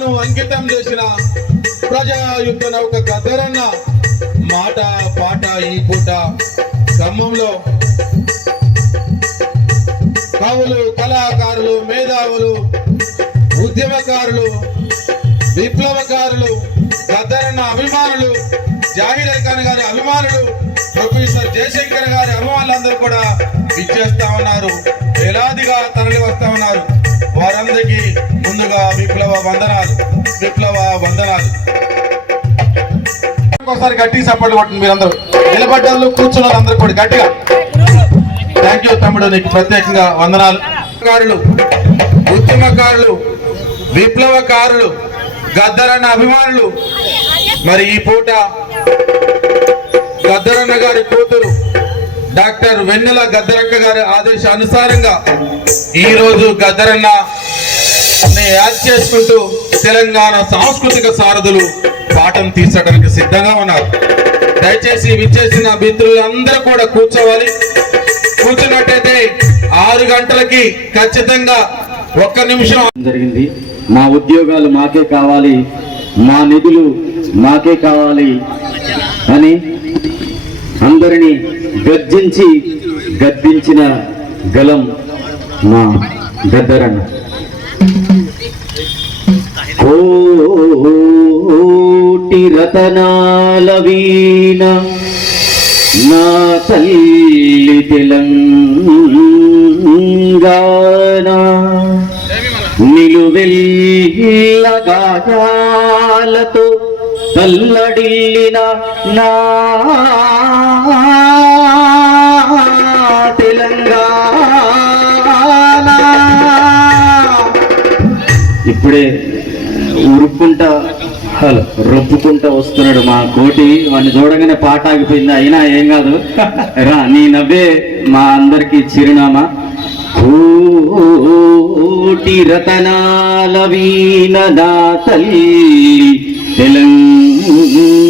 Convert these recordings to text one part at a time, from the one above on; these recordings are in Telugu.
తను అంకితం చేసిన ప్రజాయుద్ధ నౌక గద్దరన్న మాట పాట ఈ పూట ఖమ్మంలో కవులు, కళాకారులు, మేధావులు, ఉద్యమకారులు, విప్లవకారులు, గద్దరన్న అభిమానులు, జాహీర్ ఖాన్ గారి అభిమానులు, ప్రొఫెసర్ జయశంకర్ గారి అభిమానులందరూ కూడా ఇచ్చేస్తా ఉన్నారు. వేలాదిగా తరలి వస్తా ఉన్నారు. వారందరికీ ముందుగా విప్లవ వందనాలు. ఒకసారి గట్టిగా సపోర్ట్ కొట్టండి. మీరందరూ నిలబడ్డారు, కూర్చున్నారు, అందరూ కూడా గట్టిగా. థ్యాంక్ యూ తమ్ముడు, నీకు ప్రత్యేకంగా వందనాలు. ఉద్యమకారులు, విప్లవకారులు, గద్దరన్న అభిమానులు, మరి ఈ పూట గద్దరన్న గారి కూతురు డాక్టర్ వెన్నెల గద్దరక్క గారి ఆదేశానుసారంగా ఈరోజు గద్దరన్న యాడ్ చేసుకుంటూ తెలంగాణ సాంస్కృతిక సారథులు పాఠం తీర్చడానికి సిద్ధంగా ఉన్నారు. దయచేసి విచ్చేసిన మిత్రులందరూ కూడా కూర్చోవాలి. కూర్చున్నట్టయితే 6 గంటలకి ఖచ్చితంగా 1 నిమిషం జరిగింది. మా ఉద్యోగాలు మాకే కావాలి, మా నిధులు మాకే కావాలి అని అందరినీ గద్దించిన గలం మా గద్దరన్న. కోటి రతనాల వీణ నా తల్లి తెలంగాణ, నిలువెల్ల గాయాలతో తల్లడిల్లిన నా తెలంగాణ. ఇప్పుడే ఉరుక్కుంటా రొప్పుకుంటా వస్తున్నాడు మా కోటి. వాడిని చూడగానే పాట ఆగిపోయింది. అయినా ఏం కాదు రా, నీ నవ్వే మా అందరికి చిరునామా. కోటి రతనాల వీణ నా తల్లి తెలంగాణ,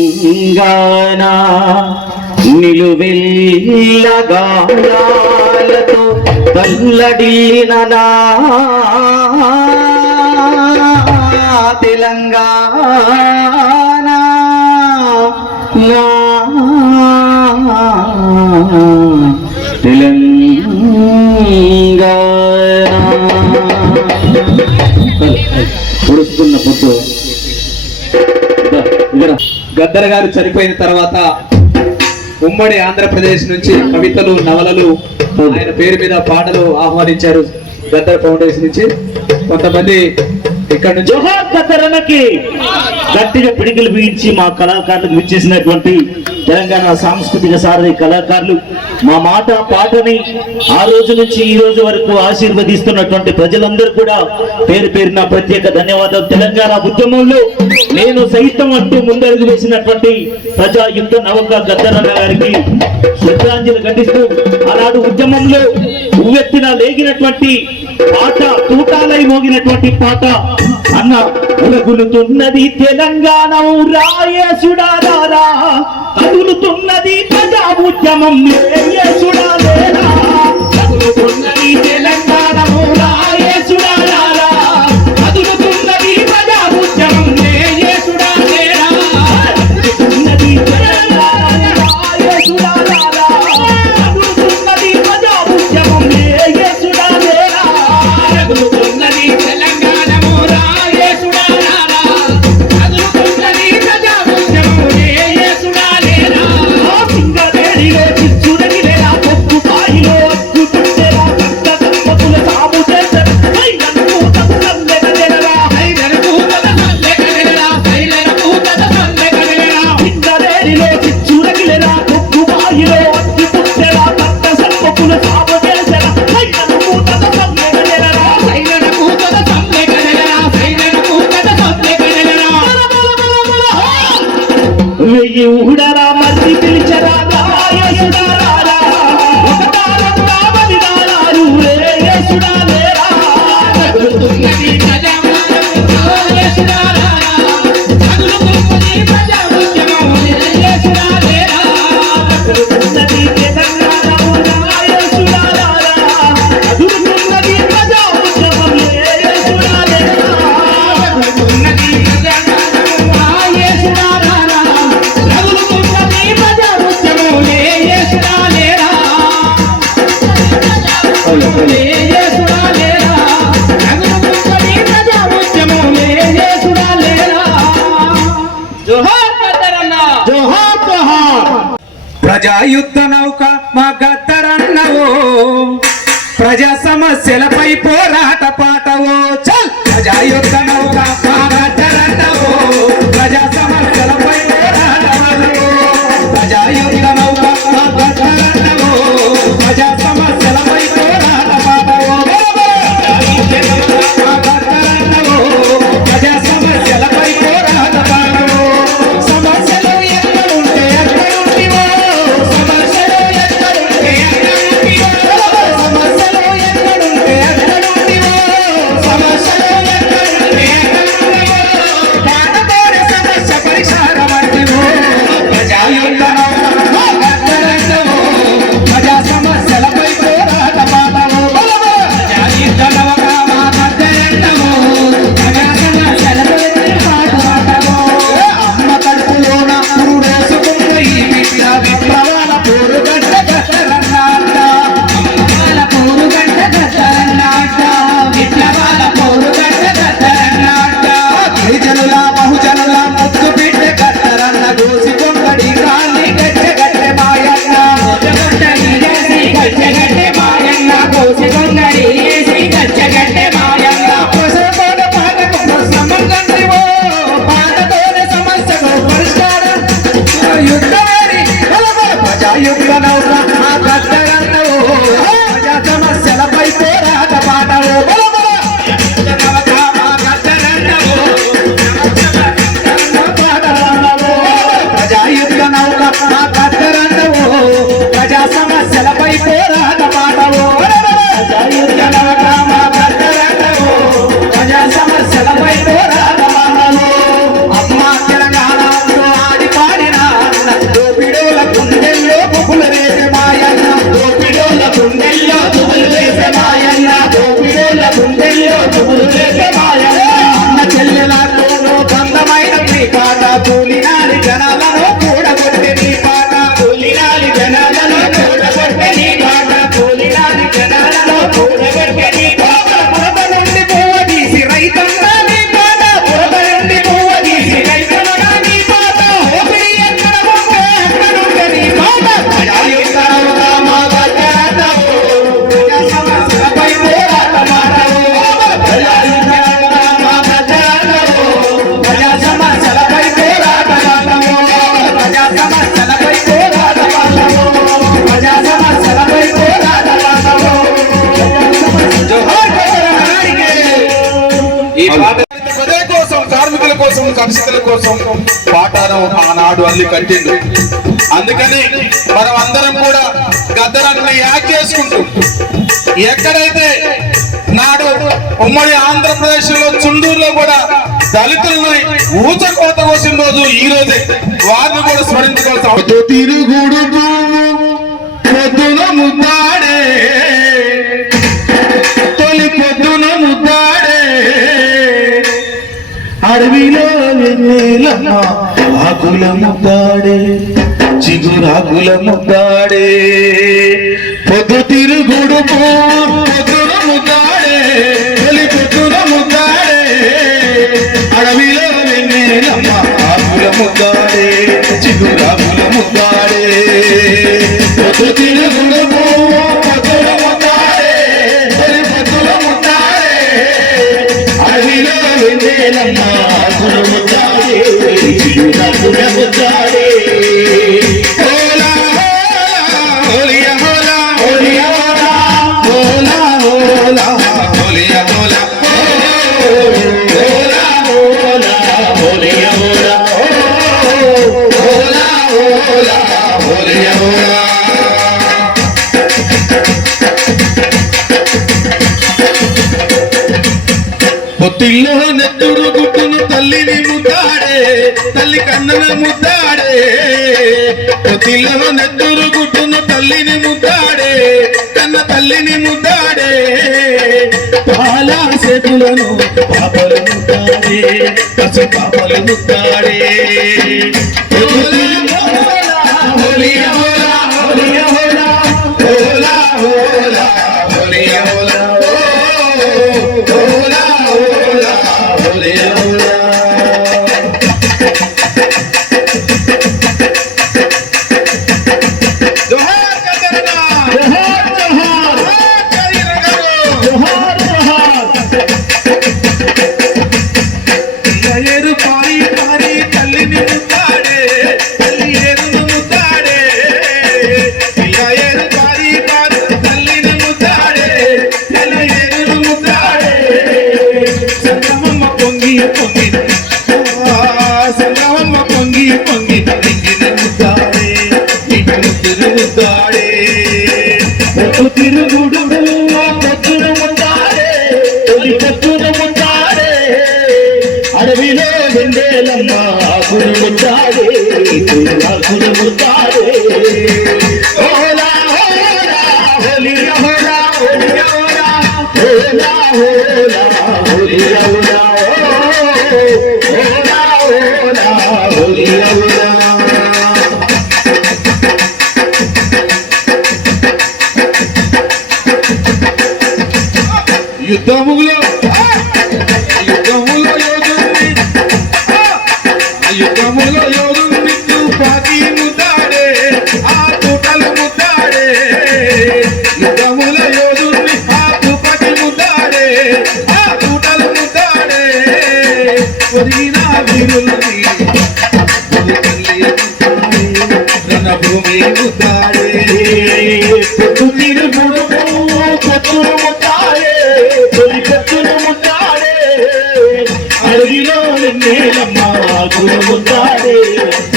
నిలువెల్ల గాయాలతో తల్లడిల్లిన నా తెలంగాణ, నా తెలంగాణ. పొడుస్తున్న పొద్దు గద్దర్ గారు చనిపోయిన తర్వాత ఉమ్మడి ఆంధ్రప్రదేశ్ నుంచి కవితలు, నవలలు, ఆయన పేరు మీద పాటలు ఆహ్వానించారు గద్దర్ ఫౌండేషన్ నుంచి. కొంతమంది ఇక్కడ నుంచి జోహార్ గద్దరన్నకి గట్టిగా పిడికిలు బిగించి మా కళాకారులకు విచ్చేసినటువంటి తెలంగాణ సాంస్కృతిక సారథి కళాకారులు, మా మాట పాటని ఆ రోజు నుంచి ఈ రోజు వరకు ఆశీర్వదిస్తున్నటువంటి ప్రజలందరూ కూడా పేరు పేరున ప్రత్యేక ధన్యవాదాలు. తెలంగాణ ఉద్యమంలో నేను సైతం అంటూ ముందడుగు వేసినటువంటి ప్రజాయుద్ధ నౌక గద్దరన్న గారికి శ్రద్ధాంజలి ఘటిస్తూ, ఆనాడు ఉద్యమంలో ఉవ్వెత్తిన లేగినటువంటి పాట, తూటాలై మోగినటువంటి పాట అన్న ఉలగులుతున్నది తెలంగాణ రాయేసుడారా, కదులుతున్నది ప్రజా ఉద్యమం యేసుడారా, కదులుతున్నది తెలంగాణ రాయేసుడారా, కదులుతున్నది ప్రజా ఉద్యమం యేసుడారా, కదులుతున్నది తెలంగాణ రాయేసుడారా, కదులుతున్నది ప్రజా ఉద్యమం యేసుడారా, కదులుతున్నది తెలంగాణ రాయేసుడారా, కదులుతున్నది ప్రజా ఉద్యమం యేసుడారా. సింగరేణిలో చిచ్చురగిలేరా, కొప్పు పాయిలో అగ్గుతుంటేరా, భక్త దంపతుల సాగు చేశారు హైలను పూతకు సల్లెగలెరా, హైలను పూతకు సల్లెగలెరా, హైలను పూతకు సల్లెగలెరా. సింగరేణిలో చిచ్చురగిలేరా, కొప్పు పాయిలో అగ్గుతుంటేరా, భక్త దంపతుల సాగు చేశారు హైలను పూతకు సల్లెగలెరా, హైలను పూతకు సల్లెగలెరా, హైలను పూతకు సల్లెగలెరా. వెయ్యి ఊడరా మర్రి పిలిచరా యేసుడారా, ఒక తారం రామని దారాలు యేసుడారా, కదులుతున్నది ప్రజా ఉద్యమం యేసుడారా, కదులుతున్నది ప్రజా ఉద్యమం యేసుడారా, కదులుతున్నది తెలంగాణ యేసుడారా, కదులుతున్నది ప్రజా ఉద్యమం యేసుడారా, కదులుతున్నది నౌక మా గద్దరన్నవో ప్రజా సమస్యలపై పోరాడమన్నవో ప్రజాయుద్ధ నౌక మా గద్దరన్నవో ప్రజా సమస్యలపై పోరాడమన్నవో మా గద్దరన్నవో ప్రజా సమస్యలపై పోరాడమన్నవో సమస్యలు ఎక్కడుంటే ఎక్కడుంటివో సమస్యలు ఎక్కడుంటే ఎక్కడుంటివో సమస్యలు ఎక్కడుంటే ఎక్కడుంటివో సమస్యలు ఎక్కడుంటే ఎక్కడుంటివో పాటతోనే సమస్య పరిష్కారమంటివో ప్రజాయుద్ధ నౌక గద్దరంటవో ప్రజా సమస్యలపై పోరాటమాడవో ప్రజాయుద్ధ నౌక మా గద్దరంటవో ప్రజా సమస్యలపై పోరాటమాడవో అమ్మ కడుపులోన పురుడేసుకున్న ఈ బిడ్డ విప్లవాల పోరుగడ్డ గద్దరన్నాడ విప్లవాల పోరుగడ్డ గద్దరన్నాడ విప్లవాల పోరుగడ్డ గద్దరన్నాడ గిరిజనుల బహుజనుల ముద్దు బిడ్డ గద్దరన్న గోసి కొంగడి కాలి గట్టె మాయన్న గొడ్డలి వేసి గట్టె మాయన్న గోసి కొంగడి వేసి గట్టె మాయన్న ప్రసరతోనే పాటకు ప్రశ్నమంగండివో పాటతోనే సమస్యకు పరిష్కారం యుద్ధమేరి ప్రజాయుద్ధ నౌక మా గద్దరన్నవో ప్రజా సమస్యలపై పోరాట పాటవో నౌక మా గద్దరన్నవో పాటవో ప్రజాయుద్ధ నౌక మా గద్దరన్నవో ప్రజా సమస్యలపై పోరాట పాటవో ప్రజాయుద్ధ నౌక మా గద్దరన్నవో ప్రజా సమస్యలపై పోరాట పాటవో అమ్మ తెలంగాణలో ఆడి పాడిన దోపిడోల గుండెల్లో బొబ్బులు వేసే మాయన్న దోపిడోల గుండెల్లో బొబ్బులు వేసే మాయన్న దోపిడోల గుండెల్లో బొబ్బులు వేసే మాయన్న అన్న చెల్లెలలో బంధమైన నీ పాట కూలినాలి జనాలను కూడగొట్టే నీ పాట కూలినాలి జనాలను కూడగొట్టే నీ పాట కూలినాలి జనాలను కూడగొట్టే నీ పాట బురద నుండి పువ్వ తీసి రైతన్నా నీ పాట బురద నుండి పువ్వ తీసి రైతన్నా నీ పాట ఓపిడి ఎక్కడ ఉంటే అక్కడుంటే నీ పాట ప్రజాయుద్ధ నౌక మా గద్దరన్నవో ప్రజా సమస్యలపై పోరాటమాడవో ప్రజాయుద్ధ నౌక మా గద్దరన్నవో ప్రజా సమస్యలపై పోరాటమాడవో ప్రజా సమస్యలపై పోరాటమాడవో ప్రజా సమస్యలపై పోరాటమాడవో జోహార్ గద్దరన్నగారికి ఈ పాట ప్రజల కోసం కార్మికుల కోసం కర్షకుల కోసం పాటను ఆనాడు అల్లి కట్టిండు. అందుకని మనం అందరం కూడా గద్దరాన్ని యాడ్ చేసుకుంటూ ఎక్కడైతే నాడు ఉమ్మడి ఆంధ్రప్రదేశ్ లో చుండూరులో కూడా దళితులను ఊచకోత కోసిన రోజు ఈ రోజే వారిని కూడా స్మరించుకోవాల్సిన తిరుగుడు పొద్దున ముద్దాడే తొలి పొద్దున ముద్దాడే అడవిలో వెన్నెలమ్మ ఆకుల ముద్దాడే చిగురాకుల ముద్దాడే పొద్దు తిరుగుడు పొద్దున ముద్దాడే తొలి పొద్దున ముద్దాడే అడవిలో వెన్నెలమ్మ ఆకుల ముద్దాడే చిగురాకుల ముద్దాడే పొద్దు తిరుగుడు పొద్దున ముద్దాడే తొలి పొద్దున ముద్దాడే అడవిలో వెన్నెలమ్మ ఆకుల ముద్దాడే చిగురాకుల ముద్దాడే హోలా హోలియా హోలా హోలియా హోలా హోలా హోలియా హోలా హోలా హోలా హోలియా హోలా హోలా హోలా హోలియా హోలా పొత్తిల్లో నెత్తురు గుట్టును తల్లిని ముద్దాడే తల్లి కన్నన ముద్దాడే పొత్తిల్లో నెత్తురు గుట్టును తల్లిని ముద్దాడే కన్న తల్లిని ముద్దాడే పాల సేతులను పాపలు ముద్దాడే పసు పాపలు ముద్దాడే హోలియా హోలా హోలియా హోలా హోలా హోలా హోలియా హోలా హోలా హోలా హోలియా హోలా జోహార్ గద్దరన్న జోహార్ జోహార్ జోహార్ గద్దరన్న జోహార్ జోహార్ పొంగి సంగమమ్మ పొంగి పొంగి ఇంగిన ముద్దాడే ఇంగిన తిరుగుతాడే పొద్దు తిరుగుడు పొద్దున ముద్దాడే తొలి పొద్దున ముద్దాడే అడవిలో వెందేలమ్మ ఆకులు ముద్దాడే ఆకులు ముద్దాడే హోలా హోలా హోలి హోలా హోలి హోలా హోలా హోలా హోలి హోలా హోలా హోలా హోలి హోలా యుద్ధములో యోధుని యుద్ధములో యోధుని తుపాకీ ముద్దాడే ఆ తూటలు ముద్దాడే యుద్ధములో యోధుని ఆ తుపాకీ ముద్దాడే ఆ తూటలు ముద్దాడే ఒరిగిన వీరులని రణభూమి ముద్దాడే పొద్దు తిరుగుడు పొద్దును ముద్దాడే తొలి పొద్దును ముద్దాడే అడవిలో వెన్నెలమ్మ ఆకులు ముద్దాడే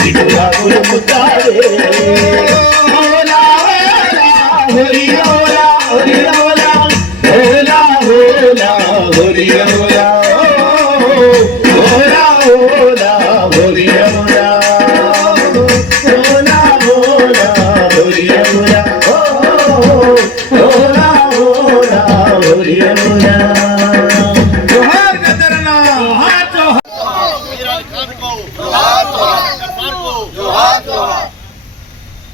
ఇటు ఆకులు ముద్దాడే హోలా హోలా హోలి హోలా హోలి హోలా హోలా హోలా హోలి హోలా హోలా హోలా హోలి హోలా హోలా హోలా హోలి హోలా హోలా హోలా హోలి హోలా జోహార్ గద్దరన్న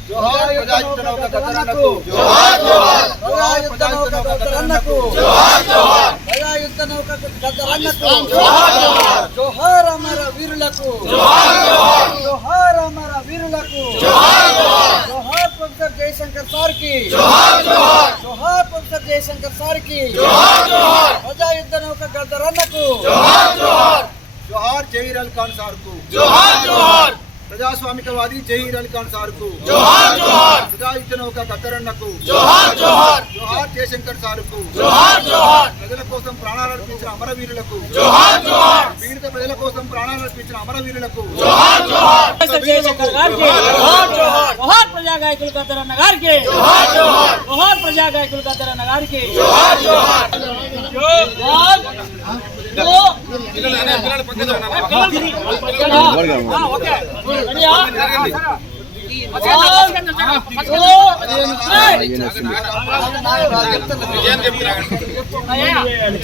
జోహార్ ప్రజాయుద్ధ నౌక గద్దరన్నకు జోహార్ జోహార్ ప్రజాయుద్ధ నౌక గద్దరన్నకు జోహార్ జోహార్ ప్రజాయుద్ధ నౌక గద్దరన్నకు జోహార్ జోహార్ జోహార్ అమర వీరులకు జోహార్ జోహార్ జోహార్ అమర వీరులకు జోహార్ జోహార్ జోహార్ ప్రొఫెసర్ జయశంకర్ సార్ కి జోహార్ జోహార్ జోహార్ ప్రొఫెసర్ జయశంకర్ సార్ కి జోహార్ జోహార్ ప్రజాయుద్ధ నౌక గద్దరన్నకు జోహార్ జోహార్ జోహార్ జహీర్ అలీ ఖాన్ సార్ కు జోహార్ జోహార్ ప్రజాస్వామికవాది జహీర్ అలీ ఖాన్ సార్ కు జోహార్ జోహార్ ప్రజాయుద్ధ నౌక గద్దరన్నకు జోహార్ జోహార్ జోహార్ జయశంకర్ సార్ కు జోహార్ జోహార్ ప్రజల కోసం ప్రాణాలు అర్పించిన అమరవీరులకు జోహార్ జోహార్ పీడిత ప్రజల కోసం ప్రాణాలు అర్పించిన అమరవీరులకు జోహార్ జోహార్ జయశంకర్ గారికి జోహార్ జోహార్ జోహార్ ప్రజా గాయకులు గద్దరన్న గారికి జోహార్ జోహార్ జోహార్ ప్రజా గాయకులు గద్దరన్న గారికి జోహార్ జోహార్ జోహార్ ఓకే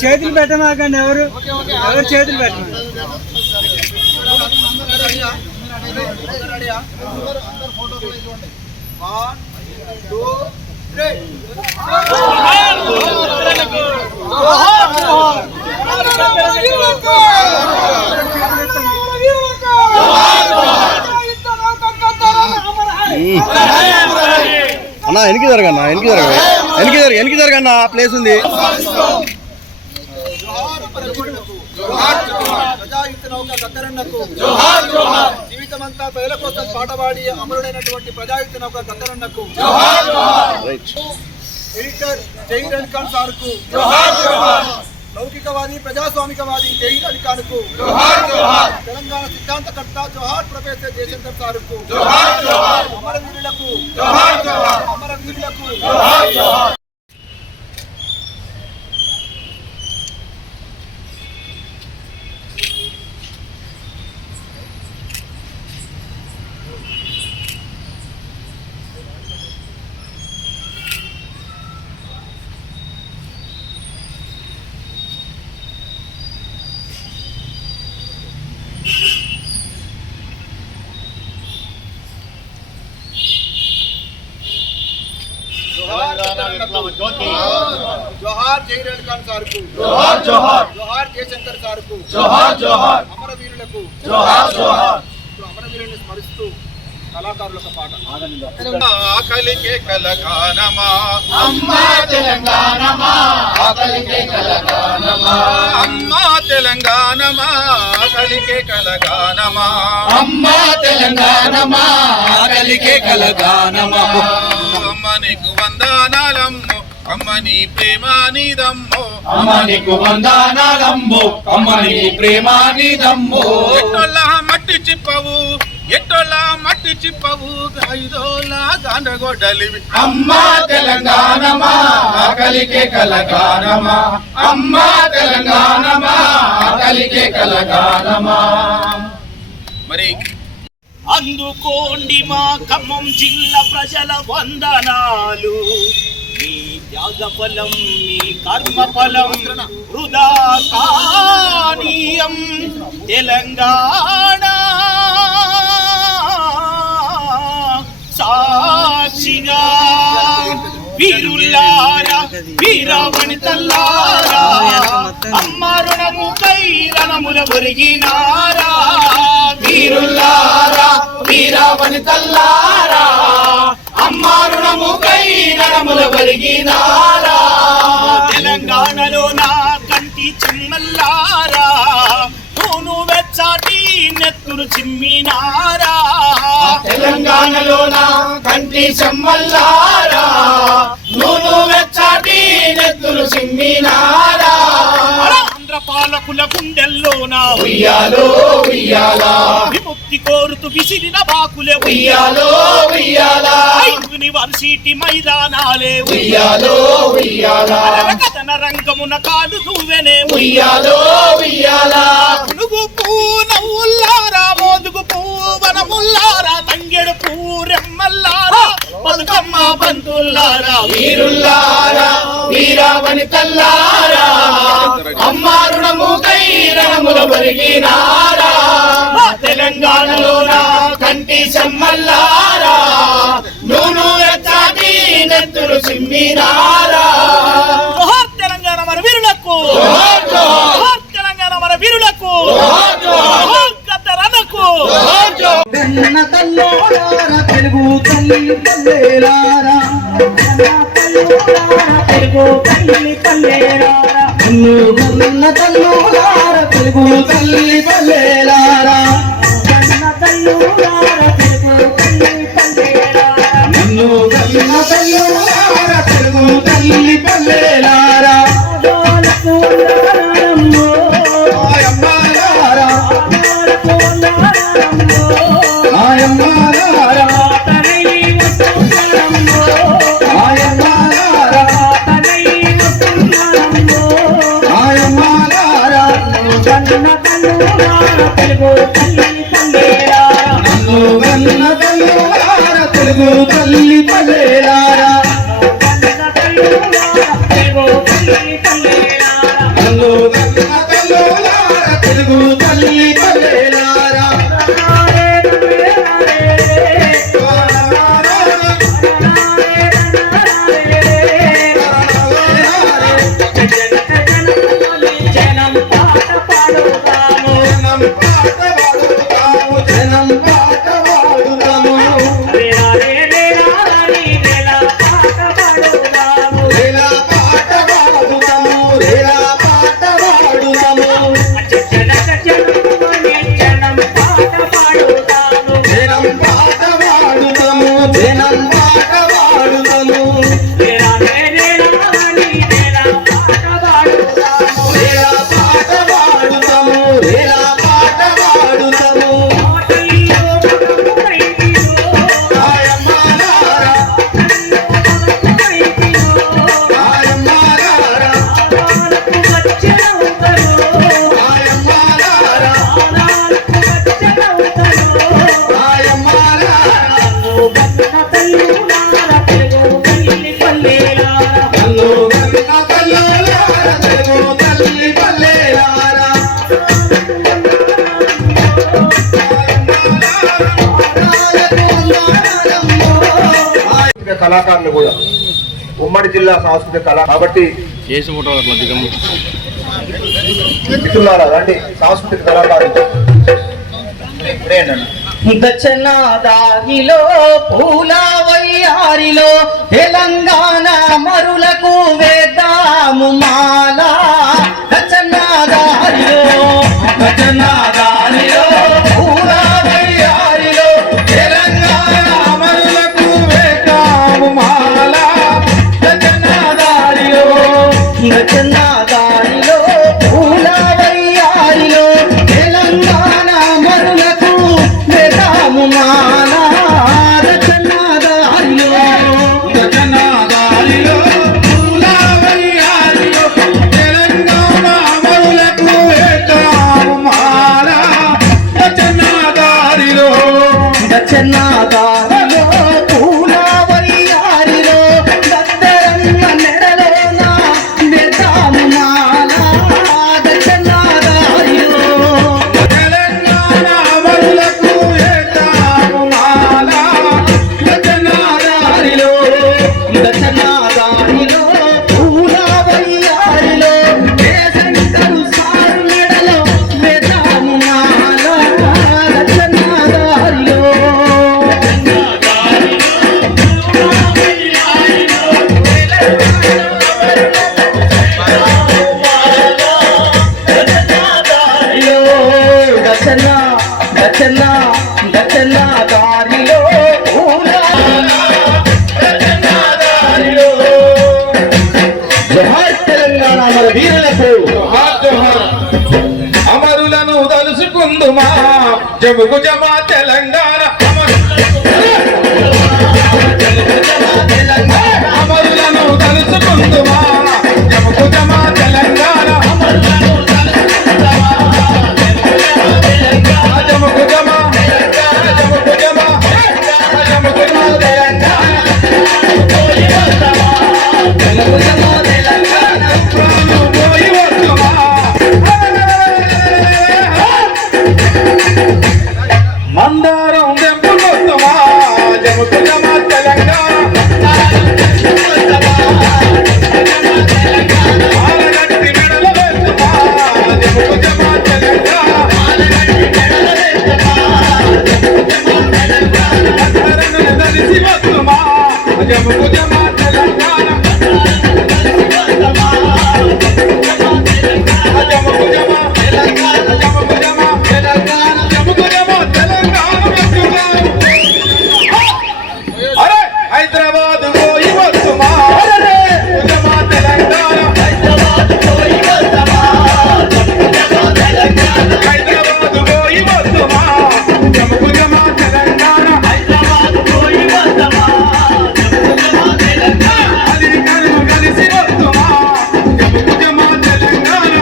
చేతులు పెట్టమాకండి ఎవరు చేతులు పెట్టండి అన్నా వెనక్కి జరగన్నా వెనక్కి జరగన్నా ప్లేస్ ఉంది. ప్రజాయుద్ధ నౌక గద్దరన్నకు జోహార్ జోహార్ జీవితమంతా ప్రజల కోసం పాటపాడి అమరుడైనటువంటి ప్రజాయుద్ధ నౌక గద్దరన్నకు జోహార్ జోహార్ ఎడిటర్ జహీర్ అలీ ఖాన్ సార్ కు జోహార్ జోహార్ లౌకికవాది ప్రజాస్వామికవాది జహీర్ అలీ ఖాన్ కు జోహార్ జోహార్ తెలంగాణ సిద్ధాంతకర్త జోహార్ ప్రొఫెసర్ జయశంకర్ సార్ కు జోహార్ జోహార్ అమరవీరులకు జోహార్ జోహార్ అమరవీరులకు జోహార్ జోహార్ జోహార్ జహీర్ అలీ ఖాన్ సార్ కు జోహార్ జోహార్ జోహార్ జయశంకర్ సార్ కు జోహార్ జోహార్ అమరవీరులకు జోహార్ జోహార్ అమరవీరులను స్మరిస్తూ కళాకారులకు పాట ఆకలికే కలగానమా అమ్మా తెలంగాణమా ఆకలికే కలగానమా అమ్మా తెలంగాణమా ఆకలికే కలగానమా అమ్మా తెలంగాణమా ఆకలికే కలగానమా అమ్మ నీకు వందనాలమ్ము అమ్మని ప్రేమ నీదమ్మో అమ్మ నీకు వందనాలమ్మో అమ్మ నీకు ప్రేమ నీదమ్మో ఎట్టోలా మట్టి చిప్పవు ఎట్టోలా మట్టి చిప్పవు ఐదోలా గాండ్రగొడ్డలివి అమ్మ తెలంగాణమా ఆకలికే కలగానమా అమ్మ తెలంగాణమా ఆకలికే కలగానమా. మరి అందుకోండి మా ఖమ్మం జిల్లా ప్రజల వందనాలు. మీ త్యాగ ఫలం మీ కర్మ ఫలం వృధా కానీయం. తెలంగాణ సాక్షిగా వీరుల్లారా వీరవనితల్లారా అమ్మ రుణముకై రణముల ఒరిగినారా. వీరుల్లారా వీరవనితల్లారా అమ్మ రుణముకై రణముల ఒరిగినారా. తెలంగాణలో నా కంటి చిమ్మల్లారా నూను వెచ్చాటి నెత్తురు చిమ్మినారా. తెలంగాణలో నా కంటి చెమ్మల్లారా నూను వెచ్చాటి నెత్తులు సిమ్మినారా. ఆంధ్ర పాలకుల గుండెల్లోనా ఉయ్యాలో ఉయ్యాలా విముక్తి కోరుతూ విసిరిన బాకులే ఉయ్యాలో ఉయ్యాలా యూనివర్సిటీ మైదానాలే ఉయ్యాలో ఉయ్యాలా కథన రంగమున కాలు దువ్వెనే ఉయ్యాలో ఉయ్యాలా. పునుగు పూనవుల్లారా మోదుగు పూవనముల్లారా తంగెడు పూరెమ్మల్లారా బతుకమ్మ బంతుల్లారా వీరుల్లారా వీరవనితల్లారా అమ్మ రుణముకై రణముల ఒరిగినారా. తెలంగాణలో నా కంటి చెమ్మల్లారా నూను ఎత్తాటి నెత్తులు సిమ్మినారా. జోహార్ తెలంగాణ మన వీరులకు జోహార్ జోహార్. జోహార్ తెలంగాణ మన వీరులకు జోహార్ జోహార్. జోహార్ గద్దరన్నకు జోహార్ జోహార్. వెన్న తల్లోలారా తెలుగు తల్లి పల్లెలారా తెలుగు తల్లి పల్లెలారా వెన్న తల్లోలారా తెలుగు తల్లి పల్లెలారా వెన్న తల్లోలారా తెలుగు తల్లి పల్లెలారా వెన్న తల్లోలారా తెలుగు తల్లి పల్లెలారా. తెలుగు తల్లి పల్లెలారా తెలుగు తల్లి పల్లెలారా. జనం పాట పాడుతాము వేలా పాట పాడుతాము వేలా పాట పాడుతాము జనం పాట పాడుతాము జనం పాట పాడుతాము వేలా పాట పాడుతాము వేలా పాట పాడుతాము వేలా పాట పాడుతాము. కళాకారులు కూడా ఉమ్మడి జిల్లా సాంస్కృతిక కళ కాబట్టి మిత్రులారా రండి సాంస్కృతిక కళాకారులు దక్షిణాదారిలో పూల వయ్యారిలో తెలంగాణ మరులకు వేద్దాము మాల. దక్షిణాదారిలో పూల వయ్యారిలో తెలంగాణ మరులకు వేద్దాము మాల. దక్షిణాదారిలో దచ్చన్న దచ్చన్న దచ్చన్న దారిలో జోహార్ తెలంగాణ మన వీరులకు జోహార్ జోహార్. అమరులను తలుసుకుందుమా జముకు జమా తెలంగాణ అమరులను తలుసుకుందుమా జముకు జమా తెలంగాణ జముకు జమా జముకు జమా జముకు జమా తెలంగాణ పోయి వస్తుమా మందారం దెంపుకొస్తుమా జముకు జమా తెలంగాణ ఆలగట్టి మెడల వేస్తుమా జముకు జమా తెలంగాణ అందరను కలిసి వస్తుమా జముకు జమా తెలంగాణ జముకు జమా తెలంగాణ జముకు జమా తెలంగాణ జముకు జమా తెలంగాణ అరే హైదరాబాద్ పోయి వస్తుమా జమా తెలంగాణ హైదరాబాద్ పోయి వస్తుమా జముకు జమా తెలంగాణ అధికారులు కలిసి వస్తుమా జముకు జమా తెలంగాణ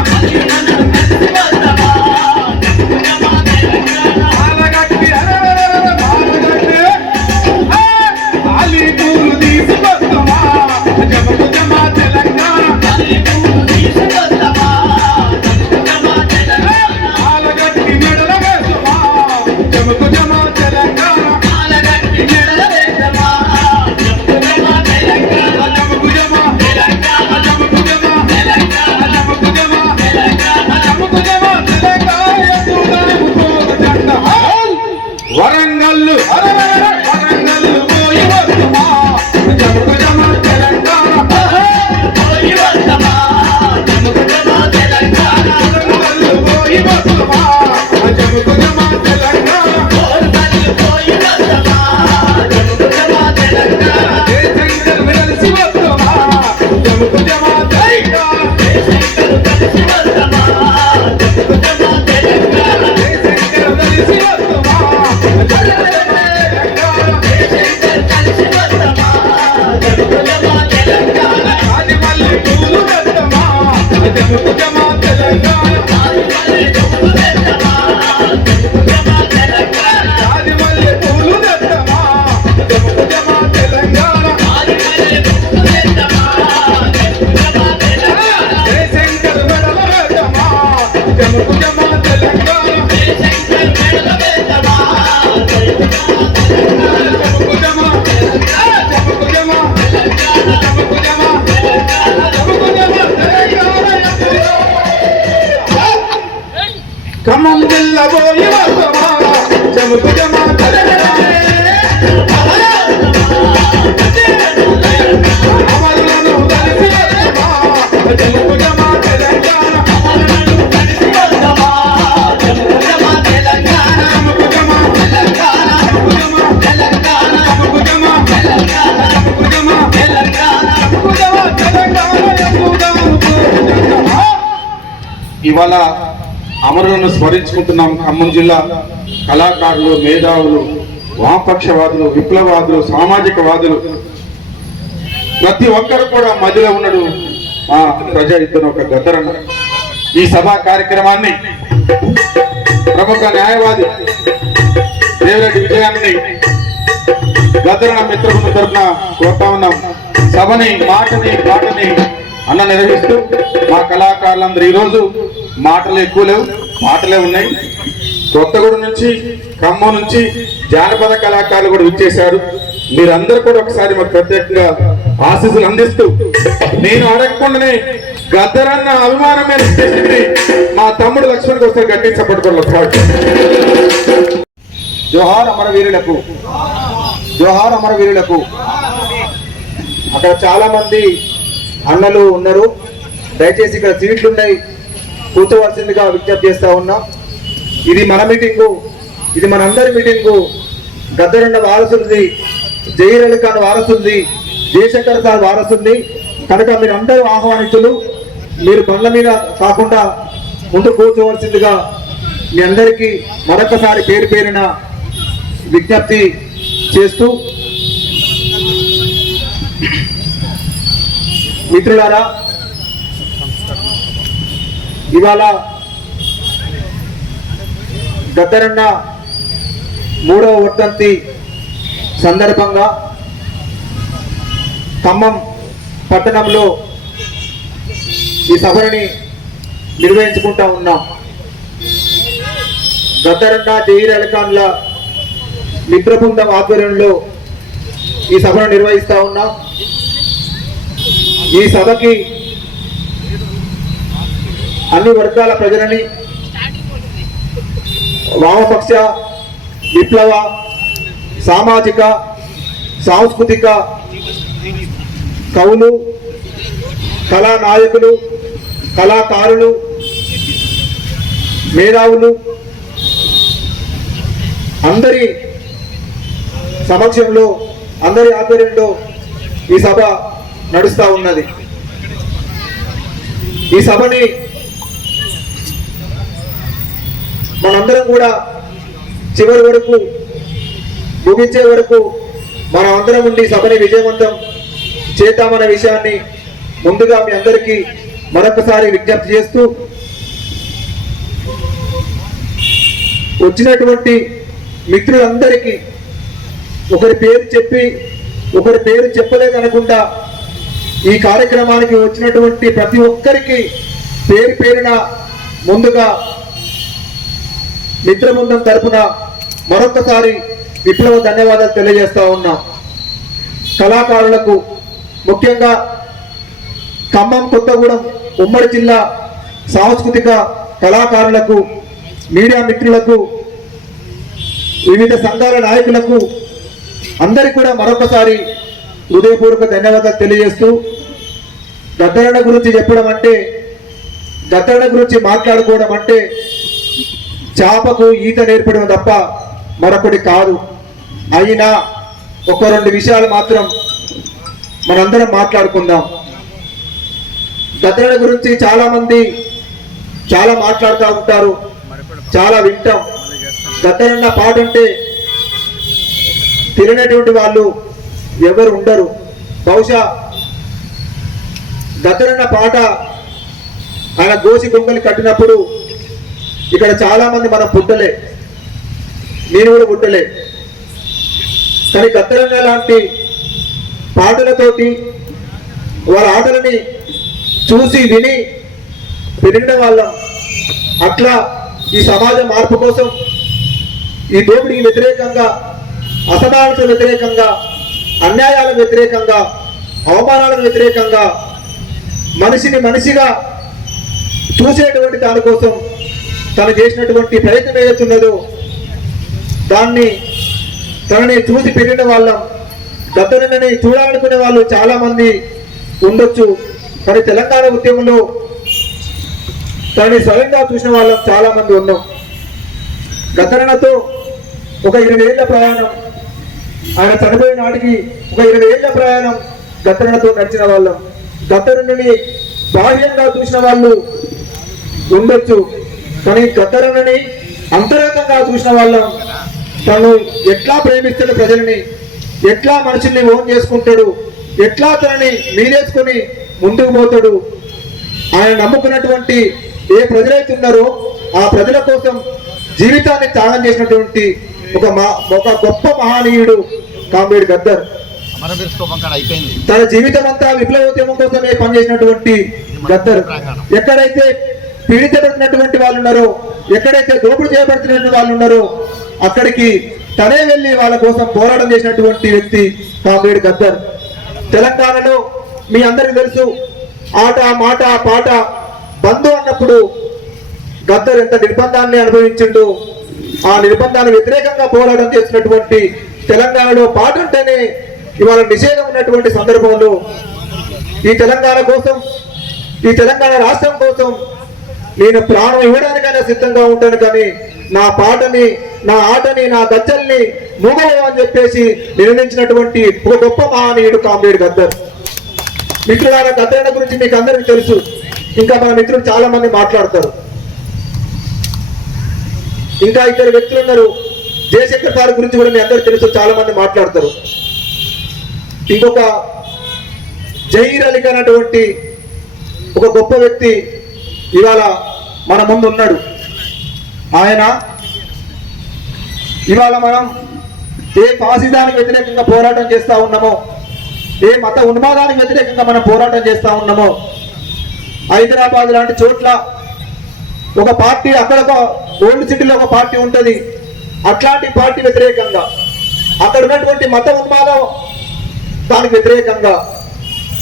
ఆలగట్టి ఆలగట్టి ఆలి పూలు తీసుకొస్తుమా జముకు జమా తెలంగాణ ఆలగట్టి మెడల వేస్తుమా జముకు జమా తెలంగాణ జముకు జమా జముకు జమా జముకు జమా జముకు జమా తెలంగాణ జెండా వరంగల్లు వరంగల్లు పోయి వస్తుమా జముకు జమా తెలంగాణ వరంగల్లు పోయి వస్తుమా జముకు జమా తెలంగాణ జయశంకర్ కలిసి వస్తుమా జముకు జమా తెలంగాణ జయశంకర్ కలిసి వస్తుమా జముకు జమా తెలంగాణ రాజమల్లి పూలు వస్తుమా జముకు జమా తెలంగాణ రాజమల్లి పూలు వస్తుమా జముకు జమా తెలంగాణ జయశంకర్ మెడల వేద్దామా జముకు జమా తెలంగాణ జముకు జమా జముకు జమా జముకు జమా జముకు జమా తెలంగాణ ఖమ్మం జిల్లా పోయి వస్తుమా జముకు జమా తెలంగాణ అమరులను కలిసి వస్తుమా జముకు జమా తెలంగాణ జముకు జమా జముకు జమా జముకు జమా జముకు జమా తెలంగాణ ఇవాళ అమరులను స్మరించుకుంటున్నాం. ఖమ్మం జిల్లా కళాకారులు, మేధావులు, వామపక్షవాదులు, విప్లవాదులు, సామాజికవాదులు ప్రతి ఒక్కరు కూడా మధ్యలో ఉన్నాడు ఆ ప్రజాయుద్ధం ఒక గద్దరన్న. ఈ సభా కార్యక్రమాన్ని ప్రముఖ న్యాయవాది దేవిరెడ్డి విజయాన్ని గద్దరన్న మిత్రబృందం తరఫున కోరుతా ఉన్నాం. సభని మాటని పాటని అన్న నిర్వహిస్తూ మా కళాకారులందరూ ఈరోజు మాటలు ఎక్కువ లేవు, పాటలే ఉన్నాయి. కొత్తగూడెం నుంచి, ఖమ్మం నుంచి జానపద కళాకారులు కూడా విచ్చేశారు. మీరందరూ కూడా ఒకసారి మాకు ప్రత్యేకంగా ఆశీస్సులు అందిస్తూ, నేను అడగకుండానే గద్దరన్న అభిమానం మీద చేసింది మా తమ్ముడు లక్ష్మణ్కి ఒకసారి గట్టి చప్పట్టుకోవాలి. జోహార్ అమరవీరులకు, జోహార్ అమరవీరులకు. అక్కడ చాలా మంది అన్నలు ఉన్నారు, దయచేసి ఇక్కడ సీట్లు ఉన్నాయి, కూర్చోవలసిందిగా విజ్ఞప్తి చేస్తా ఉన్నా. ఇది మన మీటింగు, ఇది మనందరి మీటింగు. గద్దరన్న వారసులది, జహీర్ అలీ ఖాన్ వారసులది, జయశంకర్ సార్ వారసులది. కనుక మీరు అందరూ ఆహ్వానితులు. మీరు బండ్ల మీద కాకుండా ముందు కూర్చోవలసిందిగా మీ అందరికీ మరొకసారి పేరు పేరున విజ్ఞప్తి చేస్తూ, మిత్రులారా, ఇవాళ గద్దరన్న 3వ వర్ధంతి సందర్భంగా ఖమ్మం పట్టణంలో ఈ సభని నిర్వహించుకుంటా ఉన్నాం. గద్దరన్న, జహీర్ అలీ ఖాన్ల మిత్ర బృందం ఆధ్వర్యంలో ఈ సభను నిర్వహిస్తా ఉన్నాం. ఈ సభకి అన్ని వర్గాల ప్రజలని, వామపక్ష, విప్లవ, సామాజిక, సాంస్కృతిక కవులు, కళా నాయకులు, కళాకారులు, మేధావులు అందరి సమక్షంలో, అందరి ఆధ్వర్యంలో ఈ సభ నడుస్తూ ఉన్నది. ఈ సభని మనందరం కూడా చివరి వరకు, ముగించే వరకు మనం అందరం ఉండి సభని విజయవంతం చేద్దామన్న విషయాన్ని ముందుగా మీ అందరికీ మరొకసారి విజ్ఞప్తి చేస్తూ, వచ్చినటువంటి మిత్రులందరికీ ఒకరి పేరు చెప్పి ఒకరి పేరు చెప్పలేదనకుండా ఈ కార్యక్రమానికి వచ్చినటువంటి ప్రతి ఒక్కరికి పేరు పేరున ముందుగా మిత్ర బృందం తరపున మరొకసారి విప్లవ ధన్యవాదాలు తెలియజేస్తా ఉన్నాం. కళాకారులకు, ముఖ్యంగా ఖమ్మం, కొత్తగూడెం ఉమ్మడి జిల్లా సాంస్కృతిక కళాకారులకు, మీడియా మిత్రులకు, వివిధ సంఘాల నాయకులకు అందరికీ కూడా మరొకసారి హృదయపూర్వక ధన్యవాదాలు తెలియజేస్తూ, గద్దరన్న గురించి చెప్పడం అంటే, గద్దరన్న గురించి మాట్లాడుకోవడం అంటే చేపకు ఈత నేర్పడం తప్ప మరొకటి కాదు. అయినా ఒక 2 విషయాలు మాత్రం మనందరం మాట్లాడుకుందాం. గద్దరన్న గురించి చాలా మంది చాలా మాట్లాడుతూ ఉంటారు, చాలా వింటాం. గద్దరన్న పాట అంటే తెలియనటువంటి వాళ్ళు ఎవరు ఉండరు. బహుశా గద్దరన్న పాట ఆయన గోసి గొంగలి కట్టినప్పుడు ఇక్కడ చాలా మంది మనం పుట్టలే, నేను కూడా పుట్టలే. కానీ గద్దరన్న లాంటి పాటలతోటి, వాళ్ళ ఆటలని చూసి విని పెరిగిన వాళ్ళం. అట్లా ఈ సమాజ మార్పు కోసం, ఈ దోపిడీకి వ్యతిరేకంగా, అసమానతకు వ్యతిరేకంగా, అన్యాయాలకు వ్యతిరేకంగా, అవమానాలకు వ్యతిరేకంగా మనిషిని మనిషిగా చూసేటువంటి దానికోసం తను చేసినటువంటి ప్రయత్నం ఏదైతున్నదో తనని చూసి పెరిగిన వాళ్ళం. గద్దరన్నని చూడాలనుకునే వాళ్ళు చాలా మంది ఉండొచ్చు, కానీ తెలంగాణ ఉద్యమంలో తనని స్వయంగా చూసిన వాళ్ళం చాలా మంది ఉన్నాం. గద్దరన్నతో ఒక 20 ఏళ్ల ప్రయాణం, ఆయన చనిపోయిన నాటికి ఒక 20 ఏళ్ల ప్రయాణం గద్దరన్నతో నడిచిన వాళ్ళం. గద్దరన్నని బాహ్యంగా చూసిన వాళ్ళు ఉండొచ్చు, కానీ గద్దరన్నని అంతరంగంగా చూసిన వాళ్ళం. తను ఎట్లా ప్రేమిస్తాడు ప్రజలని, ఎట్లా మనుషుల్ని ఓన్ చేసుకుంటాడు, ఎట్లా తనని మీరేసుకొని ముందుకు పోతాడు, ఆయన నమ్ముకున్నటువంటి ఏ ప్రజలైతే ఉన్నారో ఆ ప్రజల కోసం జీవితాన్ని త్యాగం చేసినటువంటి ఒక గొప్ప మహనీయుడు కామ్రేడ్ గద్దర్. తన జీవితం అంతా విప్లవోద్యమం కోసమే పనిచేసినటువంటి గద్దర్. ఎక్కడైతే పీడితపడుతున్నటువంటి వాళ్ళు ఉన్నారో, ఎక్కడైతే దోపిడీ చేయబడుతున్నటువంటి వాళ్ళు ఉన్నారో అక్కడికి తనే వెళ్ళి వాళ్ళ కోసం పోరాటం చేసినటువంటి వ్యక్తి కామ్రేడ్ గద్దర్. తెలంగాణలో మీ అందరికీ తెలుసు, ఆట, మాట, పాట బంధు అన్నప్పుడు గద్దర్ ఎంత నిర్బంధాన్ని అనుభవించిండు. ఆ నిర్బంధాన్ని వ్యతిరేకంగా పోరాటం చేసినటువంటి తెలంగాణలో పాట ఉంటేనే ఇవాళ నిషేధం ఉన్నటువంటి సందర్భంలో ఈ తెలంగాణ కోసం, ఈ తెలంగాణ రాష్ట్రం కోసం నేను ప్రాణం ఇవ్వడానికైనా సిద్ధంగా ఉంటాను, కానీ నా పాటని, నా ఆటని, నా గజ్జల్ని మూగవు అని చెప్పేసి నిర్ణయించినటువంటి ఒక గొప్ప మహనీయుడు కామ్రేడ్ గద్దర్. మిత్రులారా, గద్దరన్న గురించి మీకు అందరికీ తెలుసు. ఇంకా మన మిత్రులు చాలా మంది మాట్లాడతారు. ఇంకా ఇద్దరు వ్యక్తులు ఉన్నారు. జయశంకర్ సార్ గురించి కూడా మీ అందరికీ తెలుసు, చాలా మంది మాట్లాడతారు. ఇంకొక జహీర్ అలీ ఖాన్ అటువంటి ఒక గొప్ప వ్యక్తి ఇవాళ మన ముందు ఉన్నాడు. ఆయన ఇవాళ మనం ఏ ఫాసిదానికి వ్యతిరేకంగా పోరాటం చేస్తూ ఉన్నామో, ఏ మత ఉన్మాదానికి వ్యతిరేకంగా మనం పోరాటం చేస్తూ ఉన్నామో, హైదరాబాద్ లాంటి చోట్ల ఒక పార్టీ, అక్కడ ఒక ఓల్డ్ సిటీలో ఒక పార్టీ ఉంటుంది. అట్లాంటి పార్టీ వ్యతిరేకంగా, అక్కడ ఉన్నటువంటి మత ఉన్మాదం దానికి వ్యతిరేకంగా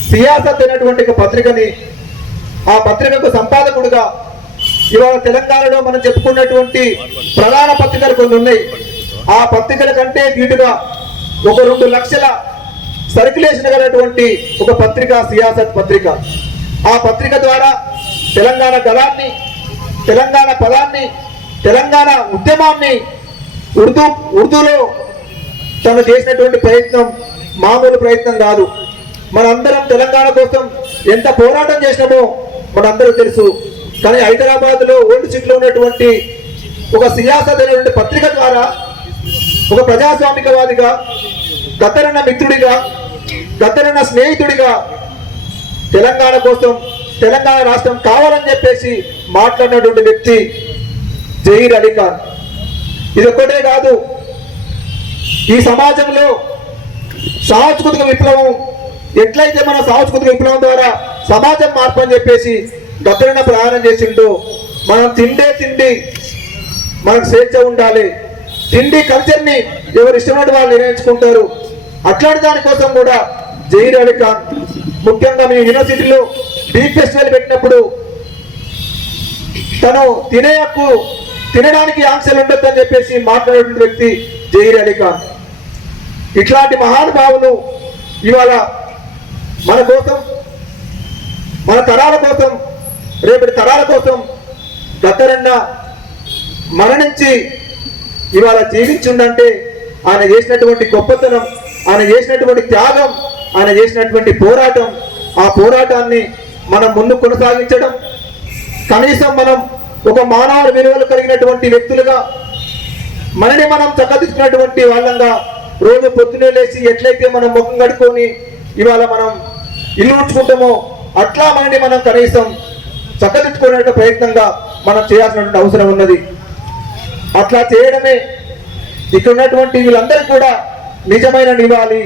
సియాసత్ అయినటువంటి ఒక పత్రికని, ఆ పత్రికకు సంపాదకుడుగా ఇవాళ తెలంగాణలో మనం చెప్పుకున్నటువంటి ప్రధాన పత్రికలు కొన్ని ఉన్నాయి. ఆ పత్రికల కంటే ధీటుగా ఒక 2 లక్షల సర్క్యులేషన్ కలిగినటువంటి ఒక పత్రిక సియాసత్ పత్రిక. ఆ పత్రిక ద్వారా తెలంగాణ గలాన్ని, తెలంగాణ పదాన్ని, తెలంగాణ ఉద్యమాన్ని ఉర్దూలో తను చేసినటువంటి ప్రయత్నం మామూలు ప్రయత్నం కాదు. మనందరం తెలంగాణ కోసం ఎంత పోరాటం చేసినామో మనందరూ తెలుసు. కానీ హైదరాబాద్ లో ఓల్డ్ సిటీలో ఉన్నటువంటి ఒక సియాసత్ అనేటువంటి పత్రిక ద్వారా ఒక ప్రజాస్వామికవాదిగా, గద్దరన్న మిత్రుడిగా, గద్దరన్న స్నేహితుడిగా తెలంగాణ కోసం, తెలంగాణ రాష్ట్రం కావాలని చెప్పేసి మాట్లాడినటువంటి వ్యక్తి జహీర్ అలీ ఖాన్. ఇది ఒక్కటే కాదు, ఈ సమాజంలో సాంస్కృతిక విప్లవం ఎట్లయితే మన సాంస్కృతిక విప్లవం ద్వారా సమాజం మార్పు అని చెప్పేసి గద్దరన్న ప్రయాణం చేసిండు. మనం తిండి మనకు స్వేచ్ఛ ఉండాలి, తిండి కల్చర్ని ఎవరు ఇష్టమైన వాళ్ళు నిర్ణయించుకుంటారు. అట్లాంటి దానికోసం కూడా జహీర్ అలీ ఖాన్, ముఖ్యంగా మీ యూనివర్సిటీలో బీఫ్ ఫెస్టివల్ పెట్టినప్పుడు తను తినే హక్కు, తినడానికి ఆంక్షలు ఉండొద్దని చెప్పేసి మాట్లాడేటువంటి వ్యక్తి జహీర్ అలీ ఖాన్. ఇట్లాంటి మహానుభావులు ఇవాళ మన కోసం, మన తరాల కోసం, రేపటి తరాల కోసం గద్దరన్న మరణించి ఇవాళ జీవించుండంటే ఆయన చేసినటువంటి గొప్పతనం, ఆయన చేసినటువంటి త్యాగం, ఆయన చేసినటువంటి పోరాటం, ఆ పోరాటాన్ని మనం ముందు కొనసాగించడం, కనీసం మనం ఒక మానవ విలువలు కలిగినటువంటి వ్యక్తులుగా మనని మనం చక్కదిద్దుకున్నటువంటి వాళ్ళంగా రోజు పొద్దునే లేచి ఎట్లయితే మనం ముఖం కడుక్కొని ఇవాళ మనం ఇల్లు ఉంచుకుంటామో అట్లా మనని మనం కనీసం చక్కదిద్దుకునే ప్రయత్నంగా మనం చేయాల్సినటువంటి అవసరం ఉన్నది. అట్లా చేయడమే ఇక్కడ ఉన్నటువంటి వీళ్ళందరూ కూడా నిజమైన నివాళి.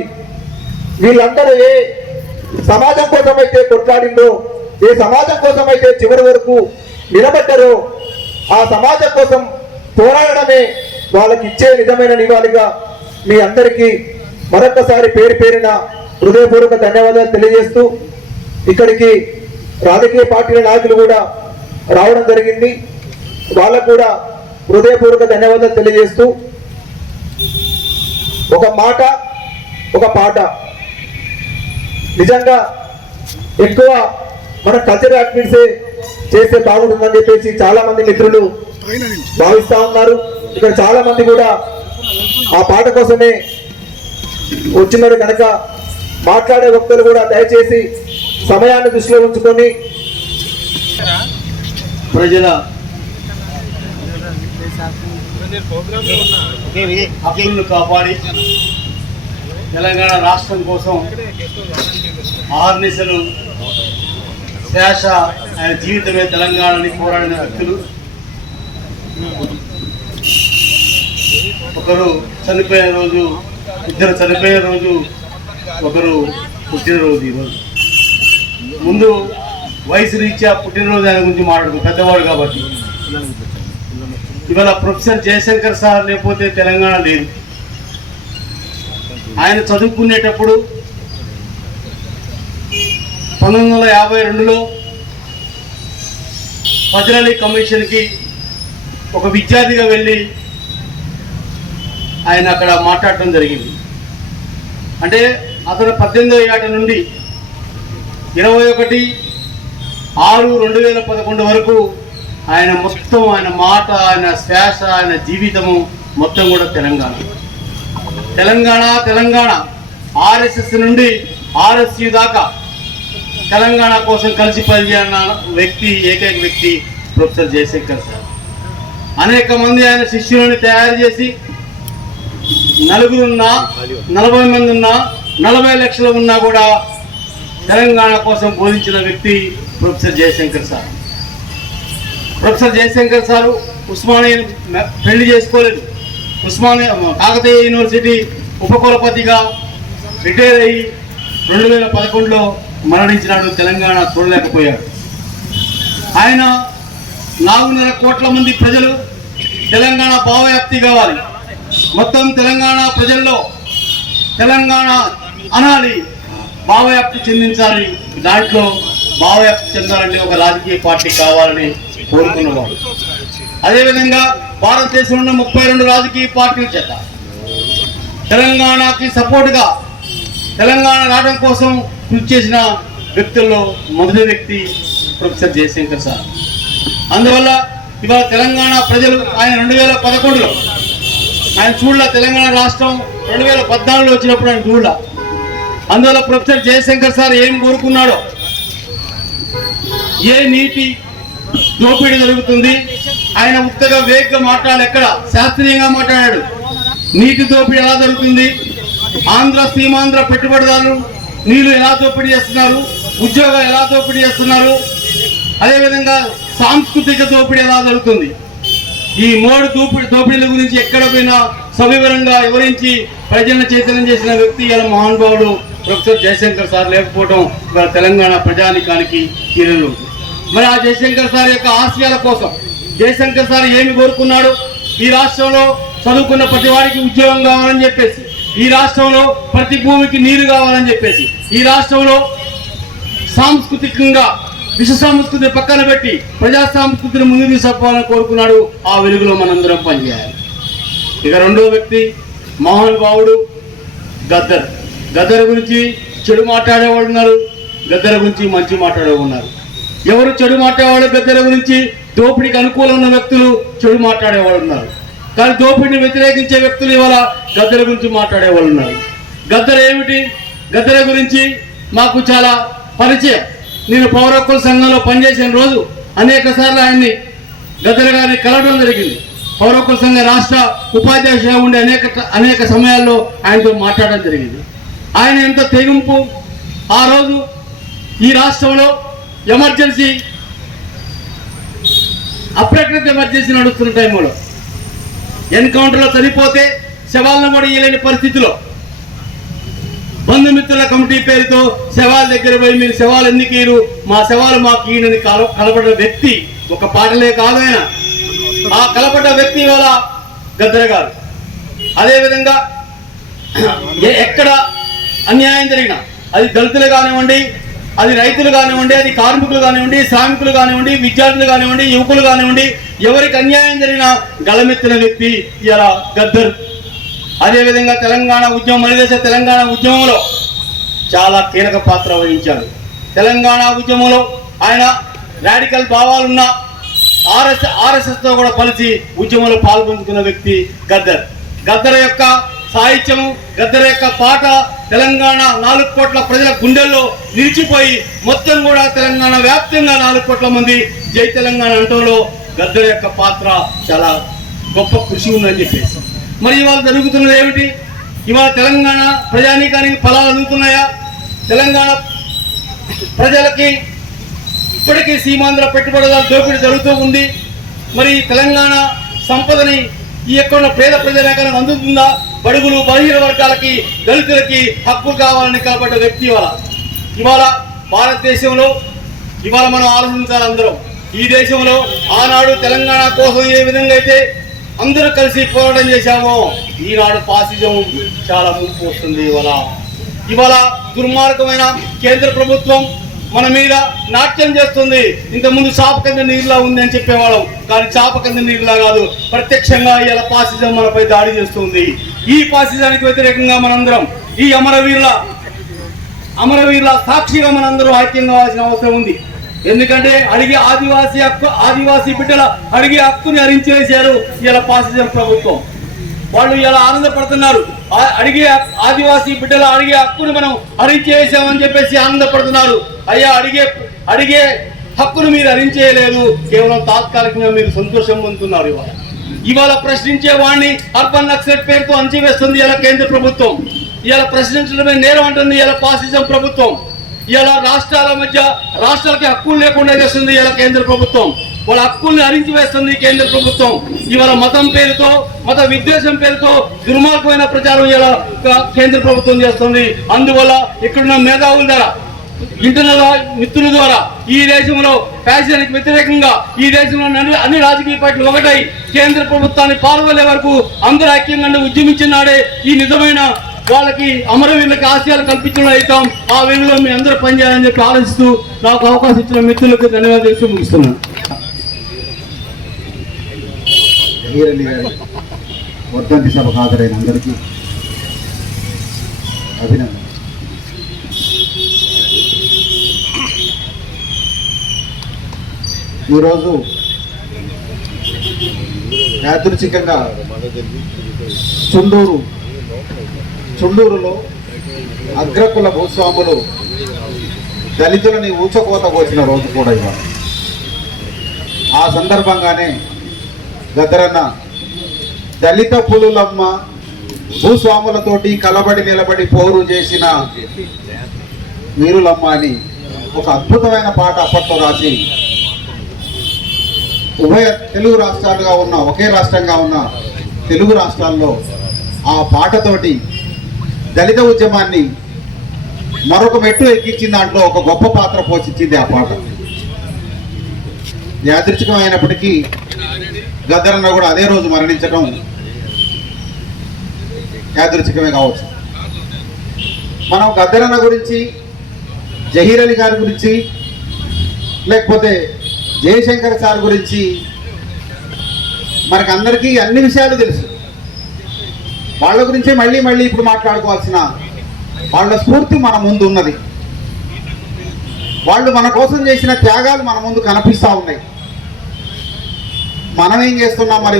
వీళ్ళందరూ ఏ సమాజం కోసం అయితే కొట్లాడిందో, ఏ సమాజం కోసం అయితే చివరి వరకు నిలబడ్డారో, ఆ సమాజం కోసం పోరాడడమే వాళ్ళకి ఇచ్చే నిజమైన నివాళిగా మీ అందరికీ మరొకసారి పేరు పేరిన హృదయపూర్వక ధన్యవాదాలు తెలియజేస్తూ, ఇక్కడికి రాజకీయ పార్టీల నాయకులు కూడా రావడం జరిగింది. వాళ్ళకు కూడా హృదయపూర్వక ధన్యవాదాలు తెలియజేస్తూ, ఒక మాట, ఒక పాట, నిజంగా ఎక్కువ మన కల్చరల్ యాక్టివిటీసే చేస్తే బాగుంటుందని చెప్పేసి చాలా మంది మిత్రులు భావిస్తా ఉన్నారు. ఇక్కడ చాలా మంది కూడా ఆ పాట కోసమే వచ్చినారు కనుక మాట్లాడే వ్యక్తులు కూడా దయచేసి సమయాన్ని దృష్టిలో ఉంచుకొని ప్రజల హక్కులను కాపాడి తెలంగాణ రాష్ట్రం కోసం ఆర్నిసలు శేష ఆయన జీవితమే తెలంగాణని పోరాడిన వ్యక్తులు. ఒకరు చనిపోయిన రోజు, ఇద్దరు చనిపోయిన రోజు, ఒకరు పుట్టినరోజు. ఈరోజు ముందు వయసు రీత్యా పుట్టినరోజు ఆయన గురించి మాట్లాడుతుంది, పెద్దవాడు కాబట్టి. ఇవాళ ప్రొఫెసర్ జయశంకర్ సార్ లేకపోతే తెలంగాణ లేదు. ఆయన చదువుకునేటప్పుడు 1952లో ఫజల్ అలీ కమిషన్కి ఒక విద్యార్థిగా వెళ్ళి ఆయన అక్కడ మాట్లాడటం జరిగింది. అంటే అతను 18వ ఏట నుండి 21/6/2011 వరకు ఆయన మొత్తం ఆయన మాట, ఆయన శ్వాస, ఆయన జీవితము మొత్తం కూడా తెలంగాణ ఆర్ఎస్ఎస్ నుండి ఆర్ఎస్యు దాకా తెలంగాణ కోసం కలిసి పనిచేయన్న వ్యక్తి, ఏకైక వ్యక్తి ప్రొఫెసర్ జయశంకర్ సార్. అనేక మంది ఆయన శిష్యులను తయారు చేసి 4 ఉన్నా 40 మంది ఉన్నా 40 లక్షలు ఉన్నా కూడా తెలంగాణ కోసం బోధించిన వ్యక్తి professor Jayashankar sir. Professor Jayashankar sir Osmania పెళ్లి చేసుకోలేదు. కాకతీయ యూనివర్సిటీ ఉపకులపతిగా రిటైర్ అయ్యి 2011లో మరణించినాడు. తెలంగాణ చూడలేకపోయాడు. ఆయన 4.5 కోట్ల మంది ప్రజలు తెలంగాణ భావవ్యాప్తి కావాలి, మొత్తం తెలంగాణ ప్రజల్లో తెలంగాణ అనాలి, భావవ్యాప్తి చెందించాలి. దాంట్లో భావవ్యాప్తి చెందాలంటే ఒక రాజకీయ పార్టీ కావాలని కోరుకున్నవాడు. అదేవిధంగా భారతదేశంలో 32 రాజకీయ పార్టీల చేత తెలంగాణకి సపోర్టుగా తెలంగాణ రావడం కోసం కృషి చేసిన వ్యక్తుల్లో మొదటి వ్యక్తి ప్రొఫెసర్ జయశంకర్ సార్. అందువల్ల ఇవాళ తెలంగాణ ప్రజలు ఆయన 2011లో ఆయన చూడలే, తెలంగాణ రాష్ట్రం 2014లో వచ్చినప్పుడు ఆయన చూడలే. అందువల్ల ప్రొఫెసర్ జయశంకర్ సార్ ఏం కోరుకున్నాడో, ఏ నీటి దోపిడీ జరుగుతుంది, ఆయన ఉత్తగా వేగంగా మాట్లాడాలి, ఎక్కడ శాస్త్రీయంగా మాట్లాడాడు. నీటి దోపిడీ ఎలా జరుగుతుంది, ఆంధ్ర సీమాంధ్ర పెట్టుబడిదారులు నీళ్లు ఎలా దోపిడీ చేస్తున్నారు, ఉద్యోగాలు ఎలా దోపిడీ చేస్తున్నారు, అదేవిధంగా సాంస్కృతిక దోపిడీ ఎలా జరుగుతుంది, ఈ 3 దోపిడీల గురించి ఎక్కడ పోయినా సవివరంగా వివరించి ప్రజలను చైతన్యం చేసిన వ్యక్తి ఇలా మహానుభావుడు ప్రొఫెసర్ జయశంకర్ సార్. లేకపోవడం ఇవాళ తెలంగాణ ప్రజానికానికి కీలలు. మరి ఆ జయశంకర్ సార్ యొక్క ఆశయాల కోసం జయశంకర్ సార్ ఏమి కోరుకున్నాడు, ఈ రాష్ట్రంలో చదువుకున్న ప్రతి వారికి ఉద్యోగం కావాలని చెప్పేసి, ఈ రాష్ట్రంలో ప్రతి భూమికి నీరు కావాలని చెప్పేసి, ఈ రాష్ట్రంలో సాంస్కృతికంగా విశ్వ సంస్కృతిని పక్కన పెట్టి ప్రజా సంస్కృతిని ముందుకు తీసుకుపోవాలని కోరుకున్నాడు. ఆ వెలుగులో మనందరం పనిచేయాలి. ఇక రెండో వ్యక్తి మహానుభావుడు గద్దర్. గద్దర్ గురించి చెడు మాట్లాడేవాళ్ళు ఉన్నారు, గద్దర్ గురించి మంచి మాట్లాడేవాళ్ళు ఉన్నారు. ఎవరు చెడు మాట్లాడేవాళ్ళు గద్దర్ గురించి, దోపిడీకి అనుకూలంగా ఉన్న వ్యక్తులు చెడు మాట్లాడేవాళ్ళు ఉన్నారు. కానీ దోపిడీని వ్యతిరేకించే వ్యక్తులు ఇవాళ గద్దర్ గురించి మాట్లాడేవాళ్ళు ఉన్నారు. గద్దర్ ఏమిటి, గద్దర్ గురించి మాకు చాలా పరిచయం. నేను పౌర హక్కుల సంఘంలో పనిచేసిన రోజు అనేక సార్లు ఆయన్ని గద్దర్ గారిని కలవడం జరిగింది. పౌర హక్కుల సంఘ రాష్ట్ర ఉపాధ్యక్షుడిగా ఉండే అనేక సమయాల్లో ఆయనతో మాట్లాడడం జరిగింది. ఆయన ఎంత తెగింపు. ఆ రోజు ఈ రాష్ట్రంలో ఎమర్జెన్సీ, అప్రకృత ఎమర్జెన్సీ నడుస్తున్న టైంలో ఎన్కౌంటర్లో చనిపోతే శవాలను కూడా ఇయ్యలేని పరిస్థితిలో బంధుమిత్రుల కమిటీ పేరుతో శవాల దగ్గర పోయి మీరు శవాలు ఎందుకు ఇయ్యరు, మా శవాలు మాకు ఈయనని కలపడ్డ వ్యక్తి. ఒక పాటలే కాదు ఆయన, ఆ కలపడ్డ వ్యక్తి ఇవాళ గద్దర్ గారు. అదేవిధంగా ఎక్కడ అన్యాయం జరిగినా, అది దళితులు కానివ్వండి, అది రైతులు కానివ్వండి, అది కార్మికులు కానివ్వండి, శ్రామికులు కానివ్వండి, విద్యార్థులు కానివ్వండి, యువకులు కానివ్వండి, ఎవరికి అన్యాయం జరిగినా గళమెత్తిన వ్యక్తి ఇలా గద్దర్. అదేవిధంగా తెలంగాణ ఉద్యమం, మనదేశ తెలంగాణ ఉద్యమంలో చాలా కీలక పాత్ర వహించాడు. తెలంగాణ ఉద్యమంలో ఆయన రాడికల్ భావాలున్న ఆర్ఎస్ఎస్తో కూడా కలిసి ఉద్యమంలో పాల్పంచుకున్న వ్యక్తి గద్దర్. గద్దర్ యొక్క సాహిత్యము, గద్దర్ యొక్క పాట తెలంగాణ 4 కోట్ల ప్రజల గుండెల్లో నిలిచిపోయి మొత్తం కూడా తెలంగాణ వ్యాప్తంగా 4 కోట్ల మంది జై తెలంగాణ అంటంలో గద్దర్ యొక్క పాత్ర చాలా గొప్ప కృషి ఉందని చెప్పేసి. మరి ఇవాళ జరుగుతున్నది ఏమిటి, ఇవాళ తెలంగాణ ప్రజానీకానికి ఫలాలు అందుతున్నాయా, తెలంగాణ ప్రజలకి ఇప్పటికీ సీమాంధ్ర పెట్టుబడుల దోపిడీ జరుగుతూ ఉంది. మరి తెలంగాణ సంపదని ఈ యొక్క పేద ప్రజానీకానికి అందుతుందా, బడుగులు బలహీన వర్గాలకి దళితులకి హక్కులు కావాలని కలపడ్డ వ్యక్తి ఇవాళ భారతదేశంలో ఇవాళ మనం ఆలోచించాలి అందరం. ఈ దేశంలో ఆనాడు తెలంగాణ కోసం ఏ విధంగా అయితే అందరూ కలిసి పోరాటం చేశామో, ఈనాడు ఫాసిజం చాలా ముంపు వస్తుంది. ఇవాళ దుర్మార్గమైన కేంద్ర ప్రభుత్వం మన మీద నాట్యం చేస్తుంది. ఇంతకుముందు చాప కింద నీరులా ఉంది అని చెప్పేవాళ్ళం, కానీ చాప కింద నీరులా కాదు, ప్రత్యక్షంగా ఇలా ఫాసిజం మనపై దాడి చేస్తుంది. ఈ ఫాసిజానికి వ్యతిరేకంగా మనందరం ఈ అమరవీరుల సాక్షిగా మనందరూ ఐక్యం కావాల్సిన అవసరం ఉంది. ఎందుకంటే ఆదివాసీ బిడ్డల అడిగే హక్కుని హరించేశారు ఇలా ఫాసిజం ప్రభుత్వం. వాళ్ళు ఇలా ఆనందపడుతున్నారు. ఆదివాసీ బిడ్డల అడిగే హక్కుని మనం హరించేసామని చెప్పేసి ఆనందపడుతున్నారు. అయ్యా, అడిగే హక్కును మీరు హరించేయలేదు, కేవలం తాత్కాలికంగా మీరు సంతోషం పొందుతున్నారు. ఇవాళ ప్రశ్నించే వాడిని అర్బన్ నక్సలైట్ పేరుతో అణచివేస్తుంది ఇలా కేంద్ర ప్రభుత్వం. ఇలా ప్రశ్నించడమే నేరం అంటుంది ఇలా ఫాసిజం ప్రభుత్వం. ఇలా రాష్ట్రాలకి హక్కులు లేకుండా చేస్తుంది ఇలా కేంద్ర ప్రభుత్వం. వాళ్ళ హక్కుల్ని హరించి వేస్తుంది కేంద్ర ప్రభుత్వం. ఇవాళ మతం పేరుతో, మత విద్వేషం పేరుతో దుర్మార్గమైన ప్రచారం ఇలా కేంద్ర ప్రభుత్వం చేస్తుంది. అందువల్ల ఇక్కడున్న మేధావుల ద్వారా, ఇంటర్నల్ మిత్రుల ద్వారా ఈ దేశంలో ఫ్యాషన్కి వ్యతిరేకంగా ఈ దేశంలో అన్ని రాజకీయ పార్టీలు ఒకటై కేంద్ర ప్రభుత్వాన్ని పాల్గొనే వరకు అందరూ ఐక్యంగా ఉద్యమించినాడే ఈ నిజమైన వాళ్ళకి అమరవీరులకి ఆశయాలు కల్పించడం అవుతాం. ఆ వేళలో మీ అందరూ పనిచేయాలని చెప్పి ఆలోచిస్తూ నాకు అవకాశం ఇచ్చిన మిత్రులకు ధన్యవాదాలు చేస్తూ ముగిస్తున్నాను. వర్ధంతి సభకు హాజరైన అందరికీ అభినందన. ఈరోజు యాదృచ్ఛికంగా చుండూరులో అగ్రకుల భూస్వాములు దళితులని ఊచకోత కోసిన రోజు కూడా ఇవాళ. ఆ సందర్భంగానే గద్దరన్న దళిత పులులమ్మ భూస్వాములతోటి కలబడి నిలబడి పోరు చేసిన వీరులమ్మ అని ఒక అద్భుతమైన పాట అప్పట్లో రాసి ఉభయ తెలుగు రాష్ట్రాలుగా ఉన్న, ఒకే రాష్ట్రంగా ఉన్న తెలుగు రాష్ట్రాల్లో ఆ పాటతోటి దళిత ఉద్యమాన్ని మరొక మెట్టు ఎక్కించిన దాంట్లో ఒక గొప్ప పాత్ర పోషించింది ఆ పాట. యాదృచ్ఛికమైనప్పటికీ గద్దరన్న కూడా అదే రోజు మరణించడం యాదృచ్ఛికమే కావచ్చు. మనం గద్దరన్న గురించి, జహీర్ అలీ గారి గురించి, లేకపోతే జయశంకర్ సార్ గురించి మనకు అందరికీ అన్ని విషయాలు తెలుసు. వాళ్ళ గురించే మళ్ళీ ఇప్పుడు మాట్లాడుకోవాల్సిన వాళ్ళ స్ఫూర్తి మన ముందు ఉన్నది. వాళ్ళు మన కోసం చేసిన త్యాగాలు మన ముందు కనిపిస్తూ ఉన్నాయి. మనం ఏం చేస్తున్నాం మరి?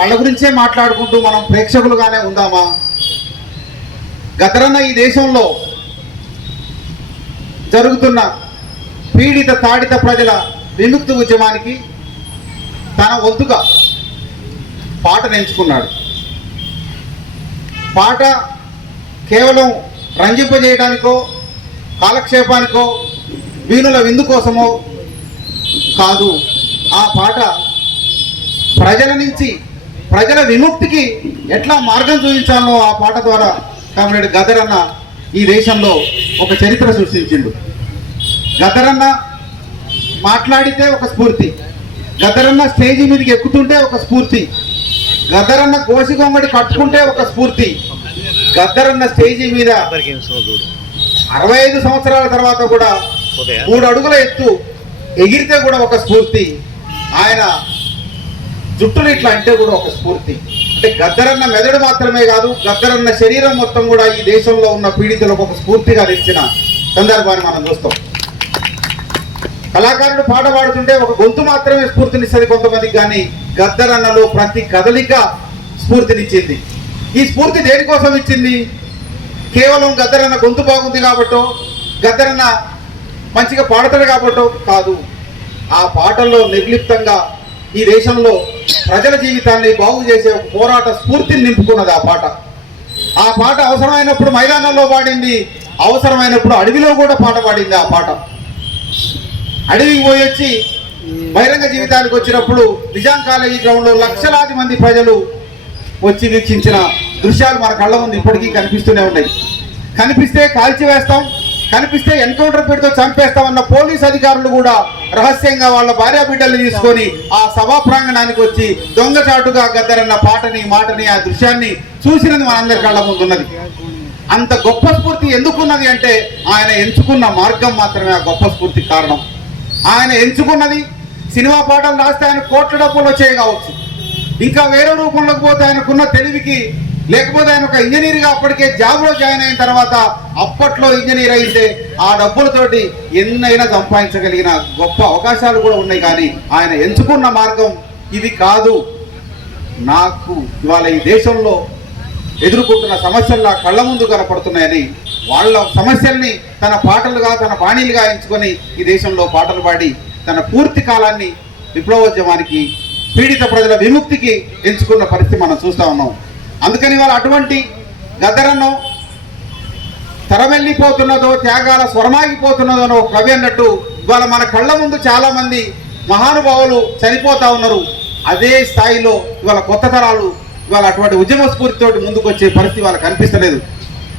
వాళ్ళ గురించే మాట్లాడుకుంటూ మనం ప్రేక్షకులుగానే ఉందామా? గద్దరన్న ఈ దేశంలో జరుగుతున్న పీడిత తాడిత ప్రజల విముక్తి ఉద్యమానికి తన వంతుగా పాటను ఎంచుకున్నాడు. పాట కేవలం రంజింపజేయడానికో కాలక్షేపానికో వీణుల విందు కోసమో కాదు. ఆ పాట ప్రజల నుంచి ప్రజల విముక్తికి ఎట్లా మార్గం చూపించాలో ఆ పాట ద్వారా కామ్రేడ్ గద్దరన్న ఈ దేశంలో ఒక చరిత్ర సృష్టించిండు. గద్దరన్న మాట్లాడితే ఒక స్ఫూర్తి, గద్దరన్న స్టేజి మీదకి ఎక్కుతుంటే ఒక స్ఫూర్తి, గద్దరన్న గోసిగొంగడి కట్టుకుంటే ఒక స్ఫూర్తి, గద్దరన్న స్టేజి మీద 65 సంవత్సరాల తర్వాత కూడా 3 అడుగుల ఎత్తు ఎగిరితే కూడా ఒక స్ఫూర్తి, ఆయన జుట్టులు ఇట్లా అంటే కూడా ఒక స్ఫూర్తి. అంటే గద్దరన్న మెదడు మాత్రమే కాదు, గద్దరన్న శరీరం మొత్తం కూడా ఈ దేశంలో ఉన్న పీడితులకు ఒక స్ఫూర్తిగా తెచ్చిన సందర్భాన్ని మనం చూస్తాం. కళాకారుడు పాట పాడుతుంటే ఒక గొంతు మాత్రమే స్ఫూర్తినిస్తుంది కొంతమందికి, కానీ గద్దరన్నలో ప్రతి కదలిక స్ఫూర్తినిచ్చింది. ఈ స్ఫూర్తి దేనికోసం ఇచ్చింది? కేవలం గద్దరన్న గొంతు బాగుంది కాబట్టో, గద్దరన్న మంచిగా పాడతాడు కాబట్టో కాదు. ఆ పాటల్లో నిర్లిప్తంగా ఈ దేశంలో ప్రజల జీవితాన్ని బాగు చేసే ఒక పోరాట స్ఫూర్తిని నింపుకున్నది ఆ పాట. ఆ పాట అవసరమైనప్పుడు మైదానంలో పాడింది, అవసరమైనప్పుడు అడవిలో కూడా పాట పాడింది. ఆ పాట అడవికి పోయి వచ్చి బహిరంగ జీవితానికి వచ్చినప్పుడు నిజాం కాలేజీ గ్రౌండ్లో లక్షలాది మంది ప్రజలు వచ్చి వీక్షించిన దృశ్యాలు మన కళ్ళ ముందు ఇప్పటికీ కనిపిస్తూనే ఉన్నాయి. కనిపిస్తే కాల్చివేస్తాం, కనిపిస్తే ఎన్కౌంటర్ పెడితో చంపేస్తామన్న పోలీస్ అధికారులు కూడా రహస్యంగా వాళ్ళ భార్యా బిడ్డల్ని తీసుకొని ఆ సభా ప్రాంగణానికి వచ్చి దొంగచాటుగా గద్దరన్న పాటని మాటని ఆ దృశ్యాన్ని చూసినది మనందరి కళ్ళ ముందు ఉన్నది. అంత గొప్ప స్ఫూర్తి ఎందుకున్నది అంటే ఆయన ఎంచుకున్న మార్గం మాత్రమే ఆ గొప్ప స్ఫూర్తికి కారణం. ఆయన ఎంచుకున్నది సినిమా పాటలు రాస్తే ఆయన కోట్ల డబ్బులు వచ్చాయి కావచ్చు, ఇంకా వేరే రూపంలోకి పోతే ఆయనకున్న తెలివికి లేకపోతే ఆయన ఒక ఇంజనీర్గా అప్పటికే జాబ్లో జాయిన్ అయిన తర్వాత అప్పట్లో ఇంజనీర్ అయితే ఆ డబ్బులతోటి ఎన్నైనా సంపాదించగలిగిన గొప్ప అవకాశాలు కూడా ఉన్నాయి. కానీ ఆయన ఎంచుకున్న మార్గం ఇది కాదు. నాకు ఇవాళ ఈ దేశంలో ఎదుర్కొంటున్న సమస్యలు నా కళ్ళ ముందు కనపడుతున్నాయని వాళ్ళ సమస్యల్ని తన పాటలుగా తన బాణీలుగా ఎంచుకొని ఈ దేశంలో పాటలు పాడి తన పూర్తి కాలాన్ని విప్లవోద్యమానికి పీడిత ప్రజల విముక్తికి ఎంచుకున్న పరిస్థితి మనం చూస్తూ ఉన్నాం. అందుకని వాళ్ళు అటువంటి గద్దరను తరవెళ్ళిపోతున్నదో త్యాగాల స్వరమాగిపోతున్నదో కవి అన్నట్టు ఇవాళ మన కళ్ళ ముందు చాలామంది మహానుభావులు చనిపోతూ ఉన్నారు. అదే స్థాయిలో ఇవాళ కొత్త తరాలు ఇవాళ అటువంటి ఉద్యమ స్ఫూర్తితోటి ముందుకు వచ్చే పరిస్థితి వాళ్ళకి కనిపిస్తలేదు.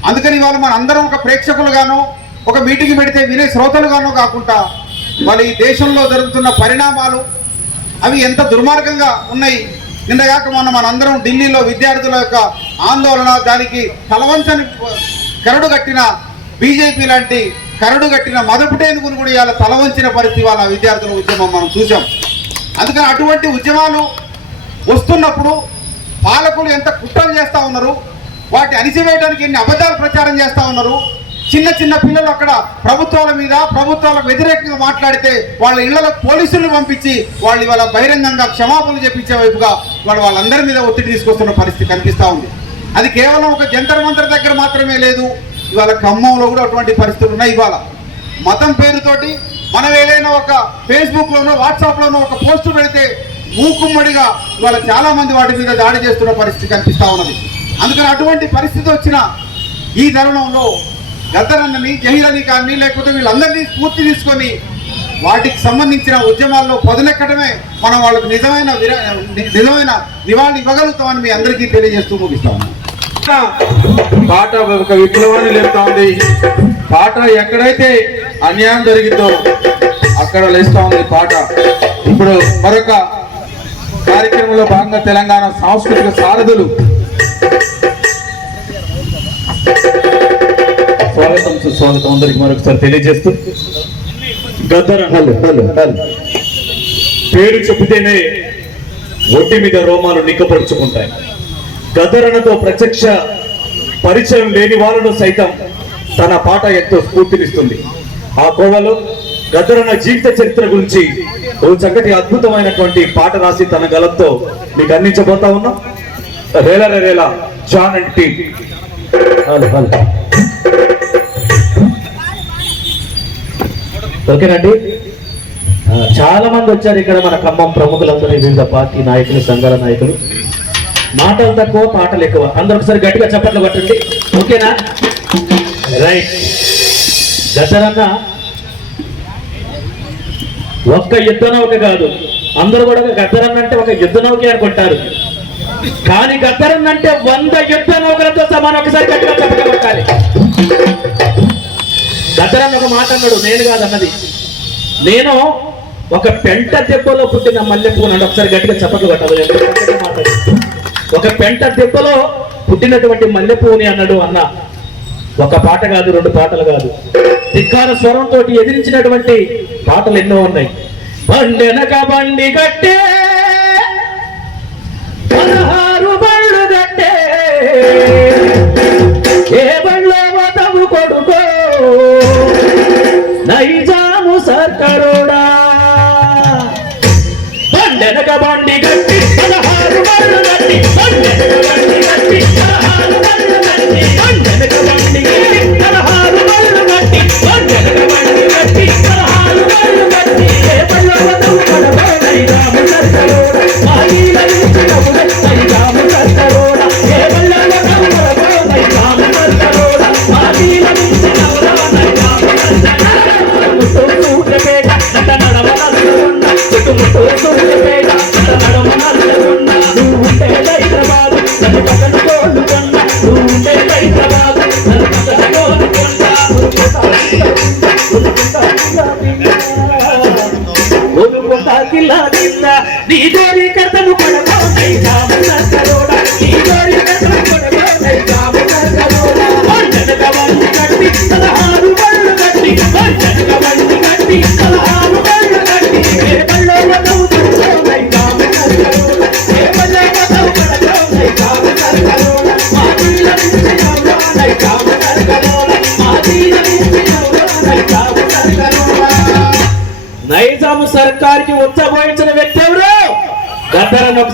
అందుకని ఇవాళ మన అందరం ఒక ప్రేక్షకులుగానో ఒక మీటింగ్ పెడితే వినే శ్రోతలుగానో కాకుండా వాళ్ళ ఈ దేశంలో జరుగుతున్న పరిణామాలు అవి ఎంత దుర్మార్గంగా ఉన్నాయి. నిన్నగాక మనందరం ఢిల్లీలో విద్యార్థుల యొక్క ఆందోళన, దానికి తలవంచని కరడు కట్టిన బీజేపీ లాంటి కరడు కట్టిన మదపుటేనుగును కూడా ఇవాళ తలవంచిన పరిస్థితి వాళ్ళ విద్యార్థుల ఉద్యమం మనం చూసాం. అందుకని అటువంటి ఉద్యమాలు వస్తున్నప్పుడు పాలకులు ఎంత కుట్రలు చేస్తూ ఉన్నారు, వాటి అణిచివేయడానికి ఎన్ని అబద్ధాలు ప్రచారం చేస్తూ ఉన్నారు. చిన్న చిన్న పిల్లలు అక్కడ ప్రభుత్వాల మీద ప్రభుత్వాలకు వ్యతిరేకంగా మాట్లాడితే వాళ్ళ ఇళ్లలో పోలీసులను పంపించి వాళ్ళు ఇవాళ బహిరంగంగా క్షమాపణలు చెప్పించే వైపుగా వాళ్ళందరి మీద ఒత్తిడి తీసుకొస్తున్న పరిస్థితి కనిపిస్తూ ఉంది. అది కేవలం ఒక జంతర్ మంతర్ దగ్గర మాత్రమే లేదు, ఇవాళ ఖమ్మంలో కూడా అటువంటి పరిస్థితులు ఉన్నాయి. ఇవాళ మతం పేరుతోటి మనం ఏదైనా ఒక ఫేస్బుక్లోనో వాట్సాప్లోనో ఒక పోస్టు పెడితే మూకుమ్మడిగా ఇవాళ చాలామంది వాటి మీద దాడి చేస్తున్న పరిస్థితి కనిపిస్తూ ఉన్నది. అందుకని అటువంటి పరిస్థితి వచ్చిన ఈ తరుణంలో గద్దరన్నని, జహీర్ అలీ ఖాన్ని, లేకపోతే వీళ్ళందరినీ స్ఫూర్తి తీసుకొని వాటికి సంబంధించిన ఉద్యమాల్లో పొదలెక్కడమే మనం వాళ్ళకు నిజమైన నివాళి ఇవ్వగలుగుతామని మీ అందరికీ తెలియజేస్తూ ముగిస్తాము. పాట ఒక విప్లవాన్ని లేపుతా ఉంది. పాట ఎక్కడైతే అన్యాయం జరిగిందో అక్కడ లేస్తా ఉంది పాట. ఇప్పుడు మరొక కార్యక్రమంలో భాగంగా తెలంగాణ సాంస్కృతిక సారథులు స్వాగతం సుస్వాగతం అందరికి మరొకసారి తెలియజేస్తూ, గద్దరన్న పేరు చెబితేనే ఒంటి మీద రోమాలు నిక్కపరుచుకుంటాయి. గద్దరన్నతో ప్రత్యక్ష పరిచయం లేని వాళ్ళను సైతం తన పాట ఎంతో స్ఫూర్తినిస్తుంది. ఆ కోవలో గద్దరన్న జీవిత చరిత్ర గురించి ఓ చక్కటి అద్భుతమైనటువంటి పాట రాసి తన గలంతో మీకు అందించబోతా ఉన్నాం. రేల జాన్ అండ్ టీమ్. ఓకేనండి, చాలా మంది వచ్చారు ఇక్కడ మన ఖమ్మం ప్రముఖులందరూ, వివిధ పార్టీ నాయకులు, సంఘాల నాయకులు. మాటలు తక్కువ, పాటలు ఎక్కువ. అందరూ ఒకసారి గట్టిగా చప్పట్లు కొట్టండి. ఓకేనా? రైట్. గద్దరన్న ఒక్క యుద్ధ నౌక కాదు, అందరూ కూడా గద్దరన్న అంటే ఒక యుద్ధ నౌకే అనుకుంటారు. కానీ గద్దరన్న అంటే 100 యుద్ధ నౌకలతో సమానం. ఒకసారి గట్టిగా చప్పట్లు కొట్టాలి. గద్దరన్న ఒక మాట అన్నాడు, నేను కాదన్నది. నేను ఒక పెంట దెబ్బలో పుట్టిన మల్లెపూ అన్నాడు. ఒకసారి గట్టిగా చప్పట్లు కొట్టాలి. ఒక పెంట దెబ్బలో పుట్టినటువంటి మల్లెపూని అన్నాడు అన్న. ఒక పాట కాదు, 2 పాటలు కాదు, ధిక్కార స్వరంతో ఎదిరించినటువంటి పాటలు ఎన్నో ఉన్నాయి. బండెనక బండి కట్టే 16 బళ్ళు కట్టే, ఏ బళ్ళో మతము కొడుకో నైజాము సర్కరుడా. బండెనక బండి కట్టి 16 బళ్ళు కట్టి, బండెనక బండి కట్టి 16 బళ్ళు కట్టి, బండెనక బండి కట్టి 16 బళ్ళు కట్టి, బండెనక బండి కట్టి 16 బళ్ళు కట్టి, ఏ బళ్ళో మతము కొడుకో నైజాము సర్కరుడా.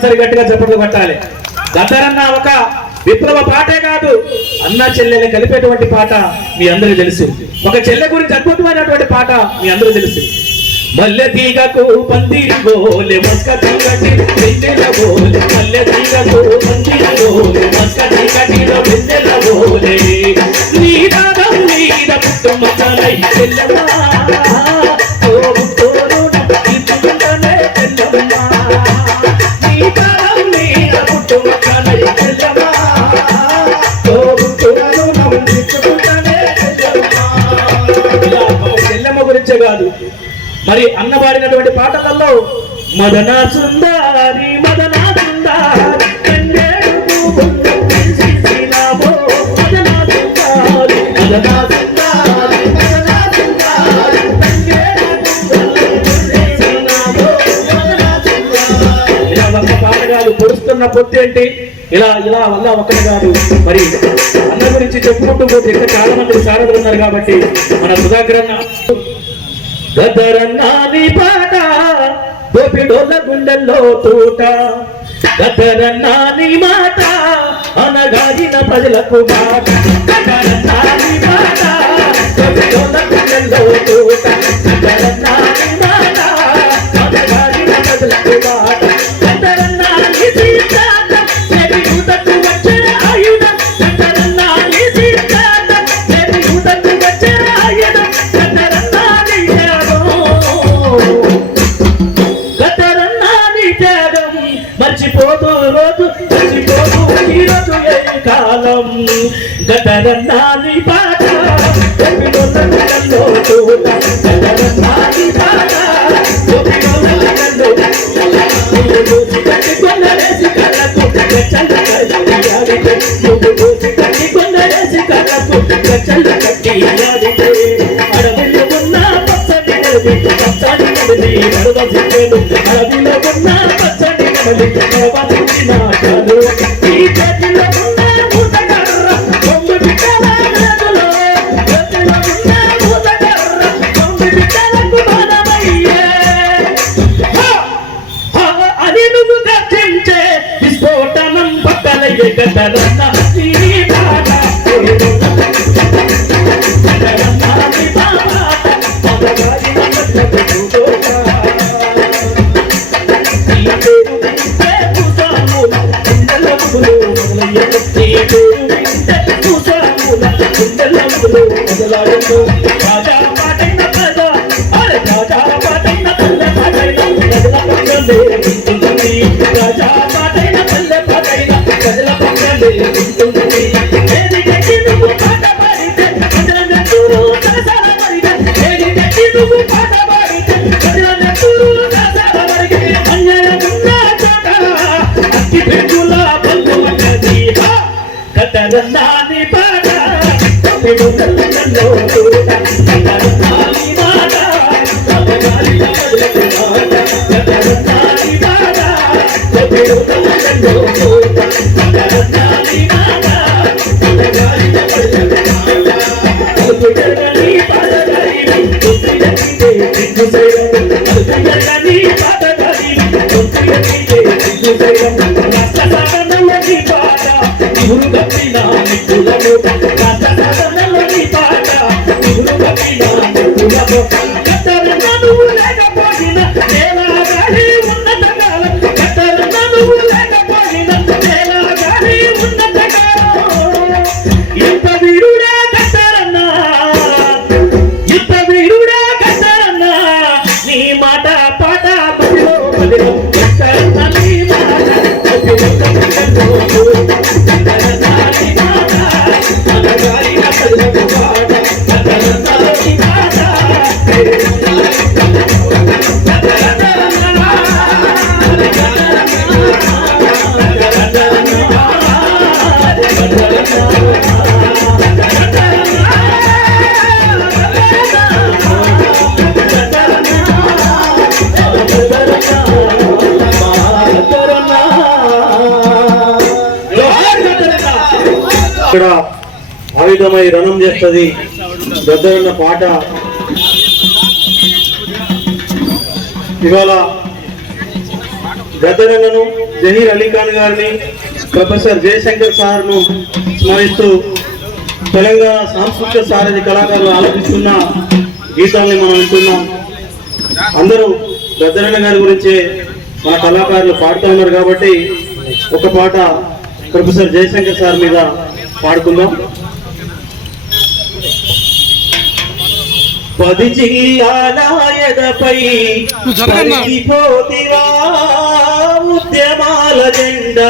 ఒకసారి గట్టిగా చప్పట్లు కొట్టాలి. గద్దరన్న ఒక విప్లవ పాటే కాదు, అన్న చెల్లెల్ని కలిపేటువంటి పాట మీ అందరికీ తెలుసు. ఒక చెల్లె గురించి అద్భుతమైనటువంటి పాట మీ అందరికీ తెలుసు. మల్లె తీగకు పందిరి గోలె మస్క తీగటి వెన్నెల గోలె, మల్లె తీగకు పందిరి గోలె మస్క తీగటిలో వెన్నెల గోలే, నీరాగం నీర పుట్టు మచ్చలై చెల్లెమ్మా, గురించే కాదు మరి అన్నవాడినటువంటి పాటలలో మదన సుందారి మదన సుందారి పాట కాదు, పొడుస్తున్న పొత్తు ఏంటి ఇలా ఇలా వల్ల ఒక్కటి కాదు. మరి అన్న గురించి చెప్పుకుంటూ పోతే ఇంకా చాలా మంది సారథులు ఉన్నారు కాబట్టి మన సుధాకర్ అన్న గద్దరన్నా నీ పాట గోపిడోళ్ళ గుండెల్లో తూట, గద్దరన్నా నీ మాట అనగాగిన ప్రజలకు మాట, గద్దరన్నా నీ మాట గోపిడోళ్ళ గుండెల్లో తూట, గద్దరన్నా నీ మాట అనగాగిన ప్రజలకు మాట, గద్దరన్నా నీ సీతాట లేని యుద్ధకు వచ్చే ఆయుధం, గద్దరన్నా నీ సీతాట లేని యుద్ధకు వచ్చే ఆయుధం, గద్దరన్నా నీ త్యాగం మర్చిపోతూ రోజు మర్చిపోతూ ఈ రోజు ఏ కాలం, గద్దరన్నా నీ పాట గోపిడోళ్ళలో తూట, గద్దరన్నా నీ పాట గోపిడోళ్ళలో కట్టి కొల్లరేసి కళ్ళకు గచ్చలు కట్టి కట్టి కొల్లరేసి కళ్ళకు గచ్చలు కట్టి అడవిలో ఉన్న పచ్చడి నది పచ్చడి నది వరదలు, అడవిలో ఉన్న పచ్చడి నది వరదలు, ఈ చేతిలో ఉన్న మూతకర్ర కొమ్ము బిడ్డల నదులో, చేతిలో ఉన్న మూతకర్ర కొమ్ము బిడ్డలకు బలమయ్యే అని నువ్వు దర్శించే విస్ఫోటనం పక్కలయ్యే, గద్దరన్నా నీ పాట గద్దరన్నా నీ పాట మదగాగిన ప్రజలకు తూట, నీ పేరు వింటే కుసాముల గుండెలములు మొదలయ్యే, నీ పేరు వింటే కుసాముల గుండెలములు మొదలయ్యే, రాజా పాటైన ప్రజా అరే రాజా పాటైన పల్లె పాటైన ప్రజల పక్కలే ఉంటుంది, రాజా పాటైన పల్లె పాటైన ప్రజల పక్కలే ఉంటుంది, ఏది గట్టి నువ్వు పాట పాడితే ప్రజల నెత్తూరు సరసాల మరిగే, ఏది గట్టి నువ్వు పాట పాడితే ప్రజల నెత్తూరు సరసాల మరిగే, అన్యాయమున్న చోట అక్కి పెంకుల బంధు వంటది, గద్దరన్నా నీ పాట గోపిడోళ్ళలో తూట, గద్దరన్నా నీ మాట గద్దగాలిన ప్రజలకు మాట, గద్దరన్నా నీ మాట గోపిడోళ్ళలో తూట, గద్దరన్నా నీ మాట గద్దగాలిన ప్రజలకు మాట, అలుగుజరగని పాదగాలిని తొత్తియకిదే దిగ్గుజయం, అలుగుజరగని పాదగాలిని తొత్తియకిదే దిగ్గుజయం, రాష్ట్ర సాధనలో నీ పాట నిగురు గప్పిన నిక్కుల మూట, రాష్ట్ర సాధనలో నీ పాట నిగురు గప్పిన నిక్కుల మూట, గద్దరన్నా నువ్వు లేకపోయినా నేలగాలి ఉన్నత కాలం, గద్దరన్నా నువ్వు లేకపోయినా నేలగాలి ఉన్నత కాలం, ఇంత వీరుడా గద్దరన్నా ఇంత వీరుడా గద్దరన్నా, నీ మాట పాట బడిలో బడిలో, గద్దరన్నా నీ మాట గద్దరన్నా నీ మాట అనగాలిన ప్రజలకు మాట, గద్దరన్నా నీ మాట ఇక్కడ ఆయుధమై రణం చేస్తుంది గద్దరన్న పాట. ఇవాళ గద్దరన్నను జహీర్ అలీ ఖాన్ గారిని, ప్రొఫెసర్ జయశంకర్ సార్ను స్మరిస్తూ తెలంగాణ సాంస్కృతిక సారథి కళాకారులు ఆలోచిస్తున్న గీతాలని మనం వింటున్నాం. అందరూ గద్దరన్న గారి గురించే మన కళాకారులు పాడుతూ ఉన్నారు కాబట్టి ఒక పాట ప్రొఫెసర్ జయశంకర్ సార్ మీద పాడుకుందాం. 10 జిల్లాల ఎదపై పరిచిపోతివా ఉద్యమాల జెండా,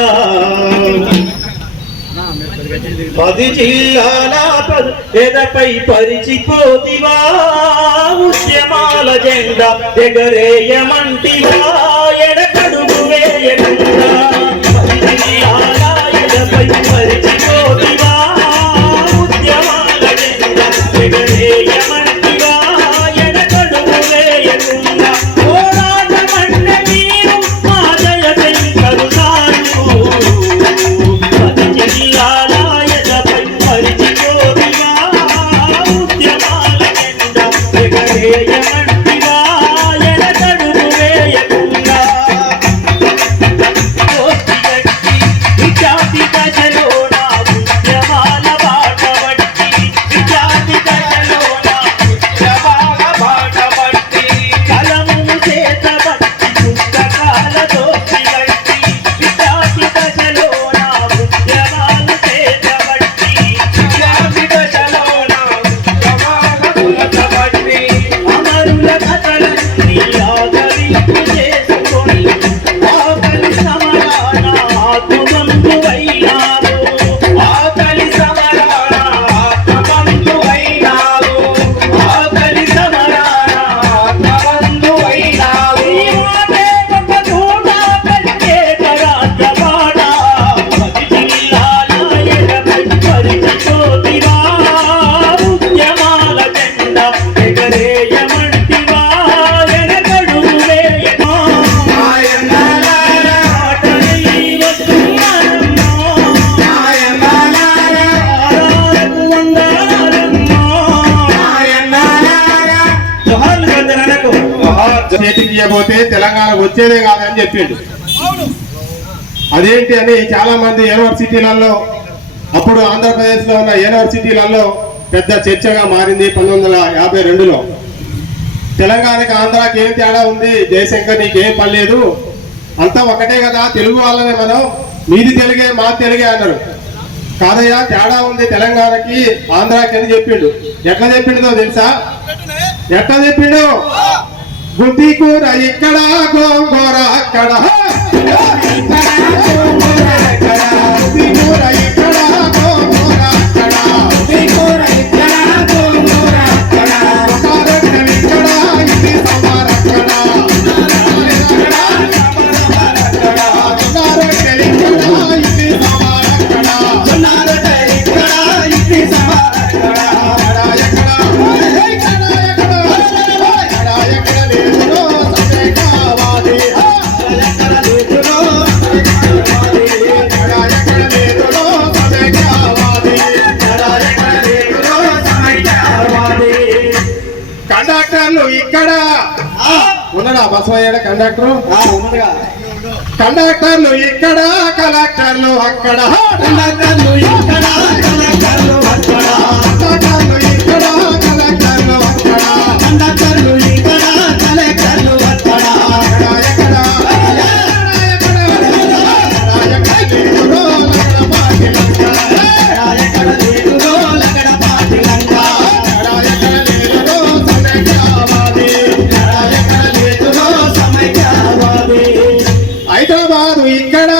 10 జిల్లాల ఎదపై పరిచిపోతివా ఉద్యమాల జెండా, ఎగరేయమంటివా ఎడకడుగు వేయకుండా, 10 జిల్లాల ఎదపై పరిచిపోతివా ఉద్యమాల జెండా, ఎగరేయమంటివా చేతికి ఇవ్వబోతే తెలంగాణ వచ్చేదే కాదని చెప్పిండు. అదేంటి అని చాలా మంది యూనివర్సిటీలలో, అప్పుడు ఆంధ్రప్రదేశ్ లో ఉన్న యూనివర్సిటీలలో పెద్ద చర్చగా మారింది. 1952లో తెలంగాణకి ఆంధ్రాకి ఏం తేడా ఉంది, జయశంకర్ నీకేం పర్లేదు, అంతా ఒకటే కదా, తెలుగు వాళ్ళనే మనం, మీది తెలుగే మా తెలుగే అన్నారు. కాదయ్యా తేడా ఉంది తెలంగాణకి ఆంధ్రాకి అని చెప్పిండు. ఎట్లా చెప్పిండో తెలుసా? ఎట్లా చెప్పిండు? గుడ్డి కూర ఇక్కడ, గోంగూర అక్కడ, గుడ్డి కూర ఇక్కడ, గోంగూర అక్కడ, రొట్టెలు ఇక్కడ, ఇది సాంబార్ అక్కడ, రొట్టెలు ఇక్కడ, ఇది సాంబార్ అక్కడ, కండక్టర్లు ఇక్కడ ఉన్నాడా? బసవయ్య కండక్టర్ కండక్టర్లు ఇక్కడ, కలెక్టర్లు అక్కడ, కండక్టర్లు ఇక్కడ, కలెక్టర్లు అక్కడ, కండక్టర్లు ఇక్కడ, కలెక్టర్లు అక్కడ, కండక్టర్లు ఇక్కడ, కలెక్టర్లు అక్కడ, హైదరాబాద్ ఇక్కడ,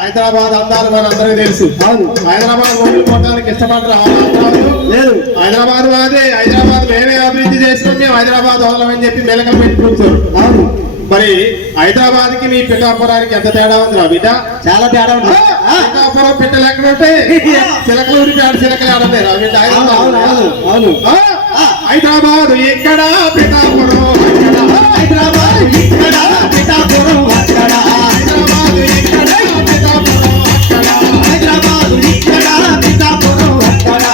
హైదరాబాద్ అందాలు మనందరికీ తెలుసు. అవును, హైదరాబాద్ ఓట్లు పోవడానికి ఇష్టపడరు లేదు. హైదరాబాద్ మాదే, హైదరాబాద్ మేమే అభివృద్ధి చేసినాం, మేము హైదరాబాద్ వదలమని చెప్పి మెలకలు పెట్టి కూర్చోరు. అవును, మరి హైదరాబాద్ కి మీ పిఠాపురానికి ఎంత తేడా ఉంది రా బిడ్డ? చాలా తేడా ఉంది. పిఠాపురం పిట్టలు ఎక్కడ ఉంటాయి? చిలకలూరి పేట చిలకలు ఆడలే రా బిడ్డ. హైదరాబాద్ ఇక్కడ, పిఠాపురం అక్కడ, హైదరాబాద్ ఇక్కడ, పిఠాపురం అక్కడ, హైదరాబాద్ ఇక్కడ, పిఠాపురం అక్కడ, హైదరాబాద్ ఇక్కడ, పిఠాపురం అక్కడ,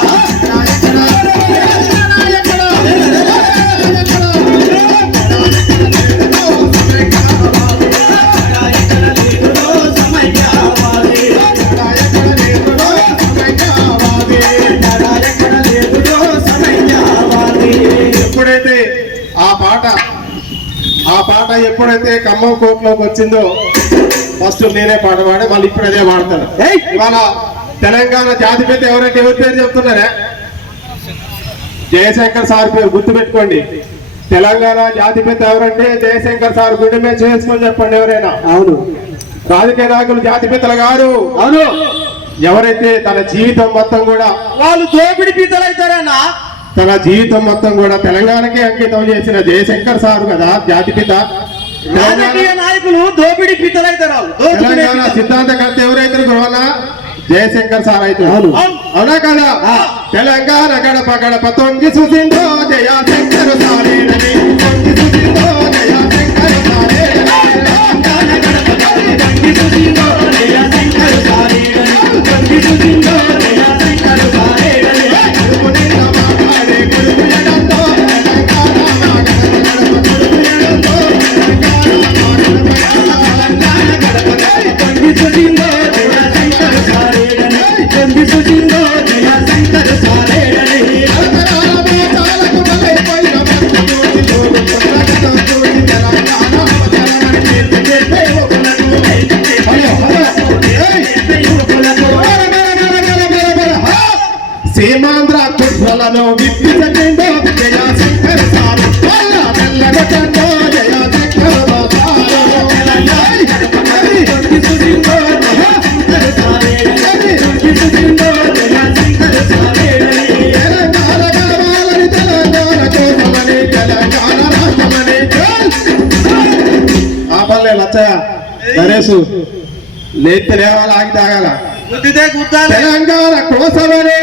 ఖమ్మం కోర్టులోకి వచ్చిందో ఫస్ట్ నేనే పాట పాడి మళ్ళీ ఇప్పుడు అదే పాడతాను. ఇవాళ తెలంగాణ జాతిపిత ఎవరైతే ఎవరి పేరు చెప్తున్నారా? జయశంకర్ సార్ పేరు గుర్తుపెట్టుకోండి. తెలంగాణ జాతిపిత ఎవరంటే జయశంకర్ సార్. గుండె మీద చేసుకొని చెప్పండి ఎవరైనా. అవును, రాజకీయ నాయకులు జాతిపితలు గారు. అవును, ఎవరైతే తన జీవితం మొత్తం కూడా వాళ్ళు దోపిడి పీతలు అవుతారన్నా. తన జీవితం మొత్తం కూడా తెలంగాణకి అంకితం చేసిన జయశంకర్ సార్ కదా జాతిపిత. రాజకీయ నాయకులు దోపిడి పీతలు అవుతారు. తెలంగాణ సిద్ధాంతకర్త ఎవరైతే గురువన్న జయశంకర్ సార్ అయితే అవునా కదా? తెలంగాణ గడప గడప తొంగి చూసిందో జయశంకర్ సారేనని, తొంగి చూసిందో జయశంకర్ సారేనని, తొంగి చూసిందో జయశంకర్ సారేనని, తొంగి చూసిందో జయశంకర్ సారేనని, కొడుకు నిన్న మాట్లాడే కొడుకు ఎడంతో తెలంగాణ గడప తొంగి చూసిందో జయశంకర్ సారేనని, తొంగి చూసిందో జయశంకర్ సారేనని, సీమాంధ్ర కుట్రలను విప్పి చెప్పిందో జయశంకర్ సార్. తెల్లగొట్టండో జయశంకర్ బాబాలో తొంగి చూసిందో జయశంకర్ సారేనని, తొంగి చూసిందో జయశంకర్ సారేనని, తెలంగాణ గడవాలని తెలంగాణ కోసమని తెలంగాణ రాష్ట్రమని. ఆ పల్లె లచ్చయ్య నరేసు లేతే లేవాల ఆగి తాగాల. తెలంగాణ కోసమని,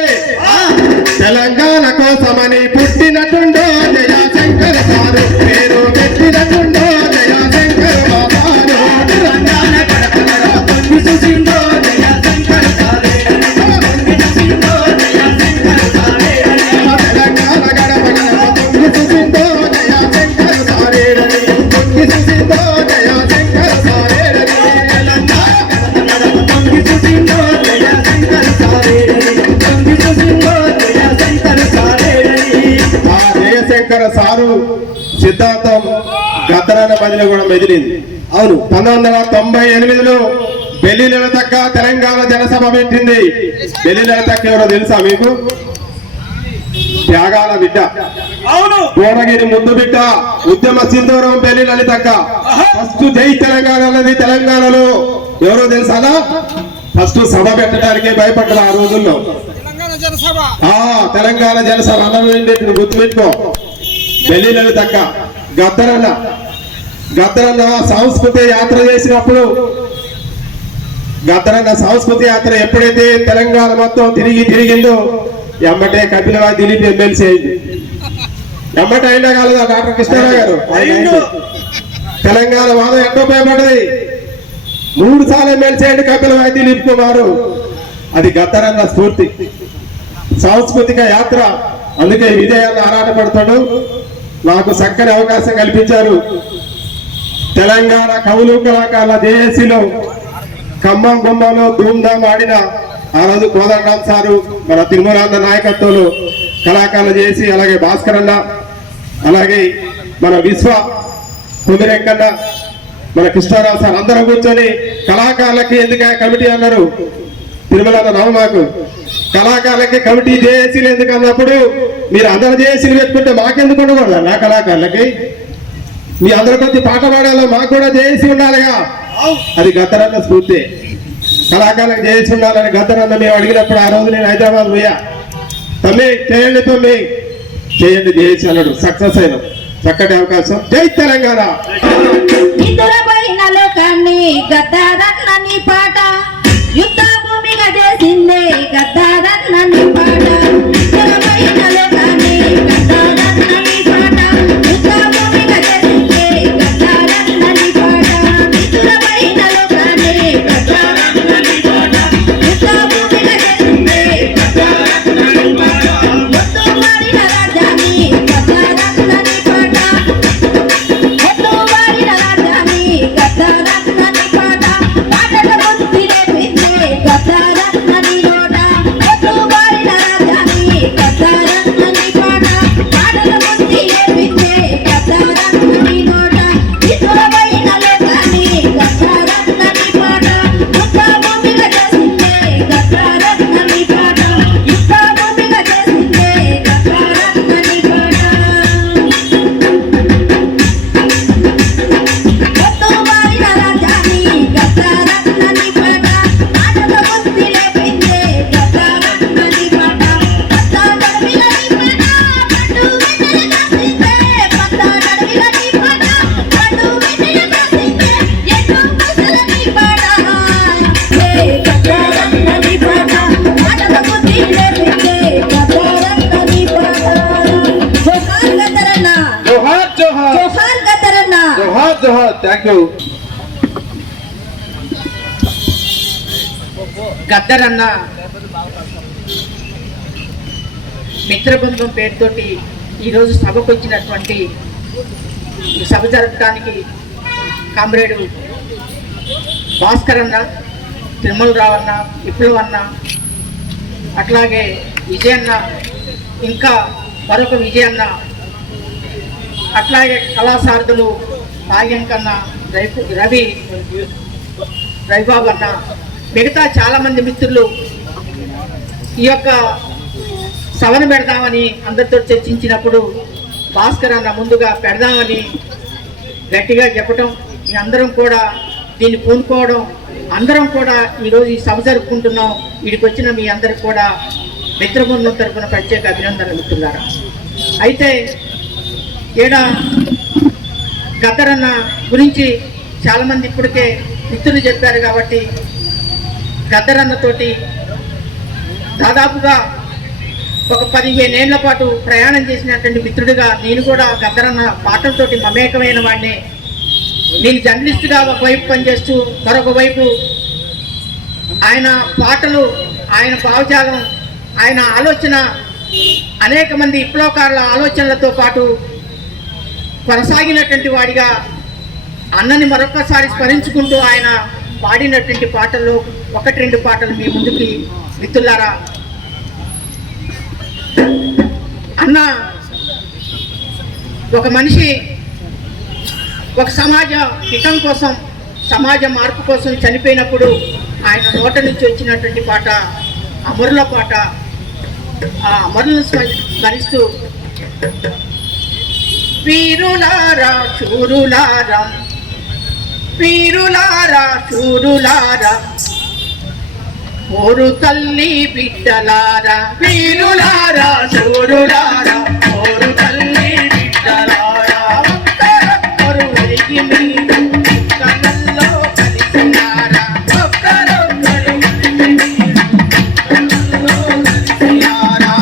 తెలంగాణ కోసమని పుట్టినట్టుండో జయశంకర్ సారు. పేరు పెట్టినట్టుండో జయశంకర్ బాబాను. తెలంగాణ గడప గడప తొంగి చూసిందో జయశంకర్ సారేనని, తొంగి చూసిందో జయశంకర్ సారేనని, తెలంగాణ గడప గడప తొంగి చూసిందో జయశంకర్ సారేనని, తొంగి చూసిందో జయశంకర్ సారేనని, తెలంగాణ గడప గడప తొంగి చూసిందో జయశంకర్ సారేనని, తొంగి చూసిందో జయశంకర్ సారేనని. ఆ జయశంకర్ సారు సిద్ధాంతం గద్దరన్న మధ్యలో కూడా మెదిలింది. అవును, 1998లో బెల్లి లలితక్క తెలంగాణ జనసభ పెట్టింది. బెల్లి లలితక్క ఎవరో తెలుసా మీకు? త్యాగాల బిడ్డ. అవును, భువనగిరి ముందు బిడ్డ, ఉద్యమ సింధూరం బెల్లి లలితక్క. ఫస్ట్ జై తెలంగాణ అన్నది తెలంగాణలో ఎవరో తెలుసా? ఫస్ట్ సభ పెట్టడానికే భయపడ్డారు ఆ రోజుల్లో. తెలంగాణ జనసభ అన్నది గుర్తుపెట్టుకో. బెల్లి లలితక్క. గద్దరన్న సాంస్కృతిక యాత్ర చేసినప్పుడు, గద్దరన్న సాంస్కృతిక యాత్ర ఎప్పుడైతే తెలంగాణ మొత్తం తిరిగిందో ఎమ్మటే కపిలవాయి దిలీప్ ఎమ్మెల్సీ అయింది. ఎమ్మటే అయినా కాలేదా డాక్టర్ కృష్ణారావు గారు? తెలంగాణ వాదం ఎంతో ఉపయోగపడ్డది. 3 సార్లు ఎమ్మెల్సీ అయింది కపిలవాయి దిలీప్ కుమారు. అది గద్దరన్న స్ఫూర్తి, సాంస్కృతిక యాత్ర. అందుకే విజయాన్ని ఆరాటపడతాడు. నాకు చక్కని అవకాశం కల్పించారు. తెలంగాణ కవులు కళాకారుల జేఏసీలో ఖమ్మం గుమ్మంలో ధూమ్ధామ్ ఆడిన ఆ రోజు కోదండరాం సారు, మన తిరుమల నాయకత్వంలో కళాకారులు చేసి, అలాగే భాస్కర్ అన్న, అలాగే మన విశ్వ కుమిరెంకన్న, మన కృష్ణారావు సార్ అందరూ కూర్చొని కళాకారులకి ఎందుకు కమిటీ అన్నారు. తిరుమల నవమాకు కళాకారులకి కమిటీ జేఏసీలు ఎందుకు అన్నప్పుడు, మీరు అందరూ జేఏసీలు పెట్టుకుంటే మాకెందుకు ఉండకూడదు నా కళాకారులకి? మీ అందరి కొద్ది పాట పాడాలో మాకు కూడా జేఏసీ ఉండాలిగా. అది గద్దరన్న స్ఫూర్తి. కళాకారులకు జేఏసీ ఉండాలని గద్దరన్న మేము అడిగినప్పుడు ఆ రోజు నేను హైదరాబాద్ పోయా. తమ్మి చేయండి, తమ్మి చేయండి జేఏసీ అన్నాడు. సక్సెస్ అయినా. చక్కటి అవకాశం. జై తెలంగాణ. గద్దరన్న పాట యుద్ధ భూమిగా చేసిందే గద్దరన్న పాట. పాటల థ్యాంక్ యూ. గద్దరన్న మిత్రబృందం పేరుతోటి ఈరోజు సభకు వచ్చినటువంటి ఈ సభ జరపడానికి కామ్రేడు భాస్కర్ అన్న, తిరుమలరావు అన్న, విప్లవ్ అన్న, అట్లాగే విజయన్న, ఇంకా మరొక విజయన్న, అట్లాగే కళాసారథులు భాగ్యంకన్న, రవిబాబు అన్న, మిగతా చాలామంది మిత్రులు ఈ యొక్క సభను పెడదామని అందరితో చర్చించినప్పుడు భాస్కర్ అన్న ముందుగా పెడదామని గట్టిగా చెప్పటం, మీ అందరం కూడా దీన్ని పూనుకోవడం, అందరం కూడా ఈరోజు ఈ సభ జరుపుకుంటున్నాం. వీడికి వచ్చిన మీ అందరికి కూడా మిత్రబృందం తరఫున ప్రత్యేక అభినందనలు మిత్రులారా. అయితే ఈడ గద్దరన్న గురించి చాలామంది ఇప్పటికే మిత్రులు చెప్పారు కాబట్టి గద్దరన్నతోటి దాదాపుగా ఒక 15 ఏళ్ల పాటు ప్రయాణం చేసినటువంటి మిత్రుడిగా నేను కూడా గద్దరన్న పాటలతోటి మమేకమైన వాడిని. నేను జర్నలిస్టుగా ఒకవైపు పనిచేస్తూ మరొక వైపు ఆయన పాటలు, ఆయన భావజాలం, ఆయన ఆలోచన అనేక మంది విప్లవకారుల ఆలోచనలతో పాటు కొనసాగినటువంటి వాడిగా అన్నని మరొకసారి స్మరించుకుంటూ ఆయన పాడినటువంటి పాటల్లో 1-2 పాటలు మీ ముందుకి మిత్రులారా. అన్న ఒక మనిషి ఒక సమాజ హితం కోసం, సమాజ మార్పు కోసం చనిపోయినప్పుడు ఆయన నోట నుంచి వచ్చినటువంటి పాట అమరుల పాట. ఆ అమరులను స్మరిస్తూ వీరులారా శూరులారా, వీరులారా శూరులారా, ఓరు తల్లి బిడ్డలారా, వీరులారా శూరులారా, ఓరు తల్లి బిడ్డలారా, ఒక్కరొక్కరు ఒరిగి మీరు కళ్ళల్లో కలిసినారా, ఒక్కరొక్కరు ఒరిగి మీరు కళ్ళల్లో కలిసినారా,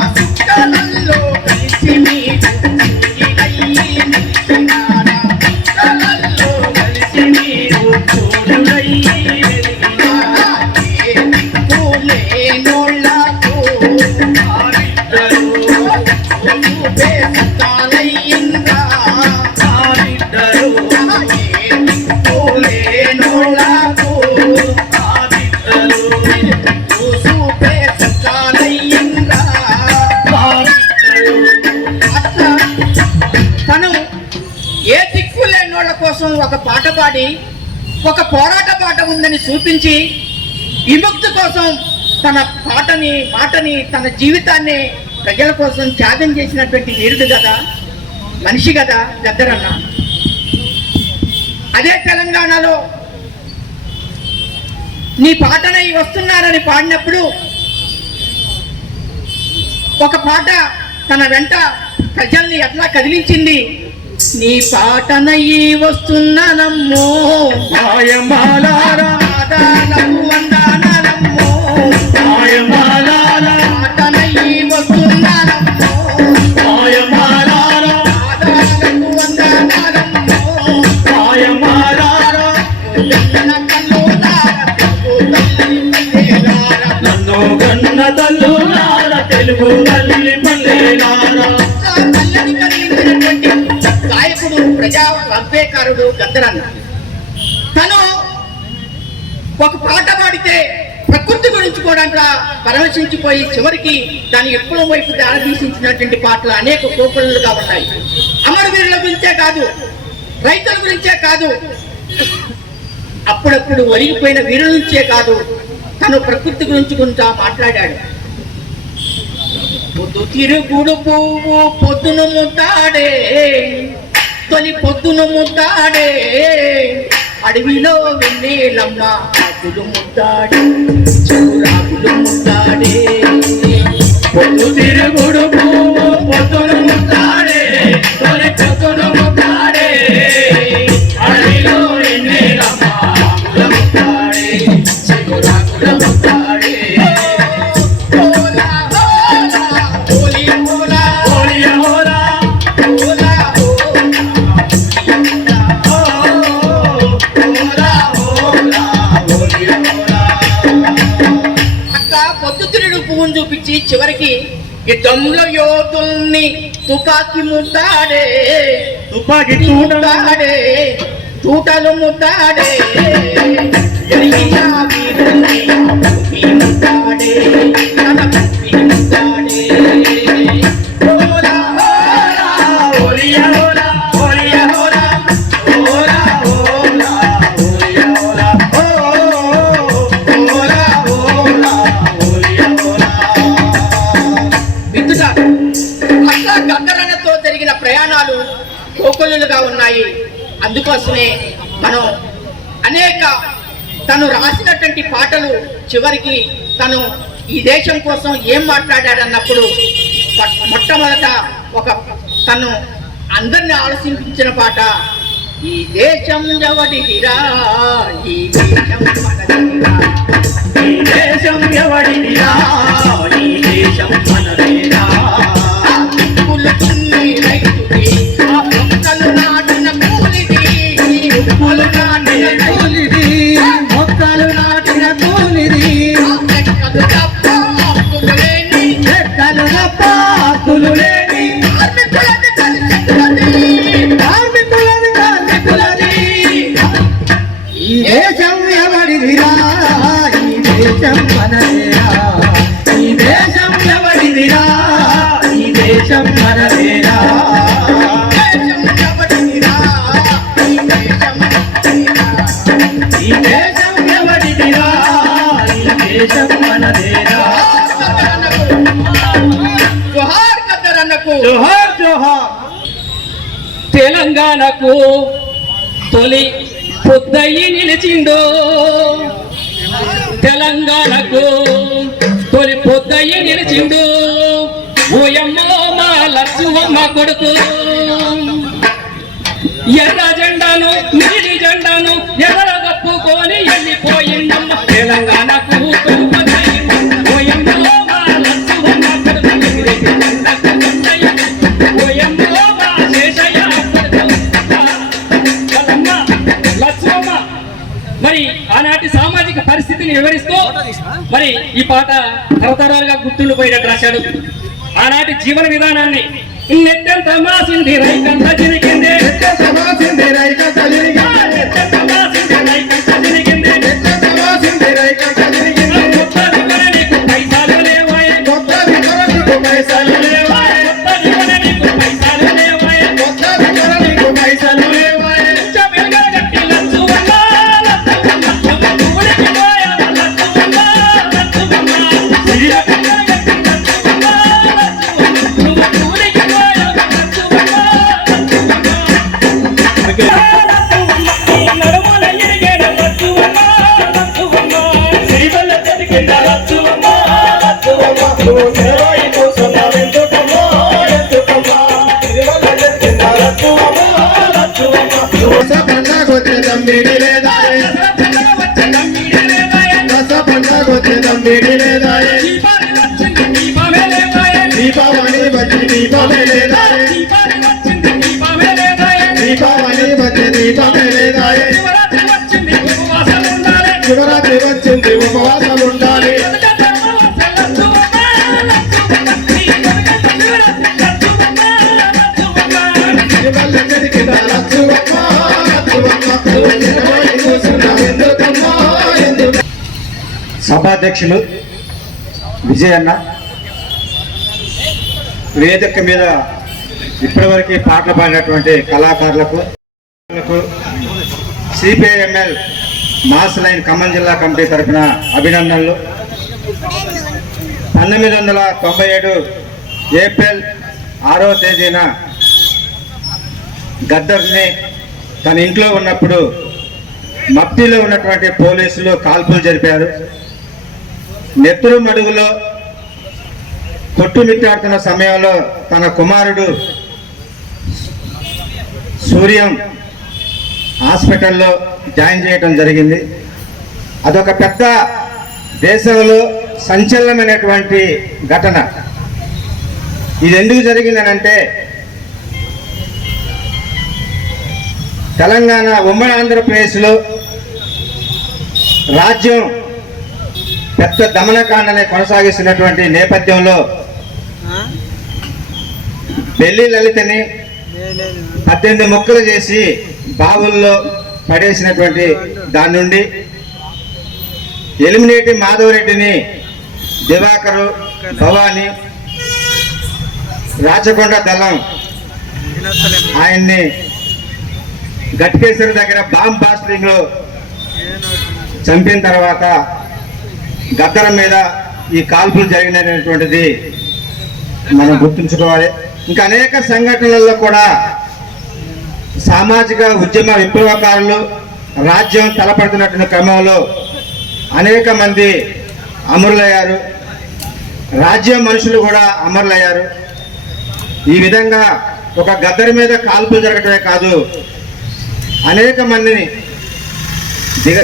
కళ్ళల్లో కలిసి మీరు చూయిలయ్యి నిలిచినారా, కళ్ళల్లో కలిసి మీరు చూడులయ్యి వెలిగినారా. లేనోళ్ళకు ఆవిడ్డరు బేసతాలయ్యిందా, ఆవిడ్డరు లేనోళ్ళకు ఆవిడ్డరు బేసతాలయ్యిందా, ఆవిడ్డరు. అట్లా తను ఏ దిక్కు లేనోళ్ళ కోసం ఒక పాట పాడి ఒక పోరాట పాట ఉందని చూపించి విముక్తి కోసం తన మాటని తన జీవితాన్ని ప్రజల కోసం త్యాగం చేసినటువంటి వీరుడు కదా, మనిషి కదా గద్దరన్న. అదే తెలంగాణలో నీ పాటనై వస్తున్నారని పాడినప్పుడు ఒక పాట తన వెంట ప్రజల్ని ఎట్లా కదిలించింది. నీ పాటనయ్యి వస్తున్నానమ్మో మాయమాలారా వందనాలమ్మో, మాయమాలారా పాటనయ్యి వస్తున్నానమ్మో, మాయమాలారా వందనాలమ్మో, మాయమాలారా నన్ను గన్న తల్లులారా, తెలుగు తల్లి పల్లెలారా. తల్లిని కలిగించినటువంటి గాయకుడు, ప్రజా అభ్యకారుడు గద్దరన్న. తను ఒక పాట పాడితే ప్రకృతి గురించి కూడా పరవశించిపోయి చివరికి దాని ఎప్పుడో వైపు దారితీసినటువంటి పాటలు అనేక కోపలుగా ఉన్నాయి. అమరవీరుల గురించే కాదు, రైతుల గురించే కాదు, అప్పుడప్పుడు ఒరిగిపోయిన వీరుల నుంచే కాదు, తను ప్రకృతి గురించి కొంచెం మాట్లాడాడు. పొద్దు తిరుగుడు పువ్వు పొద్దును ముద్దాడే, తొలి పొద్దును ముద్దాడే, అడవిలో వెన్నెలమ్మ ఆకులు ముద్దాడే, చిగురాకులు ముద్దాడే. పొద్దు తిరుగుడు పువ్వు పొద్దును ముద్దాడే, తొలి పొద్దును ముద్దాడే, అడవిలో వెన్నెలమ్మ ఆకులు ముద్దాడే, చిగురాకులు ముద్దాడే. ఎక్కువని చూపించి చివరికి యుద్ధంలో యోధుల్ని తుపాకి ముద్దాడే, తుపాకి ముద్దాడే, తూటలు ముద్దాడే, ఎరిగిన వీరుల్ని తుపి ముద్దాడే, తన తుపి ముద్దాడే. ఓలా ఓలా ఓలియా ఓలా ఓలియా ఓలా ఓలా ఓలా ఓలియా ఓలా ఓ ఓలా ఓలా ఓలియా ఓలా. మిత్రులారా, అట్లా గద్దరన్నతో జరిగిన ప్రయాణాలు కోకొల్లులుగా ఉన్నాయి. అందుకోసమే మనం అనేక తను రాసినటువంటి పాటలు చివరికి తను ఈ దేశం కోసం ఏం మాట్లాడాడన్నప్పుడు మొట్టమొదట ఒక తను అందరిని ఆలోచించిన పాట, ఈ దేశం ఎవడిదిరా, ఈ దేశం మనదిరా, ఈ దేశం ఎవడిదిరా, ఈ దేశం మనదేరా. రైతుది ఆ మొక్కలు నాటిన కూలిది, మొక్కలు నాటిన కూలిది, మొక్కలు నాటిన కూలిది. లెక్కలు తప్ప హక్కులు లేని, లెక్కలు తప్ప హక్కులు లేని కార్మికులది కార్మికులది, కార్మికులది కార్మికులది. ఈ దేశం ఎవడిదిరా, ఈ దేశం మనదేరా, ఈ దేశం ఎవడిదిరా, ఈ దేశం మనదేరా. ఈ దేశం ఎవడిదిరా, ఈ దేశం మనదేరా. జోహార్ గద్దరన్నకు, జోహార్ జోహార్. తెలంగాణకు తొలి పొద్దయి నిలిచిందో, తెలంగాణకు తొలి పొద్దయి నిలిచిండు ఓయమ్మో మా లక్ష్మమ్మ కొడుకు. ఎర్ర జెండాను నీలి జెండాను ఎర్రగప్పుకొని వెళ్ళిపోయిందమ్మ తెలంగాణకు తొలి పొద్దయి ఓయమ్మో మా లక్ష్మమ్మ కొడుకు. ఓయమ్మో మా శేషయ్య లక్ష్మమ్మ. మరి ఆనాటి సామాజిక పరిస్థితిని వివరిస్తూ మరి ఈ పాట తరతరాలుగా గుర్తుండిపోయినట్టు రాశాడు. ఆనాటి జీవన విధానాన్ని నెట్టంత మాసింది రైకంత జరిగింది, నెట్టంత మాసింది రైకంత జరిగింది, నెట్టంత మాసింది రైకంత జరిగింది, నెట్టంత మాసింది రైకంత జరిగింది. కొత్తది కొననీకు పైసలు లేవాయే, కొత్తది కొననీకు పైసలు లేవాయే, కొత్తది కొననీకు పైసలు లేవాయే, కొత్తది కొననీకు పైసలు లేవాయే. వెలుగగట్టి లచ్చువమ్మ లచ్చువమ్మ ఊరికి పోయా లచ్చువమ్మ లచ్చువమ్మ దీపావళి వచ్చి దీపమే లేదా, దీపావళి వచ్చి దీపమే లేదా, శివరాత్రి వచ్చింది ఉపవాసం ఉండాలి. సభాధ్యక్షులు విజయ్ అన్న, వేదిక మీద ఇప్పటివరకు పాటలు పాడినటువంటి కళాకారులకు, సిపిఐఎంఎల్ మాస్ లైన్ ఖమ్మం జిల్లా కమిటీ తరఫున అభినందనలు. 1997 ఏప్రిల్ 6వ తేదీన గద్దర్ని తన ఇంట్లో ఉన్నప్పుడు మట్టిలో ఉన్నటువంటి పోలీసులు కాల్పులు జరిపారు. నెత్తురు మడుగులో కొట్టుమిట్టాడుతున్న సమయంలో తన కుమారుడు సూర్యం హాస్పిటల్లో జాయిన్ చేయడం జరిగింది. అదొక పెద్ద దేశంలో సంచలనమైనటువంటి ఘటన. ఇది ఎందుకు జరిగిందనంటే, తెలంగాణ ఉమ్మడి ఆంధ్రప్రదేశ్లో రాజ్యం పెద్ద దమనకాండని కొనసాగిస్తున్నటువంటి నేపథ్యంలో బెల్లి లలితని 18 ముక్కలు చేసి బావుల్లో పడేసినటువంటి దాని నుండి ఎలిమినేటి మాధవరెడ్డిని దివాకరు, భవాని, రాచకొండ దళం ఆయన్ని గట్కేశ్వరి దగ్గర బాంబ్ బాస్టింగ్ లో చంపిన తర్వాత గద్దర మీద ఈ కాల్పులు జరిగినటువంటిది మనం గుర్తుంచుకోవాలి. ఇంకా అనేక సంఘటనలలో కూడా సామాజిక ఉద్యమ విప్లవకారులు రాజ్యం తలపడుతున్నటువంటి క్రమంలో అనేక మంది అమరులయ్యారు. రాజ్యం మనుషులు కూడా అమరులయ్యారు. ఈ విధంగా ఒక గద్దరి మీద కాల్పులు జరగటమే కాదు, అనేక మందిని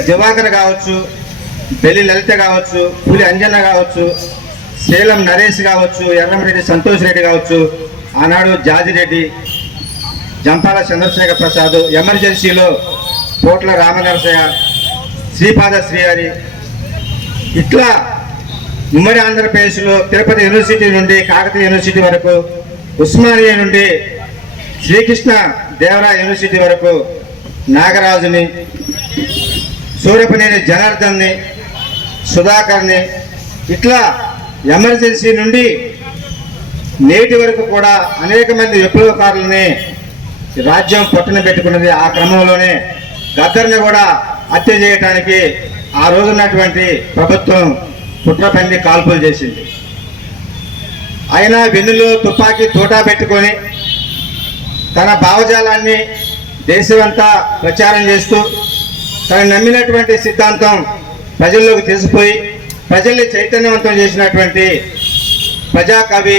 దివాకర్ కావచ్చు, బెల్లి లలిత కావచ్చు, పులి అంజన్న కావచ్చు, సేలం నరేష్ కావచ్చు, ఎర్రమరెడ్డి సంతోష్ రెడ్డి కావచ్చు, ఆనాడు జాజిరెడ్డి, జంపాల చంద్రశేఖర్ ప్రసాద్, ఎమర్జెన్సీలో పోట్ల రామనరసయ్య, శ్రీపాద శ్రీహరి, ఇట్లా ఉమ్మడి ఆంధ్రప్రదేశ్లో తిరుపతి యూనివర్సిటీ నుండి కాకతీయ యూనివర్సిటీ వరకు, ఉస్మానియా నుండి శ్రీకృష్ణ దేవరాయ యూనివర్సిటీ వరకు నాగరాజుని, సూర్యపనేని జనార్దన్ని, సుధాకర్ని, ఇట్లా ఎమర్జెన్సీ నుండి నేటి వరకు కూడా అనేక మంది విప్లవకారులని రాజ్యం పట్టున పెట్టుకున్నది. ఆ క్రమంలోనే గద్దర్ని కూడా హత్య చేయడానికి ఆ రోజున్నటువంటి ప్రభుత్వం కుట్రపంది కాల్పులు చేసింది. అయినా వెన్నులో తుపాకీ తోటా పెట్టుకొని తన భావజాలాన్ని దేశమంతా ప్రచారం చేస్తూ తను నమ్మినటువంటి సిద్ధాంతం ప్రజల్లోకి తెలిసిపోయి ప్రజల్ని చైతన్యవంతం చేసినటువంటి ప్రజాకవి,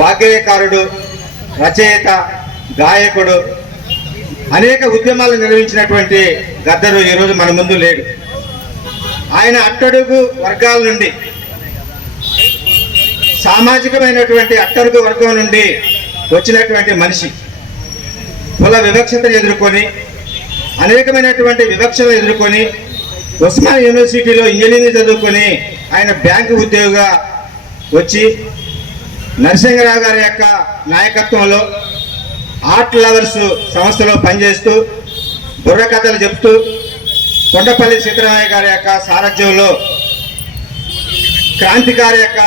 వాగ్గేయకారుడు, రచయిత, గాయకుడు, అనేక ఉద్యమాలు నిర్వహించినటువంటి గద్దరు ఈరోజు మన ముందు లేడు. ఆయన అట్టడుగు వర్గాల నుండి, సామాజికమైనటువంటి అట్టడుగు వర్గం నుండి వచ్చినటువంటి మనిషి. కుల వివక్షతను ఎదుర్కొని, అనేకమైనటువంటి వివక్షలు ఎదుర్కొని, ఉస్మాన్ యూనివర్సిటీలో ఇంజనీరింగ్ చదువుకొని ఆయన బ్యాంకు ఉద్యోగిగా వచ్చి నరసింహరావు గారి యొక్క నాయకత్వంలో ఆర్ట్ లవర్స్ సంస్థలో పనిచేస్తూ బుర్రకథలు చెప్తూ కొండపల్లి సీతారామయ్య గారి యొక్క సారథ్యంలో క్రాంతికారి యొక్క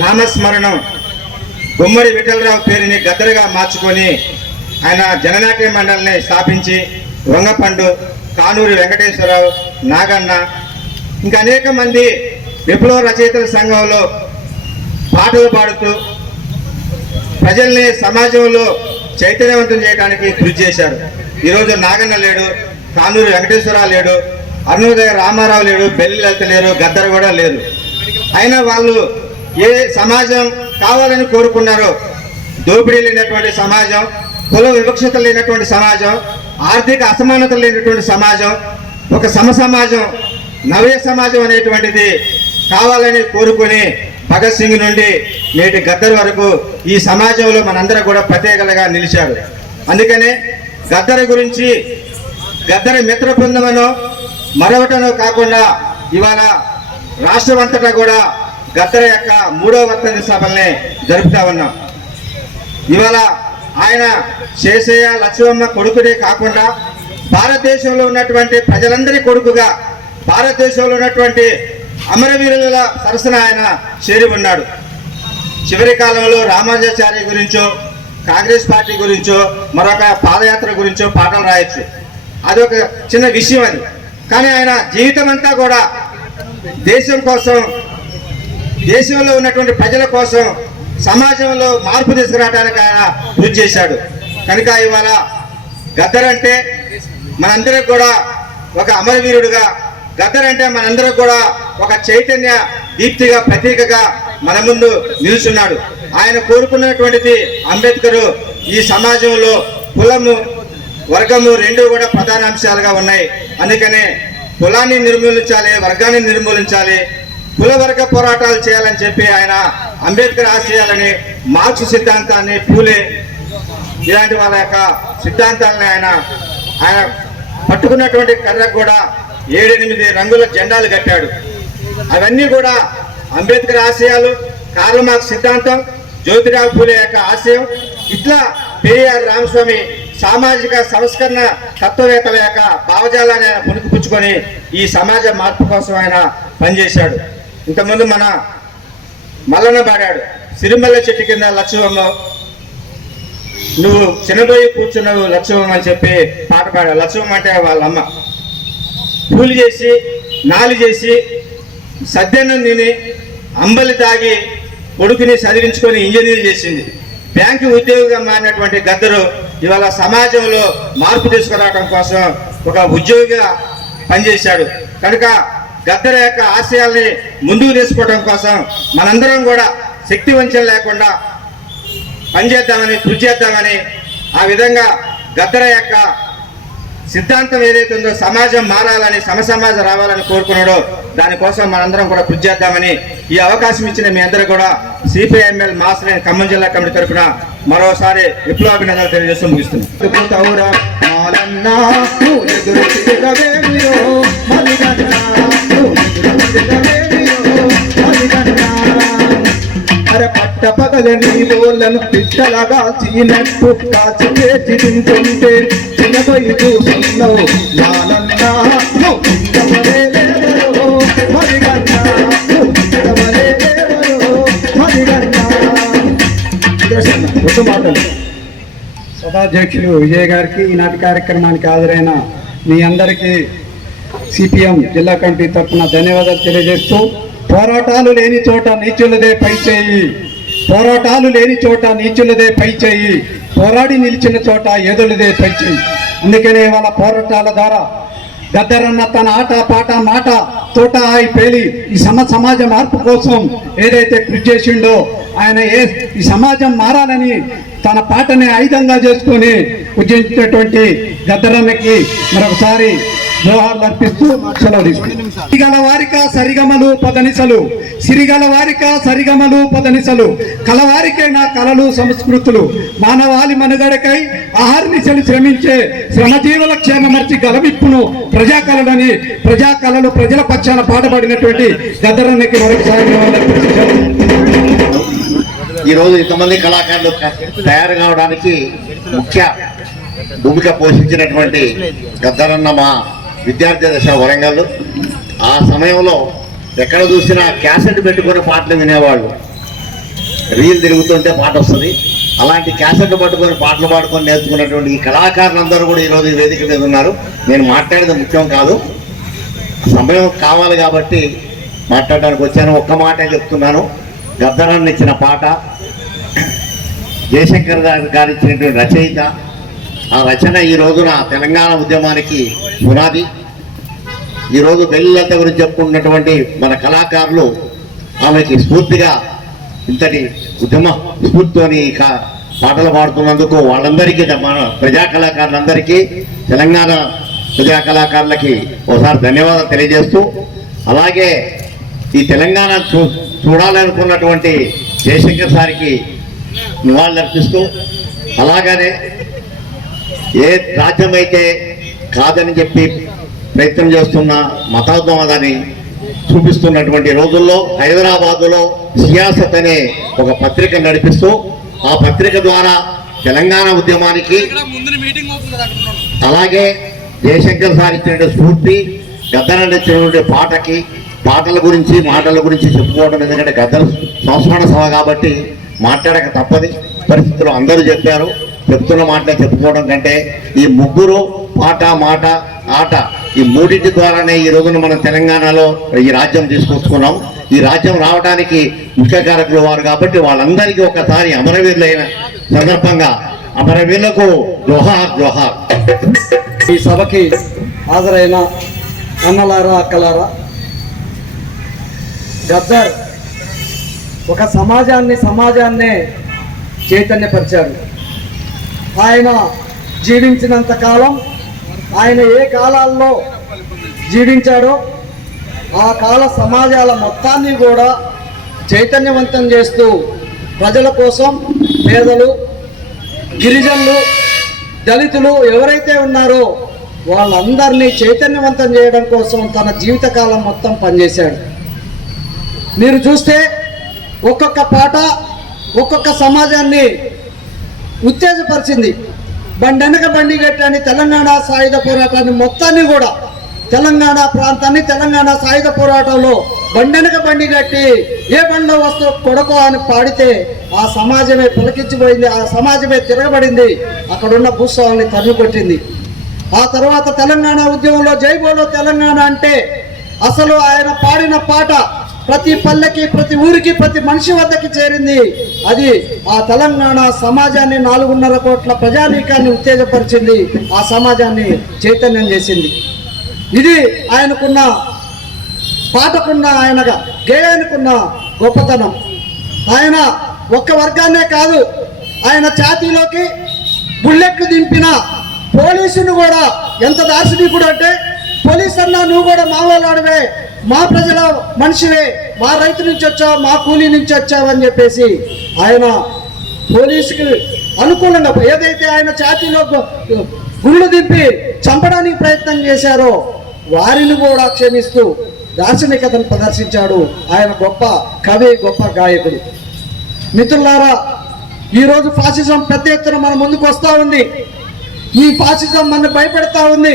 నామస్మరణం గుమ్మడి విఠలరావు పేరుని గద్దరగా మార్చుకొని ఆయన జననాట్య మండలిని స్థాపించి వంగపండు, కానూరి వెంకటేశ్వరరావు, నాగన్న, ఇంకా అనేక మంది విప్లవ రచయితల సంఘంలో పాటలు పాడుతూ ప్రజల్ని సమాజంలో చైతన్యవంతం చేయడానికి కృషి చేశారు. ఈరోజు నాగన్న లేడు, కానూరి వెంకటేశ్వరరావు లేడు, అరుణోదయ రామారావు లేడు, బెల్లి లలిత లేరు, గద్దర్ కూడా లేరు. అయినా వాళ్ళు ఏ సమాజం కావాలని కోరుకున్నారో, దోపిడీ లేనటువంటి సమాజం, కుల వివక్షత లేనటువంటి సమాజం, ఆర్థిక అసమానత లేనటువంటి సమాజం, ఒక సమ సమాజం, నవ్య సమాజం అనేటువంటిది కావాలని కోరుకుని భగత్ సింగ్ నుండి నేటి గద్దర్ వరకు ఈ సమాజంలో మనందరూ కూడా ప్రత్యేకలుగా నిలిచారు. అందుకనే గద్దర్ గురించి గద్దర్ మిత్ర బృందమనో మరొకటనో కాకుండా ఇవాళ రాష్ట్రం అంతటా కూడా గద్దర్ యొక్క 3వ వర్ధంతి సభల్ని జరుపుతా ఉన్నాం. ఇవాళ ఆయన శేషయ్య, లక్ష్మమ్మ కొడుకునే కాకుండా భారతదేశంలో ఉన్నటువంటి ప్రజలందరి కొడుకుగా, భారతదేశంలో ఉన్నటువంటి అమరవీరుల సరసన ఆయన చేరి ఉన్నాడు. చివరి కాలంలో రామానుజాచార్య గురించో, కాంగ్రెస్ పార్టీ గురించో, మరొక పాదయాత్ర గురించో పాటలు రాయొచ్చు, అదొక చిన్న విషయం అది. కానీ ఆయన జీవితం అంతా కూడా దేశం కోసం, దేశంలో ఉన్నటువంటి ప్రజల కోసం, సమాజంలో మార్పు తీసుకురావడానికి ఆయన కృషి చేశాడు. కనుక ఇవాళ గద్దర్ అంటే మనందరికి కూడా ఒక అమరవీరుడుగా, గద్దర్ అంటే మనందరికి కూడా ఒక చైతన్య దీప్తిగా, ప్రతీకగా మన ముందు నిలుచున్నాడు. ఆయన కోరుకున్నటువంటిది అంబేద్కర్ ఈ సమాజంలో కులము, వర్గము రెండు కూడా ప్రధాన అంశాలుగా ఉన్నాయి. అందుకనే కులాన్ని నిర్మూలించాలి, వర్గాన్ని నిర్మూలించాలి, కుల వర్గ పోరాటాలు చేయాలని చెప్పి ఆయన అంబేద్కర్ ఆశయాలని, మార్క్స్ సిద్ధాంతాన్ని, పూలే ఇలాంటి వాళ్ళ యొక్క సిద్ధాంతాలని ఆయన పట్టుకున్నటువంటి కర్రకు కూడా 7-8 రంగుల జెండాలు కట్టాడు. అవన్నీ కూడా అంబేద్కర్ ఆశయాలు, కార్ల్ మార్క్స్ సిద్ధాంతం, జ్యోతిరావు పూలే యొక్క ఆశయం, ఇట్లా పెరియార్ రామస్వామి సామాజిక సంస్కరణ తత్వవేత్తల యొక్క భావజాలాన్ని ఆయన పుణికిపుచ్చుకొని ఈ సమాజ మార్పు కోసం ఆయన పనిచేశాడు. ఇంతకుముందు మన మల్లన్న పాడాడు, సిరిమల్ల చెట్టు కింద లక్ష్మమ్మ నువ్వు చిన్నబోయి కూర్చున్నావు లక్ష్మమ్మ అని చెప్పి పాట పాడాడు. లక్ష్మమ్మ అంటే వాళ్ళ అమ్మ. కూలి చేసి నాలి చేసి సద్దెన్నం తిని అంబలి తాగి కొడుకుని చదివించుకొని ఇంజనీర్ చేసింది. బ్యాంకు ఉద్యోగిగా మారినటువంటి గద్దరు ఇవాళ సమాజంలో మార్పు తీసుకురావడం కోసం ఒక ఉద్యోగిగా పనిచేశాడు. కనుక గద్దర్ యొక్క ఆశయాల్ని ముందుకు తీసుకోవడం కోసం మనందరం కూడా శక్తి వంచన లేకుండా పనిచేద్దామని, కృషి చేద్దామని, ఆ విధంగా గద్దర్ యొక్క సిద్ధాంతం ఏదైతే ఉందో సమాజం మారాలని, సమసమాజం రావాలని కోరుకున్నాడో దానికోసం మనందరం కూడా కృషి చేద్దామని ఈ అవకాశం ఇచ్చిన మీ అందరూ కూడా సిపిఐఎంఎల్ మాస్లైన్ ఖమ్మం జిల్లా కమిటీ తరఫున మరోసారి విప్లవాభినందనలు తెలియజేస్తూ ముగిస్తున్నాం. అరే పట్ట పగల నీళ్ళను పిట్టలగా చీనట్టు కాచి చేసి తింటుంటే చిన్నబోయి చూస్తున్నావు లాలన్నా సభాధ్యక్షులు విజయ్ గారికి, ఈనాటి కార్యక్రమానికి హాజరైన మీ అందరికీ సిపిఎం జిల్లా కమిటీ తరఫున ధన్యవాదాలు తెలియజేస్తూ, పోరాటాలు లేని చోట నీచులదే పై చేయి, పోరాటాలు లేని చోట నీచులదే పై చేయి, పోరాడి నిలిచిన చోట ఎదులదే పై చేయి. అందుకనే వాళ్ళ పోరాటాల ద్వారా గద్దరన్న తన ఆట పాట మాట తోట ఆయి పేలి ఈ సమాజ మార్పు కోసం ఏదైతే కృషి చేసిండో, ఆయన ఈ సమాజం మారాలని తన పాటని ఆయుధంగా చేసుకొని ఉద్యమించినటువంటి గద్దరన్నకి మరొకసారి జోహార్లు అర్పిస్తూ సెలవు తీసుకుంటాం. సిరిగల వారిక సరిగమలు పదనిసలు, సిరిగల వారిక సరిగమలు పదనిసలు, కలవారికే నా కళలు సంస్కృతులు, మానవాళి మనుగడకై ఆహారనిశలు శ్రమించే శ్రమజీవుల క్షేమమర్చి గలవిప్పును ప్రజాకళలని, ప్రజాకళలు ప్రజల పక్షాన పాటపడినటువంటి గద్దరన్నకి మరొకసారి ఈరోజు ఇంతమంది కళాకారులు తయారు కావడానికి ముఖ్య భూమిక పోషించినటువంటి గద్దరన్న మా విద్యార్థి దశ వరంగల్. ఆ సమయంలో ఎక్కడ చూసినా క్యాసెట్ పెట్టుకుని పాటలు వినేవాళ్ళు. రీల్ తిరుగుతుంటే పాట వస్తుంది. అలాంటి క్యాసెట్ పట్టుకొని పాటలు పాడుకొని నేర్చుకున్నటువంటి ఈ కళాకారులందరూ కూడా ఈరోజు ఈ వేదిక మీద ఉన్నారు. నేను మాట్లాడేది ముఖ్యం కాదు, సమయం కావాలి కాబట్టి మాట్లాడడానికి వచ్చాను. ఒక్క మాటే చెప్తున్నాను. గద్దరన్న ఇచ్చిన పాట, జయశంకర్ గారు ఇచ్చినటువంటి రచయిత, ఆ రచన ఈ రోజున తెలంగాణ ఉద్యమానికి పునాది. ఈరోజు బెల్లిలత గురించి చెప్పుకున్నటువంటి మన కళాకారులు ఆమెకి స్ఫూర్తిగా ఇంతటి ఉద్యమ స్ఫూర్తితోని పాటలు పాడుతున్నందుకు వాళ్ళందరికీ, మన ప్రజా కళాకారులందరికీ, తెలంగాణ ప్రజా కళాకారులకి ఒకసారి ధన్యవాదాలు తెలియజేస్తూ, అలాగే ఈ తెలంగాణ చూడాలనుకున్నటువంటి జయశంకర్ సార్కి నివాళులు అర్పిస్తూ, అలాగనే ఏ రాజ్యం అయితే కాదని చెప్పి ప్రయత్నం చేస్తున్న మతోన్మాదాన్ని చూపిస్తున్నటువంటి రోజుల్లో హైదరాబాదులో సియాసత్ అనే ఒక పత్రిక నడిపిస్తూ, ఆ పత్రిక ద్వారా తెలంగాణ ఉద్యమానికి, అలాగే జయశంకర్ సార్ ఇచ్చినటువంటి స్ఫూర్తి, గద్దరన్న ఇచ్చినటువంటి పాటల గురించి మాటల గురించి చెప్పుకోవడం. ఎందుకంటే గద్దర సంస్మరణ సభ కాబట్టి మాట్లాడక తప్పది పరిస్థితులు. అందరూ చెప్పారు, చెప్తున్న మాటలే చెప్పుకోవడం కంటే ఈ ముగ్గురు పాట మాట ఆట ఈ మూడింటి ద్వారానే ఈ రోజున మనం తెలంగాణలో ఈ రాజ్యం తీసుకొచ్చుకున్నాం. ఈ రాజ్యం రావడానికి ముఖ్య కారకులు వారు కాబట్టి వాళ్ళందరికీ ఒకసారి అమరవీరులైన సందర్భంగా అమరవీరులకు జోహార్ జోహార్. ఈ సభకి హాజరైన అన్నలారా అక్కలారా, గద్దర్ ఒక సమాజాన్నే చైతన్యపరిచారు. ఆయన జీవించినంత కాలం, ఆయన ఏ కాలాల్లో జీవించాడో ఆ కాల సమాజాల మొత్తాన్ని కూడా చైతన్యవంతం చేస్తూ ప్రజల కోసం, పేదలు, గిరిజనులు, దళితులు ఎవరైతే ఉన్నారో వాళ్ళందరినీ చైతన్యవంతం చేయడం కోసం తన జీవితకాలం మొత్తం పనిచేశాడు. మీరు చూస్తే ఒక్కొక్క పాట ఒక్కొక్క సమాజాన్ని ఉత్తేజపరిచింది. బండెనక బండి గట్టని తెలంగాణ సాయుధ పోరాటాన్ని మొత్తాన్ని కూడా తెలంగాణ ప్రాంతాన్ని తెలంగాణ సాయుధ పోరాటంలో బండెనక బండి గట్టి ఏ బండిలో వస్తూ కొడకో అని పాడితే ఆ సమాజమే పులకించిపోయింది, ఆ సమాజమే తిరగబడింది, అక్కడున్న భూస్వాముల్ని తరిమి కొట్టింది. ఆ తర్వాత తెలంగాణ ఉద్యమంలో జై బోలో తెలంగాణ అంటే అసలు ఆయన పాడిన పాట ప్రతి పల్లెకి ప్రతి ఊరికి ప్రతి మనిషి వద్దకి చేరింది. అది ఆ తెలంగాణ సమాజాన్ని 4.5 కోట్ల ప్రజానీకాన్ని ఉత్తేజపరిచింది, ఆ సమాజాన్ని చైతన్యం చేసింది. ఇది ఆయనకున్న పాటకున్న ఆయన గేయానికున్న గొప్పతనం. ఆయన ఒక్క వర్గాన్నే కాదు, ఆయన ఛాతీలోకి బుల్లెట్లు దింపిన పోలీసును కూడా ఎంత దార్శనికుడు అంటే, పోలీస్ అన్నా నువ్వు కూడా మా వాళ్ళాడివే, మా ప్రజల మనిషివే, మా రైతు నుంచి వచ్చావు, మా కూలీ నుంచి వచ్చావు అని చెప్పేసి ఆయన పోలీసుకి అనుకూలంగా ఏదైతే ఆయన ఛాతీలో గుళ్ళు దింపి చంపడానికి ప్రయత్నం చేశారో వారిని కూడా క్షమిస్తూ దార్శనికతను ప్రదర్శించాడు. ఆయన గొప్ప కవి, గొప్ప గాయకుడు. మిత్రులారా, ఈరోజు ఫాసిజం పెద్ద ఎత్తున మన ముందుకు వస్తూ ఉంది. ఈ ఫాసిజం మన భయపెడతా ఉంది.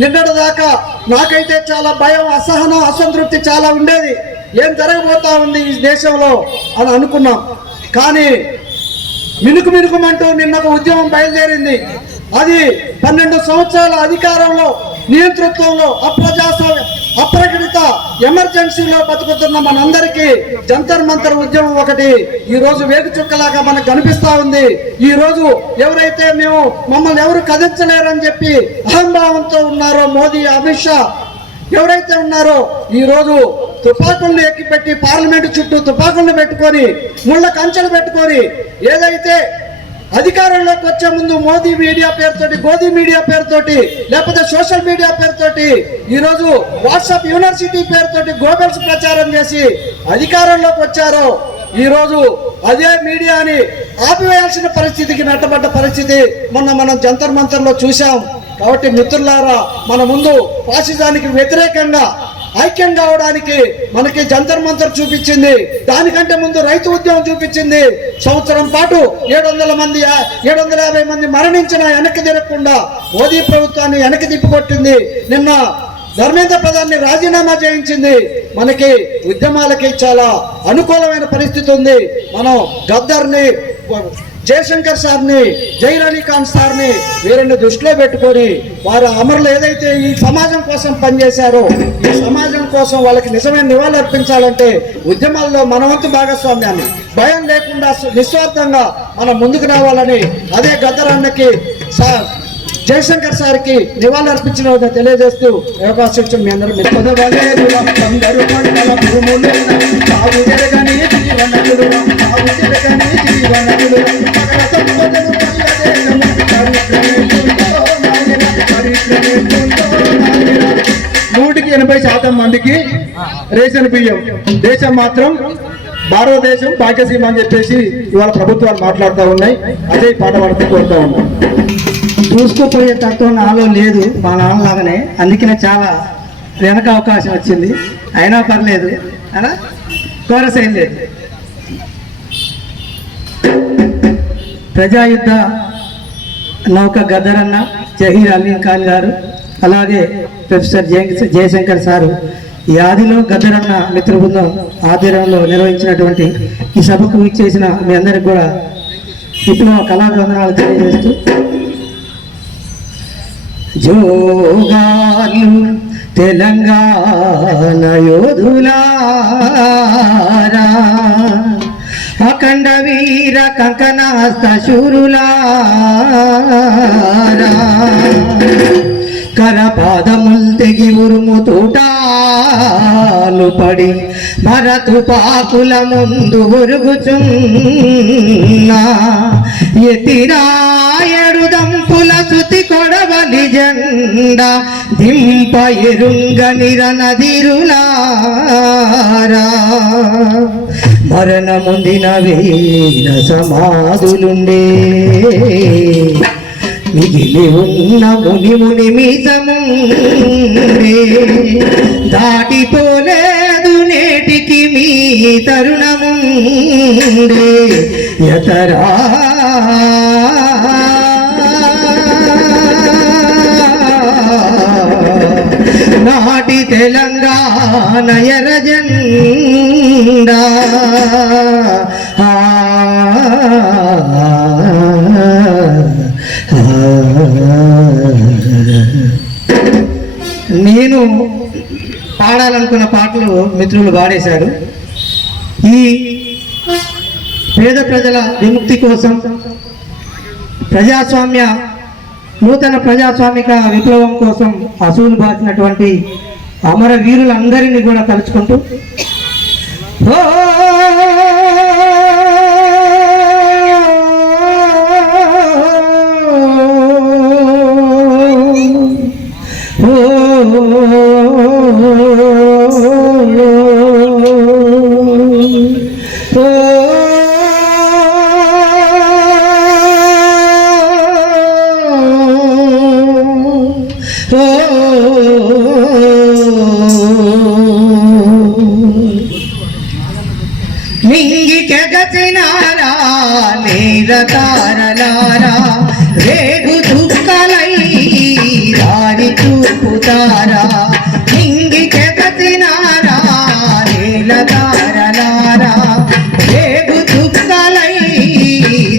నిన్నటి దాకా నాకైతే చాలా భయం, అసహనం, అసంతృప్తి చాలా ఉండేది. ఏం జరగబోతా ఉంది ఈ దేశంలో అని అనుకున్నాం. కానీ మినుకుమంటూ నిన్న ఒక ఉద్యమం బయలుదేరింది. అది 12 సంవత్సరాల అధికారంలో, నియంతృత్వంలో, అప్రకటిత ఎమర్జెన్సీలో బతుకుతున్న మనందరికీ జంతర్ మంతర్ ఉద్యమం ఒకటి ఈ రోజు వేగు చుక్కలాగా మనకు కనిపిస్తా ఉంది. ఈ రోజు ఎవరైతే మమ్మల్ని ఎవరు కదించలేరని చెప్పి అహంభావంతో ఉన్నారో మోదీ, అమిత్ షా ఎవరైతే ఉన్నారో ఈ రోజు తుపాకులను ఎక్కిపెట్టి పార్లమెంటు చుట్టూ తుపాకులను పెట్టుకొని ముళ్ళ కంచెలు పెట్టుకొని ఏదైతే అధికారంలోకి వచ్చే ముందు మోదీ మీడియా పేరుతోటి, గోదీ మీడియా పేరుతోటి, లేకపోతే సోషల్ మీడియా పేరుతోటి, ఈరోజు వాట్సాప్ యూనివర్సిటీ పేరుతోటి గోబెల్స్ ప్రచారం చేసి అధికారంలోకి వచ్చారో ఈ రోజు అదే మీడియాని ఆపివేయాల్సిన పరిస్థితికి నెట్టబడ్డ పరిస్థితి మనం జంతర్ మంతర్లో చూసాం. కాబట్టి మిత్రులారా, మన ముందు ఫాసిజానికి వ్యతిరేకంగా ఐక్యం కావడానికి మనకి జంతర్ మంతర్ చూపించింది. దానికంటే ముందు రైతు ఉద్యమం చూపించింది. సంవత్సరం పాటు 750 మంది మరణించిన వెనక్కి తిరగకుండా మోదీ ప్రభుత్వాన్ని వెనక్కి తిప్పికొట్టింది. నిన్న ధర్మేంద్ర ప్రధాన్ని రాజీనామా చేయించింది. మనకి ఉద్యమాలకి చాలా అనుకూలమైన పరిస్థితి ఉంది. మనం గద్దర్ని, జయశంకర్ సార్ని, జైర్ అలీ ఖాన్ సార్ని వీరిని దృష్టిలో పెట్టుకొని వారు అమరులు ఏదైతే ఈ సమాజం కోసం పనిచేశారో ఈ సమాజం కోసం వాళ్ళకి నిజమైన నివాళులు అర్పించాలంటే ఉద్యమాల్లో మన వంతు భాగస్వామ్యాన్ని భయం లేకుండా నిస్వార్థంగా మనం ముందుకు రావాలని అదే గద్దరన్నకి జయశంకర్ సార్కి నివాళులు అర్పించిన తెలియజేస్తూ అవకాశం ఇచ్చిన మీ అందరూ నూటికి 80% మందికి రేషన్ బియ్యం, దేశం మాత్రం భారతదేశం భాగ్యసీమ అని చెప్పేసి ఇవాళ ప్రభుత్వాలు మాట్లాడుతూ ఉన్నాయి. అదే పాట పాడుతూ కోరుతూ ఉన్నాం. దూసుకుపోయే తత్వం నాలో లేదు, మా నాన్నలాగానే. అందుకనే చాలా వెనక అవకాశం వచ్చింది. అయినా పర్లేదు అలా కోరస్ ఏం లేదు. ప్రజాయుద్ధ నౌక గద్దరన్న, జహీర్ అలీ ఖాన్ గారు, అలాగే ప్రొఫెసర్ జయశంకర్ సారు ఈ ఆదిలో గద్దరన్న మిత్ర బృందం ఆధ్వర్యంలో నిర్వహించినటువంటి ఈ సభకు ఇచ్చేసిన మీ అందరికి కూడా విప్లవ కళాబంధనాలు తెలియజేస్తూ, జోగాలు తెలంగాణ యోధులారా, అఖండ వీర కంకణాస్త శూరులారా, కరపాదముల్ తెగి ఉరుము తోటాలు పడి మరతు పాకుల ముందు ఉరుగుచున్నా, ఎతిరాయడు దంపుల శృతి కొడవలి జెండా దింప ఎరుంగ నిరనదిరులారా, మరణముందిన వీర సమాధులుండే, మిగిలి ఉన్న ముని మీసముండే, దాటిపోలేదు నేటికి మీ తరుణముండే యతరా నాటి తెలంగాణ ఎర్రజెండా నేను పాడాలనుకున్న పాటలు మిత్రులు పాడేశారు. ఈ పేద ప్రజల విముక్తి కోసం నూతన ప్రజాస్వామిక విప్లవం కోసం అసూలు బాసినటువంటి అమర వీరులందరినీ కూడా తలుచుకుంటూ నింగికెగసినారా నీలతారలారా రేగు చుక్కలై దారి చూపుతారా నింగికెగసినారా నీలతారలారా రేగు చుక్కలై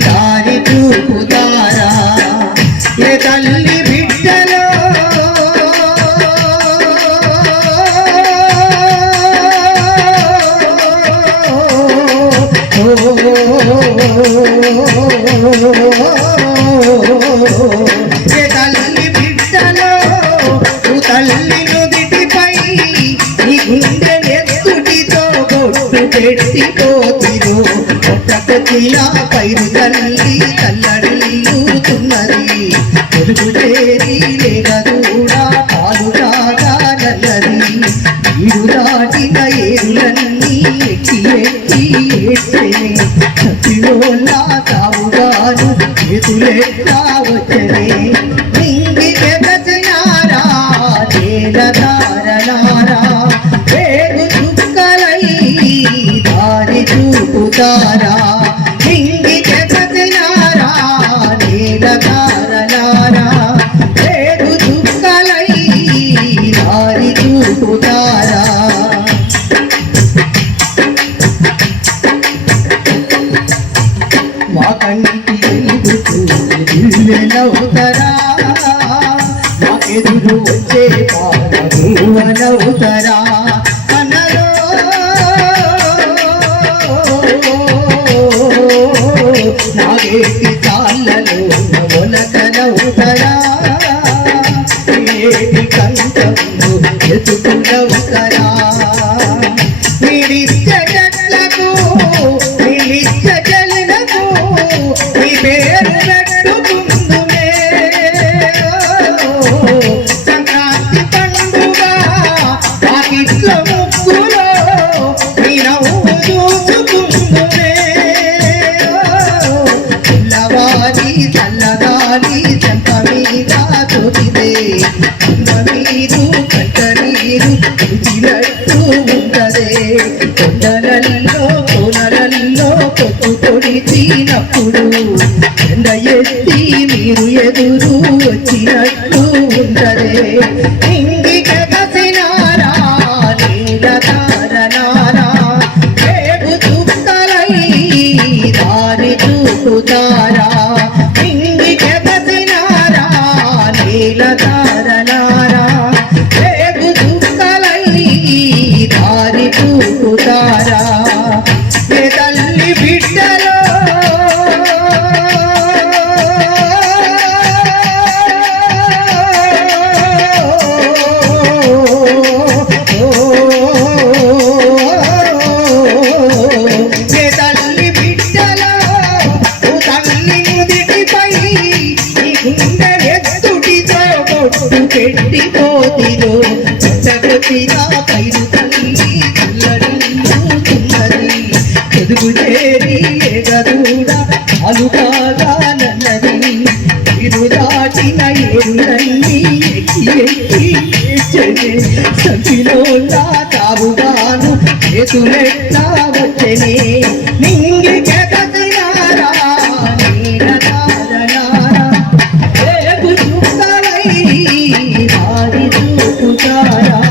దారి చూపుతారా ఏ తల్లి బిడ్డలో తల్లి బిడ్డలో తల్లి నుదిటిపై నీ గుండె నెత్తుటితో బొట్టు పెట్టిపోతిరు ఒక్కటిలా పైరు తల్లి తల్లడిల్లుతున్నది తెలుగు చేరి లేగదూడా పాలు కాగా నల్లది వీడు దాటిన ఏరులన్నీ ఎక్కి ఎక్కి ఏడ్చెనే చచ్చినోళ్ళ తావుగాను చేతులెట్లా వచ్చనే నింగికెగసినారా నేలతారలారా వేగు చుక్కలై దారి చూపుతారా నింగికెగసినారా నేలతారలారా వేగు చుక్కలై దారి చూపుతారా మా కంటికి వెలుగుతరా మా ఎదురు వచ్చే పాలవుతరా అనలో నాగేటి తాళ్ళలో మొలకలవుతరా ఏటి కంఠంలో ఎతుకులవుతరా నిలిచ్చ జట్లకు నిలిచ్చ జల్లకు నీ పేరు పెట్టుకుందుమే సంక్రాంతి పండుగ పాకిట్ల ముగ్గులో నీ నవ్వు చూసుకుందుమే పిల్లవారి చల్లగాలి చెంప మీద తోటిదే మీరు కంట నీరు రుచినట్టు ఉంటదే కొండలల్లో కోనలల్లో కొట్టు పొడిచినప్పుడు ఎండ ఎత్తి మీరు ఎదురు వచ్చినట్టు ఉంటదే ఇంగికెగసినారా నీలతారలారా వేగు చుక్కలై దారి చూపుతారా ఇంగికెగసినారా నీలతారలారా వేగు చుక్కలై దారి చూపుతారా ఏ తల్లి బిడ్డలో ఏ తల్లి బిడ్డలో తల్లి నుదిటిపై నీ గుండె ఎత్తుటితో బొట్టు పెట్టిపోతిరు చక్కటిగా పైరు తల్లి చల్లడిల్లుతున్నది తెలుగు చేరి ఎగదూడ అలుగాగా నన్నది ఎరువు దాటిన ఎరులన్నీ ఎక్కి సంచిలోలా తావుగాను చేతులెట్లా వచ్చనే నింగికే కసినారా నీడనారనారా రేపు చుక్కలై దారి చూపుతారా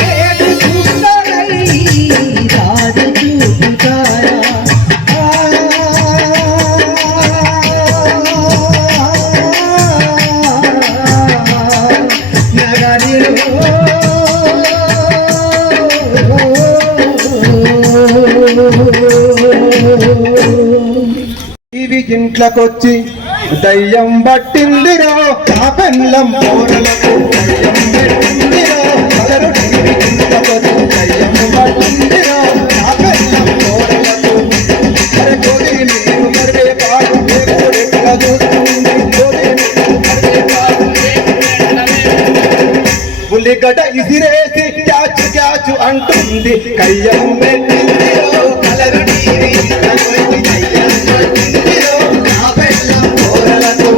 రేపు చుక్కలై దారి చూపుతారా ఇవి ఇంట్లోకొచ్చి దయ్యం పట్టిందిరో ఆ పెళ్ళం పోరలకు దయ్యం పట్టిందిరో కలరు టీవీ ఇంట్లోకొచ్చి దయ్యం పట్టిందిరో ఆ పెళ్ళం పోరలకు అరే కోది నీరు మరివే పాడు ఎట్లా చూస్తుంది కోది నీరు మరివే పాడు ఉల్లిగడ్డ ఇసిరేసి క్యాచు క్యాచు అంటుంది కయ్యం పెట్టిందిరో కలరు టీవీ ఇంట్లోకొచ్చి దయ్యం పట్టిందిరో ఆ పెళ్ళం పోరలకు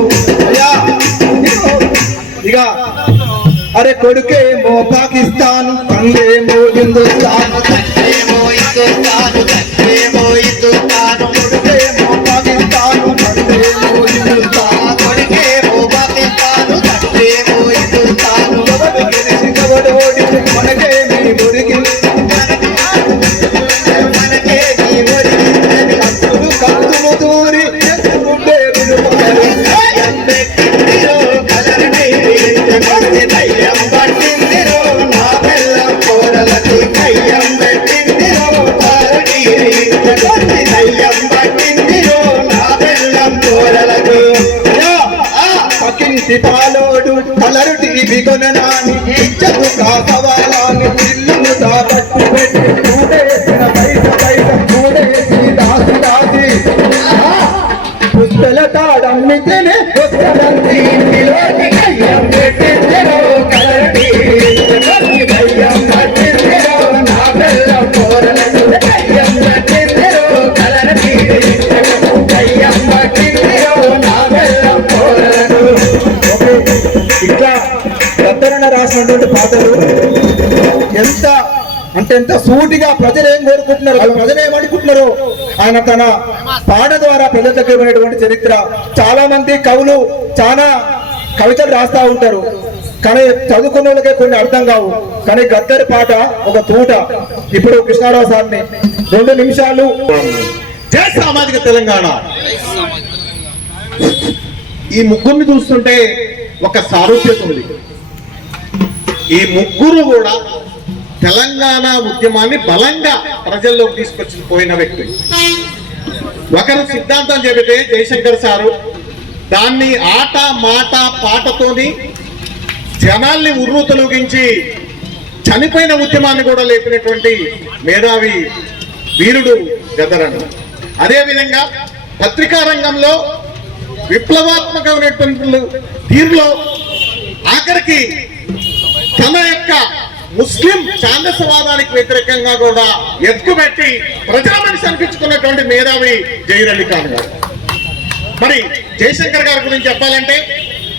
ఇక అరే కొడుకేమో పాకిస్తాన్ తండ్రేమో హిందుస్థాన్ తండ్రేమో హిందుస్థాన్ తండ్రేమో హిందుస్థాన్ కొడుకేమో పాకిస్తాన్ తండ్రేమో హిందుస్థాన్ కొడుకేమో పాకిస్తాన్ తండ్రేమో హిందుస్థాన్ ఎవరు గెలిచి ఎవడు ఓడిచి మనకేమీ మురిగి మనకేమీ మురిగి కత్తులు కత్తులు దూరి ఎత్తుకుంటే విలుపారు దయ్యం పట్టిందిరో నా బెల్లం కూరలకు దయ్యం పెట్టిందిరో దయ్యం పట్టిందిరో నా బెల్లం కూరలకు పక్కింటి పాలోడు కలరు టీవీ కొననాని ఇచ్చదు కాసవాలని ఇల్లును దాపట్టు పెట్టి కూడేసిన పైస పైస కూడేసి దాసి దాసి పుస్తల తాడమ్మితేనే పుస్తలంది ఇంటిలో దయ్యం పెట్టిందిరో కలరు టీవీ దయ్యం పట్టిందిరో నా బెల్లం కూరలకు దయ్యం పట్టిందిరో కలరు టీవీ దయ్యం పట్టిందిరో నా బెల్లం కూరలకు ఇట్లా గద్దరన్న రాసినటువంటి పాటలు ఎంత అంటే ఎంత సూటిగా ప్రజలు ఏం కోరుకుంటున్నారు ప్రజలు ఏమనుకుంటున్నారో ఆయన తన పాట ద్వారా ప్రజల దగ్గర ఉన్నటువంటి చరిత్ర. చాలా మంది కవులు చాలా కవితలు రాస్తా ఉంటారు, కానీ చదువుకున్న వాళ్ళకే కొన్ని అర్థం కావు. కానీ గద్దరి పాట ఒక తూట. ఇప్పుడు కృష్ణారావు సార్ని 2 నిమిషాలు. జై సామాజిక తెలంగాణ. ఈ ముగ్గురిని చూస్తుంటే ఒక సారూప్యత ఉంది. ఈ ముగ్గురు కూడా తెలంగాణ ఉద్యమాన్ని బలంగా ప్రజల్లోకి తీసుకొచ్చి పోయిన వ్యక్తి. ఒకరు సిద్ధాంతం చెబితే జయశంకర్ సారు దాన్ని ఆట మాట పాటతోని జనాల్ని ఉర్రు తొలగించి చనిపోయిన ఉద్యమాన్ని కూడా లేపినటువంటి మేధావి వీరుడు గద్దరన్న. అదేవిధంగా పత్రికా రంగంలో విప్లవాత్మకమైనటువంటి తీరులో ఆఖరికి తన యొక్క ముస్లిం ఛాందసవాదానికి వ్యతిరేకంగా కూడా ఎక్కుపెట్టి ప్రజల మనిషి అనిపించుకున్నటువంటి మేధావి జహీర్ అలీ ఖాన్ గారు. మరి జయశంకర్ గారి గురించి చెప్పాలంటే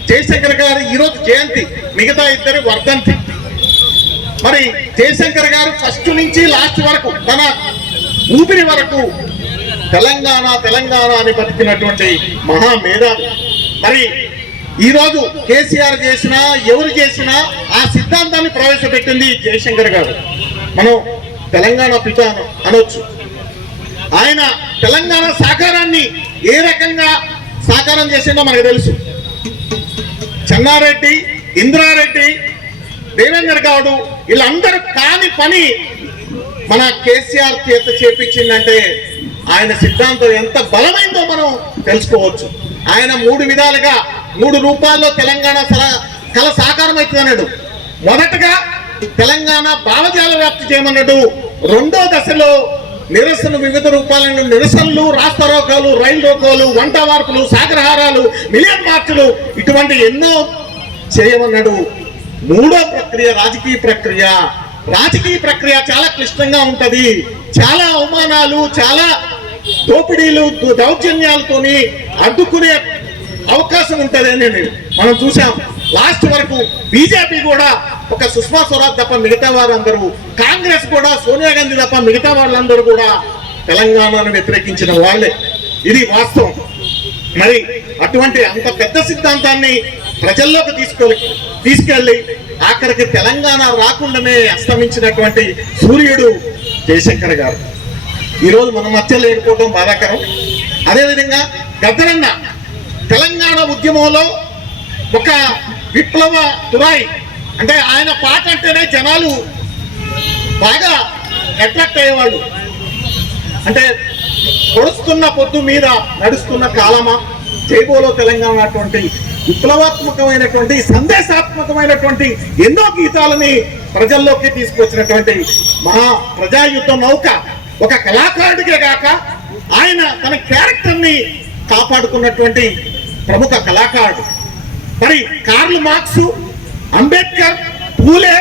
జయశంకర్ గారు ఈరోజు జయంతి, మిగతా ఇద్దరు వర్ధంతి. మరి జయశంకర్ గారు ఫస్ట్ నుంచి లాస్ట్ వరకు తన ఊపిరి వరకు తెలంగాణ తెలంగాణ అని బతికినటువంటి మహా మేధావి. మరి ఈరోజు కేసీఆర్ చేసినా ఎవరు చేసినా ఆ సిద్ధాంతాన్ని ప్రవేశపెట్టింది జయశంకర్ గారు. మనం తెలంగాణ పిత అనొచ్చు. ఆయన తెలంగాణ సాకారాన్ని ఏ రకంగా సాకారం చేసిందో మనకు తెలుసు. చెన్నారెడ్డి, ఇంద్రారెడ్డి, దేవేంద్ర గౌడ్ వీళ్ళందరూ కాని పని మన కేసీఆర్ చేత చేపించిందంటే ఆయన సిద్ధాంతం ఎంత బలమైందో మనం తెలుసుకోవచ్చు. ఆయన 3 విధాలుగా 3 రూపాల్లో తెలంగాణ కళ సాకారం అవుతుందన్నాడు. మొదటగా తెలంగాణ భావజాల వ్యాప్తి చేయమన్నాడు. 2వ దశలో నిరసన వివిధ రూపాలను నిరసనలు, రాస్తారోకాలు, రైలు రోకోలు, వంట వార్పులు, సాగరహారాలు, మిలియన్ మార్చులు ఇటువంటి ఎన్నో చేయమన్నాడు. 3వ ప్రక్రియ రాజకీయ ప్రక్రియ. రాజకీయ ప్రక్రియ చాలా క్లిష్టంగా ఉంటది. చాలా అవమానాలు, చాలా దోపిడీలు, దౌర్జన్యాలతోని అడ్డుకునే అవకాశం ఉంటుందని మనం చూసాం. లాస్ట్ వరకు బీజేపీ కూడా ఒక సుష్మా స్వరాజ్ తప్ప మిగతా వారందరూ, కాంగ్రెస్ కూడా సోనియా గాంధీ తప్ప మిగతా వాళ్ళందరూ కూడా తెలంగాణను వ్యతిరేకించిన వాళ్ళే. ఇది వాస్తవం. మరి అటువంటి అంత పెద్ద సిద్ధాంతాన్ని ప్రజల్లోకి తీసుకెళ్ళి ఆఖరికి తెలంగాణ రాకుండానే అస్తమించినటువంటి సూర్యుడు జయశంకర్ గారు ఈరోజు మన మధ్య లేకపోవడం బాధాకరం. అదేవిధంగా గద్దరన్న తెలంగాణ ఉద్యమంలో ఒక విప్లవ తురాయి, అంటే ఆయన పాట అంటేనే జనాలు బాగా అట్రాక్ట్ అయ్యేవాళ్ళు. అంటే పొడుస్తున్న పొద్దు మీద నడుస్తున్న కాలమా, జైబోలో తెలంగాణ అటువంటి విప్లవాత్మకమైనటువంటి సందేశాత్మకమైనటువంటి ఎన్నో గీతాలని ప్రజల్లోకి తీసుకొచ్చినటువంటి మహా ప్రజాయుద్ధ నౌక ఒక కళాకారుడికే కాక ఆయన తన క్యారెక్టర్ని కాపాడుకున్నటువంటి ప్రముఖ కళాకారుడు. మరి కార్ల్ మార్క్స్, అంబేద్కర్, పూలే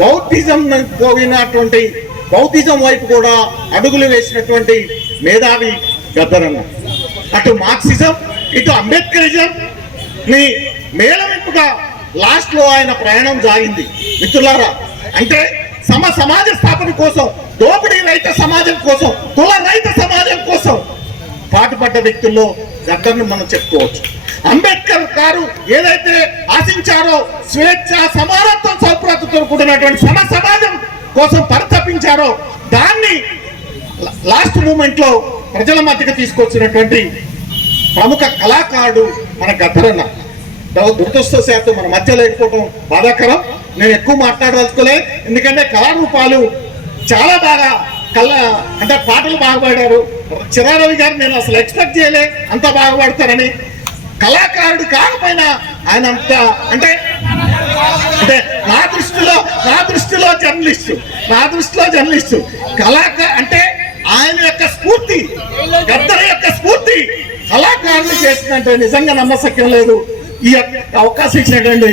బౌద్ధిజం పోయినటువంటి బౌద్ధిజం వైపు కూడా అడుగులు వేసినటువంటి మేధావి గద్దరన్న. అటు మార్క్సిజం ఇటు అంబేద్కరిజం ని మేళవింపుగా లాస్ట్ లో ఆయన ప్రయాణం సాగింది. మిత్రులారా, అంటే సమాజ స్థాపన కోసం, దోపిడీ రహిత సమాజం కోసం, కుల రహిత సమాజం కోసం పాటుపడ్డ వ్యక్తుల్లో గద్దర్ను మనం చెప్పుకోవచ్చు. అంబేద్కర్ గారు ఏదైతే ఆశించారో స్వేచ్ఛ, సమానత్వం, సౌప్రతతో కూడినటువంటి సమాజం కోసం పరితపించారో దాన్ని లాస్ట్ మూమెంట్ లో ప్రజల మధ్యకి తీసుకొచ్చినటువంటి ప్రముఖ కళాకారుడు మన గద్దరన్న. దురదృష్టవశాత్తు మన మధ్య లేకపోవడం బాధాకరం. నేను ఎక్కువ మాట్లాడదలుచుకోలే, ఎందుకంటే కళారూపాలు చాలా బాగా అంటే పాటలు బాగా పాడారు. చిరారవి గారు నేను అసలు ఎక్స్పెక్ట్ చేయలే అంత బాగా పాడతారని. కళాకారుడు కాకపోయినా ఆయన అంత అంటే నా దృష్టిలో జర్నలిస్టు అంటే ఆయన యొక్క స్ఫూర్తి, గద్దర్ యొక్క స్ఫూర్తి కళాకారులు చేసినట్టు నిజంగా నమ్మశక్యం లేదు. ఈ అవకాశం ఇచ్చినటువంటి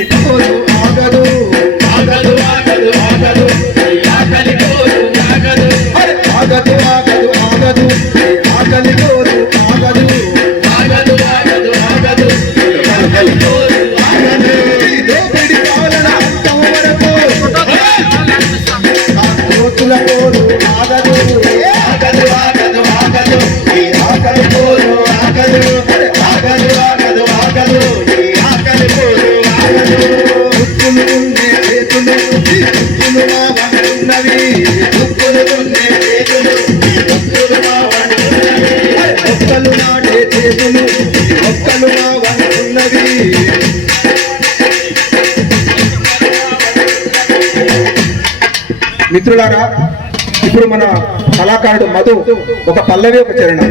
మిత్రులారా, ఇప్పుడు మన కళాకారుడు మధు ఒక పల్లవి, ఒక చరణం.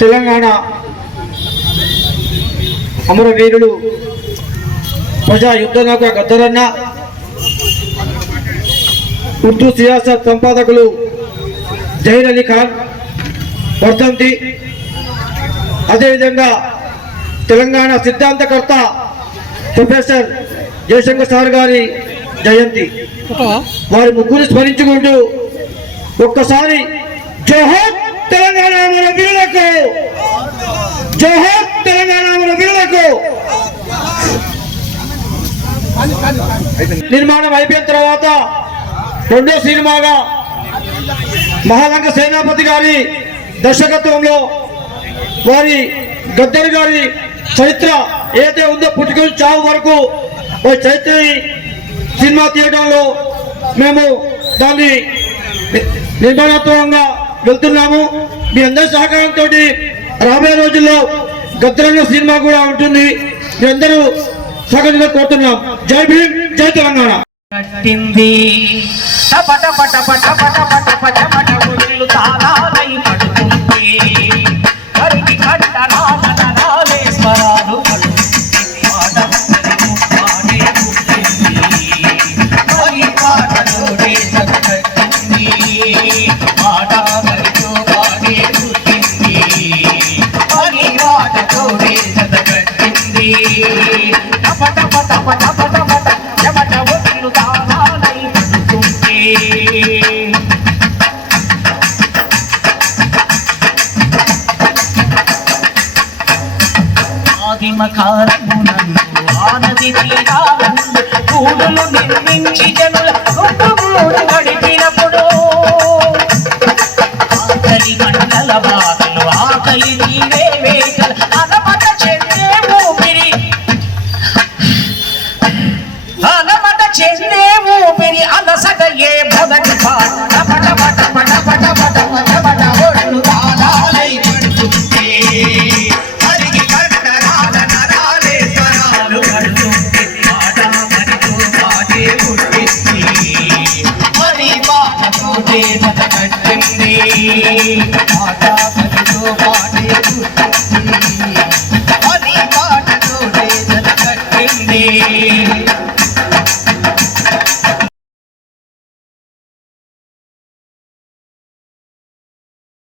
తెలంగాణ అమరవీరులు ప్రజా యుద్ధనౌక గద్దరన్న, ఉర్దూ సియాసత్ సంపాదకులు జహీర్ అలీ ఖాన్ వర్ధంతి, అదేవిధంగా తెలంగాణ సిద్ధాంతకర్త ప్రొఫెసర్ జయశంకర్ సార్ గారి జయంతి. వారి ముగ్గురు స్మరించుకుంటూ ఒక్కసారి జోహార్ తెలంగాణ మన వీరులకు, జోహార్ తెలంగాణ మన వీరులకు. నిర్మాణం అయిపోయిన తర్వాత రెండో సినిమాగా మహాలంక సేనాపతి గారి దర్శకత్వంలో వారి గద్దర్ గారి చరిత్ర ఏదైతే ఉందో పుట్టుకొని చావు వరకు వారి చరిత్రని సినిమా తీయడంలో మేము దాన్ని నిర్మాణాత్మకంగా వెళ్తున్నాము. మీ అందరి సహకారంతో రాబోయే రోజుల్లో గద్దరన్న సినిమా కూడా ఉంటుంది. మీ అందరూ సహకరించ కోరుతున్నాం. జై భీమ్, జై తెలంగాణ. ఆనది తీరాలందు కూడులు నిర్మించి జనుల గొప్ప గడిపిన